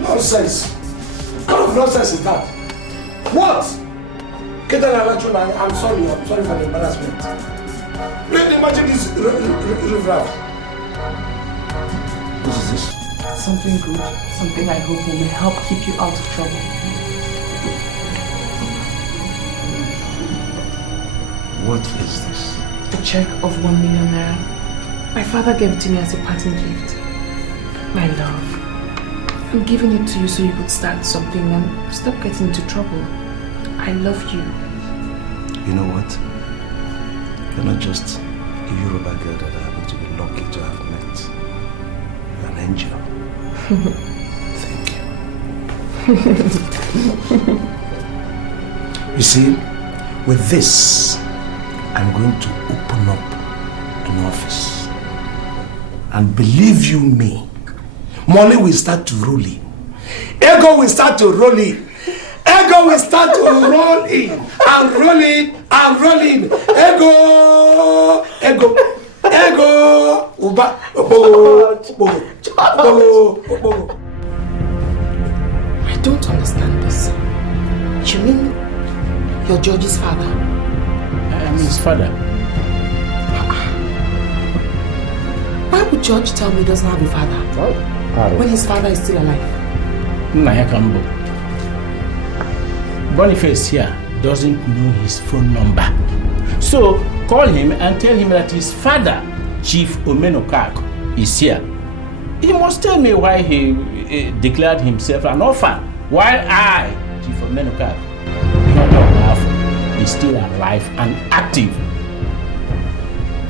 Nonsense. What kind of nonsense is that? What? I'm sorry for the embarrassment. Please imagine this riffraff. What is this? Something good. Something I hope will help keep you out of trouble. What is this? A check of 1 million naira. My father gave it to me as a parting gift. My love, I'm giving it to you so you could start something and stop getting into trouble. I love you. You know what? You're not just a Yoruba girl that I happen to be lucky to have met. You're an angel. Thank you. You see, with this, I'm going to open up an office. And believe you me, money will start to roll in. Ego will start to roll in. Ego will start to roll in. And roll in. And roll in. Ego. Ego. Ego. Uba. I don't understand this. You mean you're George's father? I'm his father. Why would George tell me he doesn't have a father? When his father is still alive? Nayakambo. Boniface here doesn't know his phone number. So call him and tell him that his father, Chief Omenokak, is here. He must tell me why he declared himself an orphan, while I, Chief Omenokak, is still alive and active.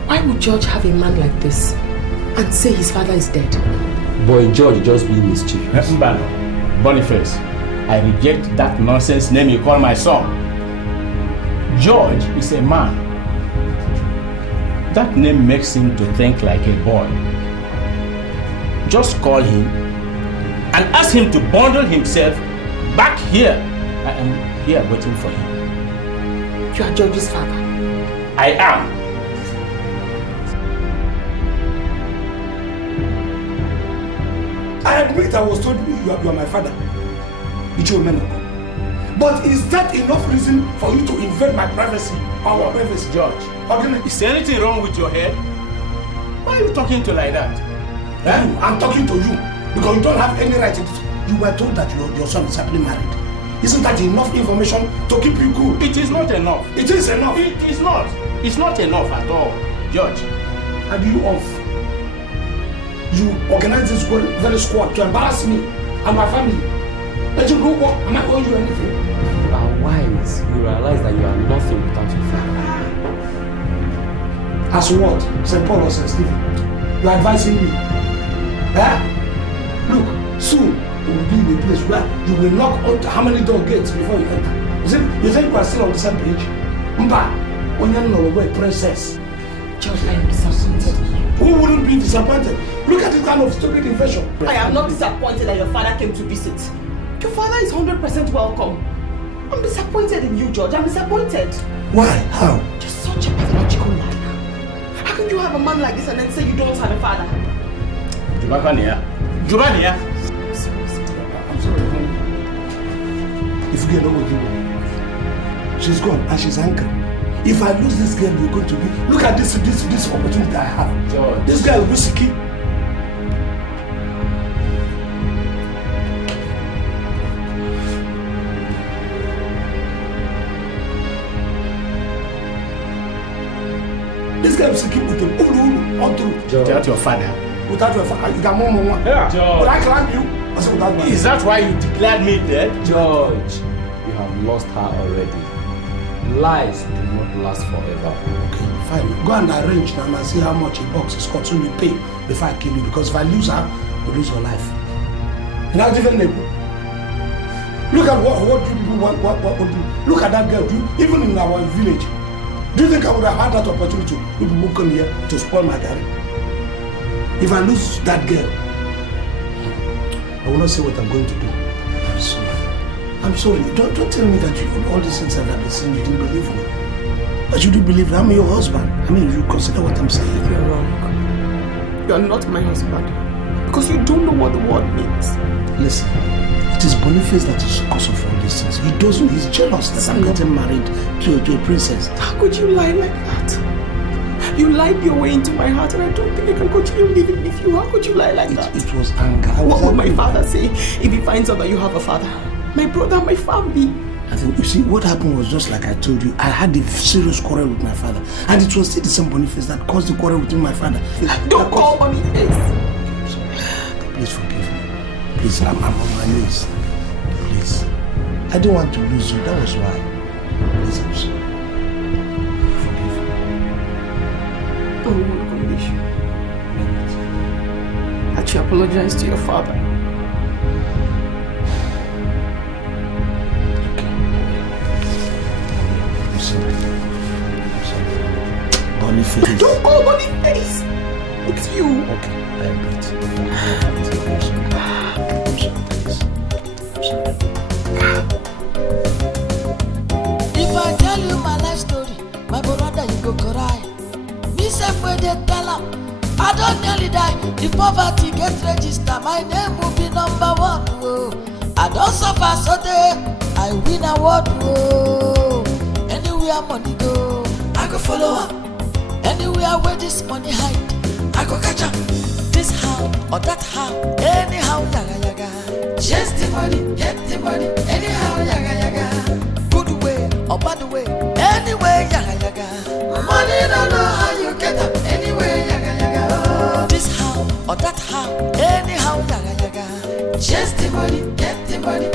Why would George have a man like this and say his father is dead? Boy, George just being mischievous. Boniface, I reject that nonsense name you call my son. George is a man. That name makes him to think like a boy. Just call him and ask him to bundle himself back here. I am here waiting for him. You are George's father? I am. I admit I was told you are my father. But is that enough reason for you to invade my privacy? Our privacy? George, is there anything wrong with your head? Why are you talking to like that? I'm talking to you because you don't have any right to this. You were told that your son is happily married. Isn't that enough information to keep you cool? It is not enough. It is enough. It is not. It's not enough at all, George. And you off. You organize this very squad to embarrass me and my family. Let you know what? Am I owing you anything? You are wise. You realize that you are nothing without your father. As what? St. Paul or St. Stephen? You are advising me. Look, soon we will be in a place where you will knock on how many door gates before you enter. You think we are still on the same page? Mba, Onyan Norway princess. George, I am disappointed. Who wouldn't be disappointed? Look at this kind of stupid invasion. I am not disappointed that your father came to visit. Your father is 100% welcome. I'm disappointed in you, George. I'm disappointed. Why? How? Just such a pathological liar. How can you have a man like this and then say you don't have a father? Jubania. I'm sorry. If you get know what you want. She's gone and she's angry. If I lose this girl, you're going to be. Look at this opportunity I have. George. This girl is risky. This guy is sleeping with him. All through. Without your father. Without your father. You got more. Yeah. George. But I climb you. I said without my. Is that why you declared me dead? George, you have lost her already. Lies do not last forever. Okay, fine. Go and arrange now and see how much a box is called so you pay before I kill you. Because if I lose her, you lose your life. And how different neighbor. Look at what you people what do. Look at that girl. Even in our village. Do you think I would have had that opportunity? People who come here to spoil my garden. If I lose that girl, I will not say what I'm going to do. I'm sorry. I'm sorry. Don't tell me that all these things that I've been saying, you didn't believe me. But you do believe I'm your husband. I mean, you consider what I'm saying. You're wrong. You're not my husband. Because you don't know what the word means. Listen, It is Boniface that is the cause of all these things. He doesn't, he's jealous that I'm getting married to a princess. How could you lie like that? You lied your way into my heart and I don't think I can continue living with you. How could you lie like that? It was anger. What would my father say if he finds out that you have a father? My brother, my family. I think, you see, what happened was just like I told you. I had a serious quarrel with my father. And it was still the same Boniface that caused the quarrel between my father. Don't call Boniface. Please forgive me. Please, I'm on my knees. Please. I didn't want to lose you. That was why. Please, I'm sorry. Forgive me. On one condition. That you apologize to your father. I'm sorry. Boniface. Don't call Boniface. It's you. Okay, I admit. If I tell you my life story, my brother, you go cry. Me self where they tell him, I don't nearly die. The poverty get registered, my name will be number 1. Whoa. I don't suffer so day, I win award. Whoa. Anywhere money go, I go follow up. Anywhere where this money hide, I go catch up. This how or that how, anyhow yaga yaga. Chase the money, get the money, anyhow yaga yaga. Good way or bad way, anyway yaga yaga. Money don't know how you get up, anyway yaga yaga. This how or that how, anyhow yaga yaga. Chase the money, get the money.